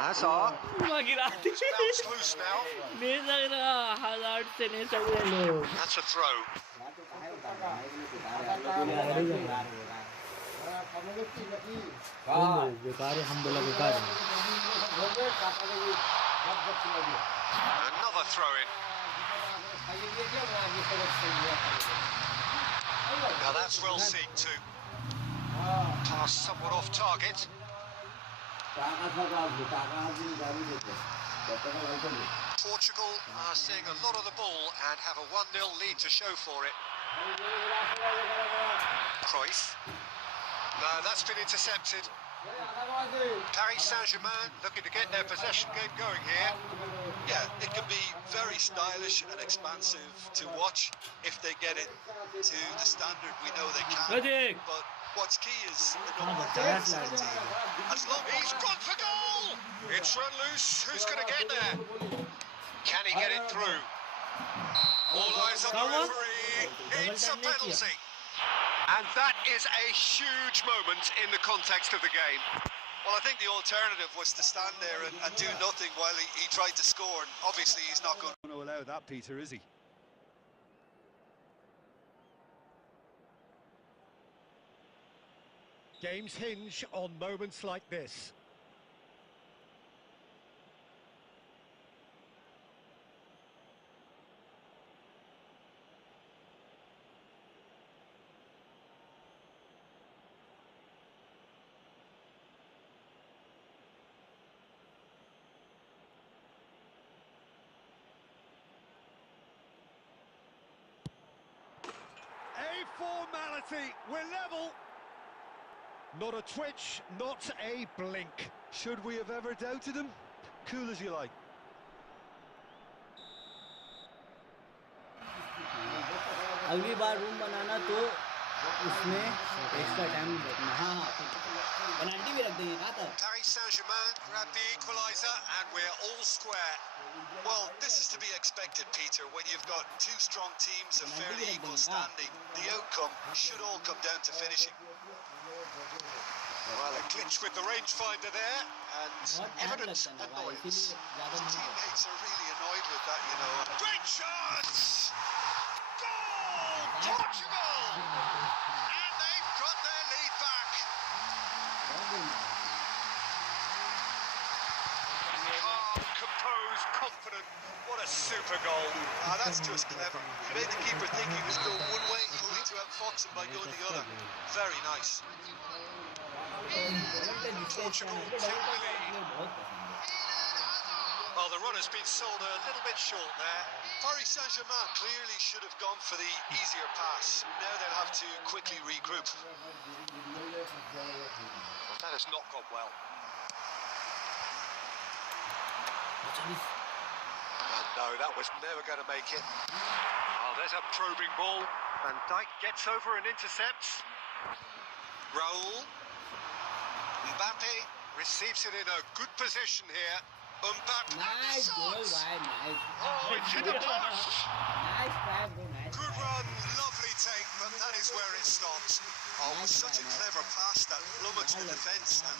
That's all. गिरा दी It's bounced loose now. नहीं लग रहा हालात से नहीं सक रहे लोग That's a throw. बेकार है हम बोला बेकार है Another throw in. Now that's well seen too. Pass somewhat off target. Portugal are seeing a lot of the ball and have a 1-0 lead to show for it. Cruyff. No, that's been intercepted. Paris Saint-Germain looking to get their possession game going here. Yeah, it can be very stylish and expansive to watch if they get it to the standard we know they can. But what's key is the number of goals in the team. As long as He's gone for goal! It's run loose. Who's going to get there? Can he get it through? All eyes on the referee. It's a penalty. And that is a huge moment in the context of the game. Well, I think the alternative was to stand there and do nothing while he tried to score, and obviously he's not going To allow that, Peter, is he? Games hinge on moments like this. A formality, we're level. Not a twitch, not a blink. Should we have ever doubted him? Cool as you like. अगली बार room बनाना तो उसमें extra time रखना हाँ हाँ penalty भी रख देंगे कहाँ तक Paris Saint-Germain grab the equaliser and we're all square. Well, this is to be expected, Peter. When you've got two strong teams of fairly equal standing, the outcome should all come down to finishing. Well, a glitch with the rangefinder there, and evident annoyance. His teammates are really annoyed with that, you know. Great chance! Goal! Portugal! And they've got their lead back. Calm, composed, confident. What a super goal. That's just clever. He made the keeper think he was going one way, only to outfox him by going the other. Very nice. Portugal take the lead. Well, the run has been sold a little bit short there. Paris Saint-Germain clearly should have gone for the easier pass. Now they'll have to quickly regroup. Well, that has not gone well. And no, that was never going to make it. Oh, there's a probing ball. Van Dijk gets over and intercepts. Raul. Mbappe receives it in a good position here. Mbappe. nice goal भाई nice Oh, it's hit the post. nice try bro nice Good run, lovely take, but that is where it stops. Oh, it was such a clever pass that flummoxed the defence, and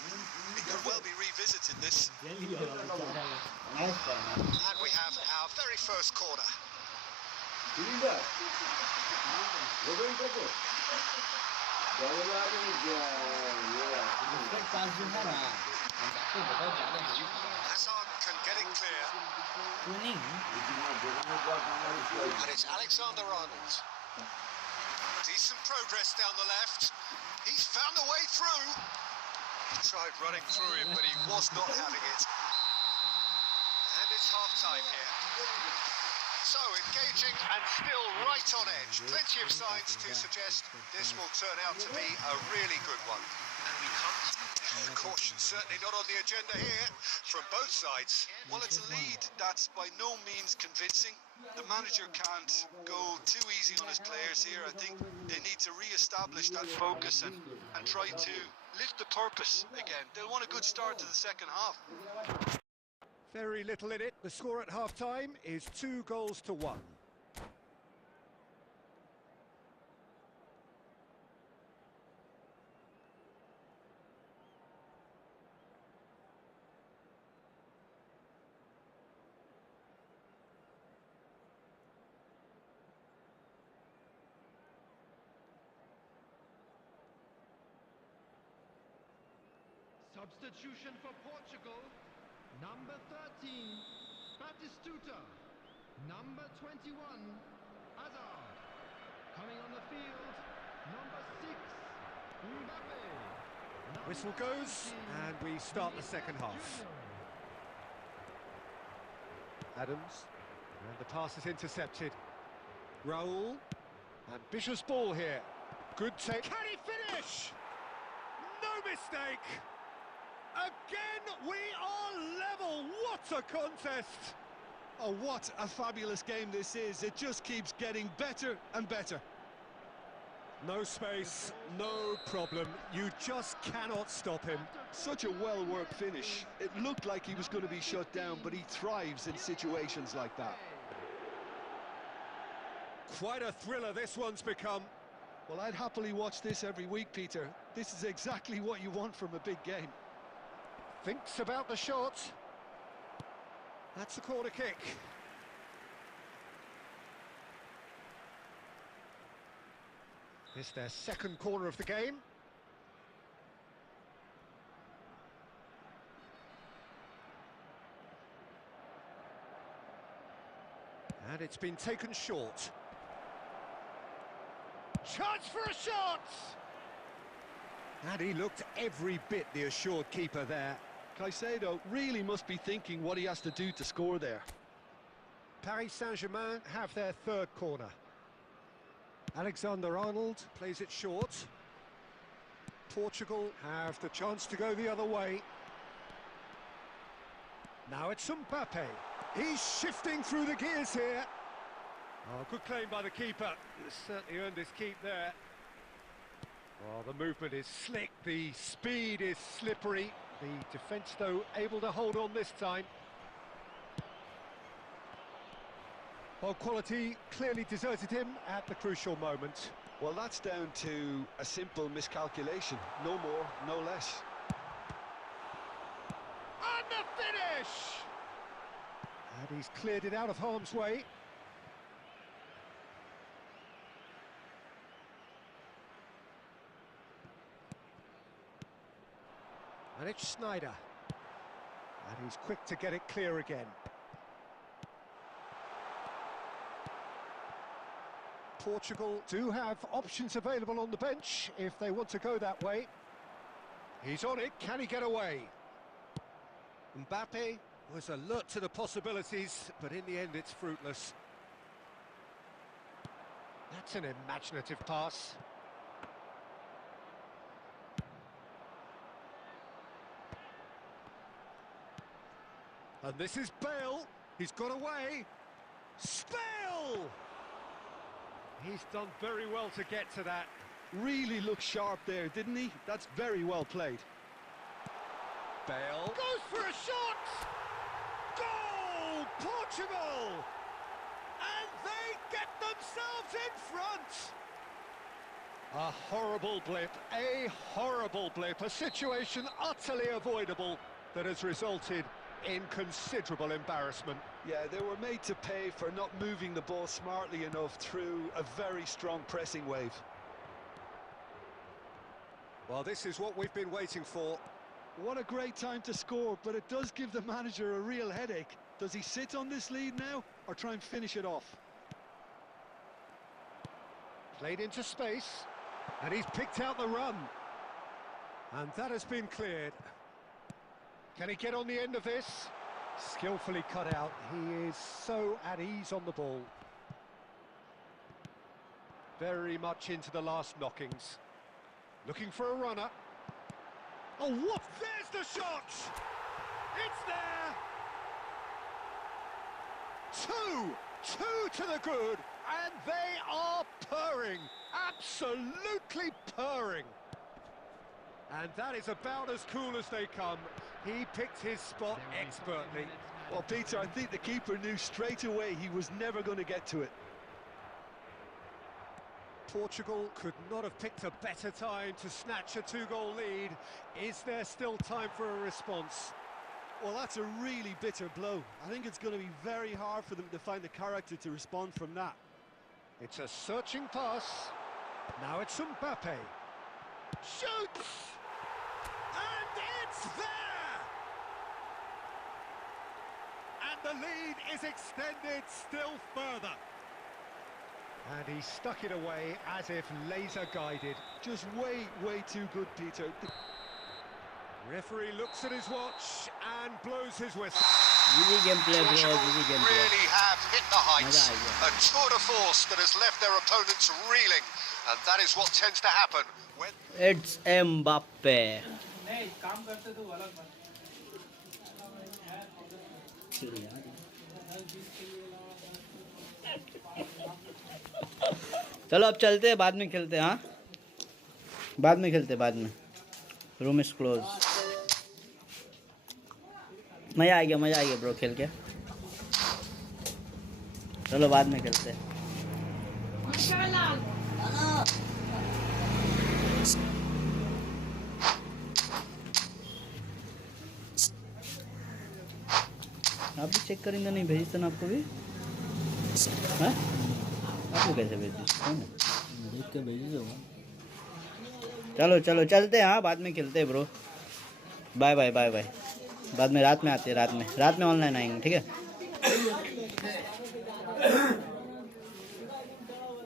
it could well be revisited, this. nice try And we have our very first corner. पास जो है ना तो बहुत ज़्यादा है Hazard can get it clear. नहीं And it's Alexander-Arnold. Decent progress down the left. He's found a way through. He tried running through him, but he was not having it. And And it's half-time here. So, engaging and still right on edge. Plenty of signs to suggest this will turn out to be a really good one. And we come to you. Caution certainly not on the agenda here from both sides. Well, it's a lead that's by no means convincing. The manager can't go too easy on his players here. I think they need to re-establish that focus and try to lift the purpose again. They'll want a good start to the second half. Very little in it. The score at half-time is 2-1. Substitution for Portugal, number 13, Batistuta, number 21, Hazard. Coming on the field, number 6, Mbappe. Whistle goes, and we start the second half. Adams, and the pass is intercepted. Raul, ambitious ball here. Good take. Can he finish? No mistake! Again, we are level. What a contest! Oh, what a fabulous game this is. It just keeps getting better and better. No space, no problem. You just cannot stop him. Such a well-worked finish. It looked like he was going to be shut down, but he thrives in situations like that. Quite a thriller this one's become. Well, I'd happily watch this every week, Peter. This is exactly what you want from a big game. Thinks about the shot. That's a corner kick. It's their second corner of the game. And it's been taken short. Chance for a shot! And he looked every bit the assured keeper there. Caicedo really must be thinking what he has to do to score there. Paris Saint-Germain have their third corner. Alexander-Arnold plays it short. Portugal have the chance to go the other way. Now it's Mbappe. He's shifting through the gears here. Oh, good claim by the keeper. Certainly earned his keep there. Oh, the movement is slick, the speed is slippery. The defence, though, able to hold on this time. Well, quality clearly deserted him at the crucial moment. Well, that's down to a simple miscalculation. No more, no less. And the finish! And he's cleared it out of harm's way. And it's Sneijder. And he's quick to get it clear again. Portugal do have options available on the bench if they want to go that way. He's on it, can he get away? Mbappe was alert to the possibilities, but in the end it's fruitless. That's an imaginative pass. And this is Bale. He's got away. Bale! He's done very well to get to that. Really looked sharp there, didn't he? That's very well played. Bale goes for a shot! Goal! Portugal! And they get themselves in front! A horrible blip, a situation utterly avoidable that has resulted in considerable embarrassment. Yeah, they were made to pay for not moving the ball smartly enough through a very strong pressing wave. Well, this is what we've been waiting for. What a great time to score, but it does give the manager a real headache. Does he sit on this lead now, or try and finish it off? Played into space, and he's picked out the run. And that has been cleared. Can he get on the end of this? Skillfully cut out. He is so at ease on the ball. Very much into the last knockings. Looking for a runner. Oh, what? There's the shot! It's there! Two to the good, and they are purring. Absolutely purring. And that is about as cool as they come. He picked his spot expertly. Well, Peter, I think the keeper knew straight away he was never going to get to it. Portugal could not have picked a better time to snatch a two-goal lead. Is there still time for a response? Well, that's a really bitter blow. I think it's going to be very hard for them to find the character to respond from that. It's a searching pass. Now it's Mbappe. Shoots! And it's there! And the lead is extended still further. And he stuck it away as if laser-guided. Just way too good, Peter. Referee looks at his watch and blows his whistle. Portugal really have hit the heights. A tour de force that has left their opponents reeling. And that is what tends to happen when... It's Mbappe. चलो अब चलते हैं, बाद में खेलते हैं। हाँ, बाद में खेलते हैं, बाद में। Room is close. मज़ा आ गया ब्रो खेल के। चलो बाद में खेलते हैं। आप भी चेक करेंगे? नहीं भेजी था ना आपको भी? हाँ, आपको कैसे भेजी? देख के भेजी होगा। चलो चलो चलते हैं। हाँ, बाद में खेलते हैं bro. Bye bye bye bye. बाद में रात में आते हैं, रात में ऑनलाइन आएंगे, ठीक है?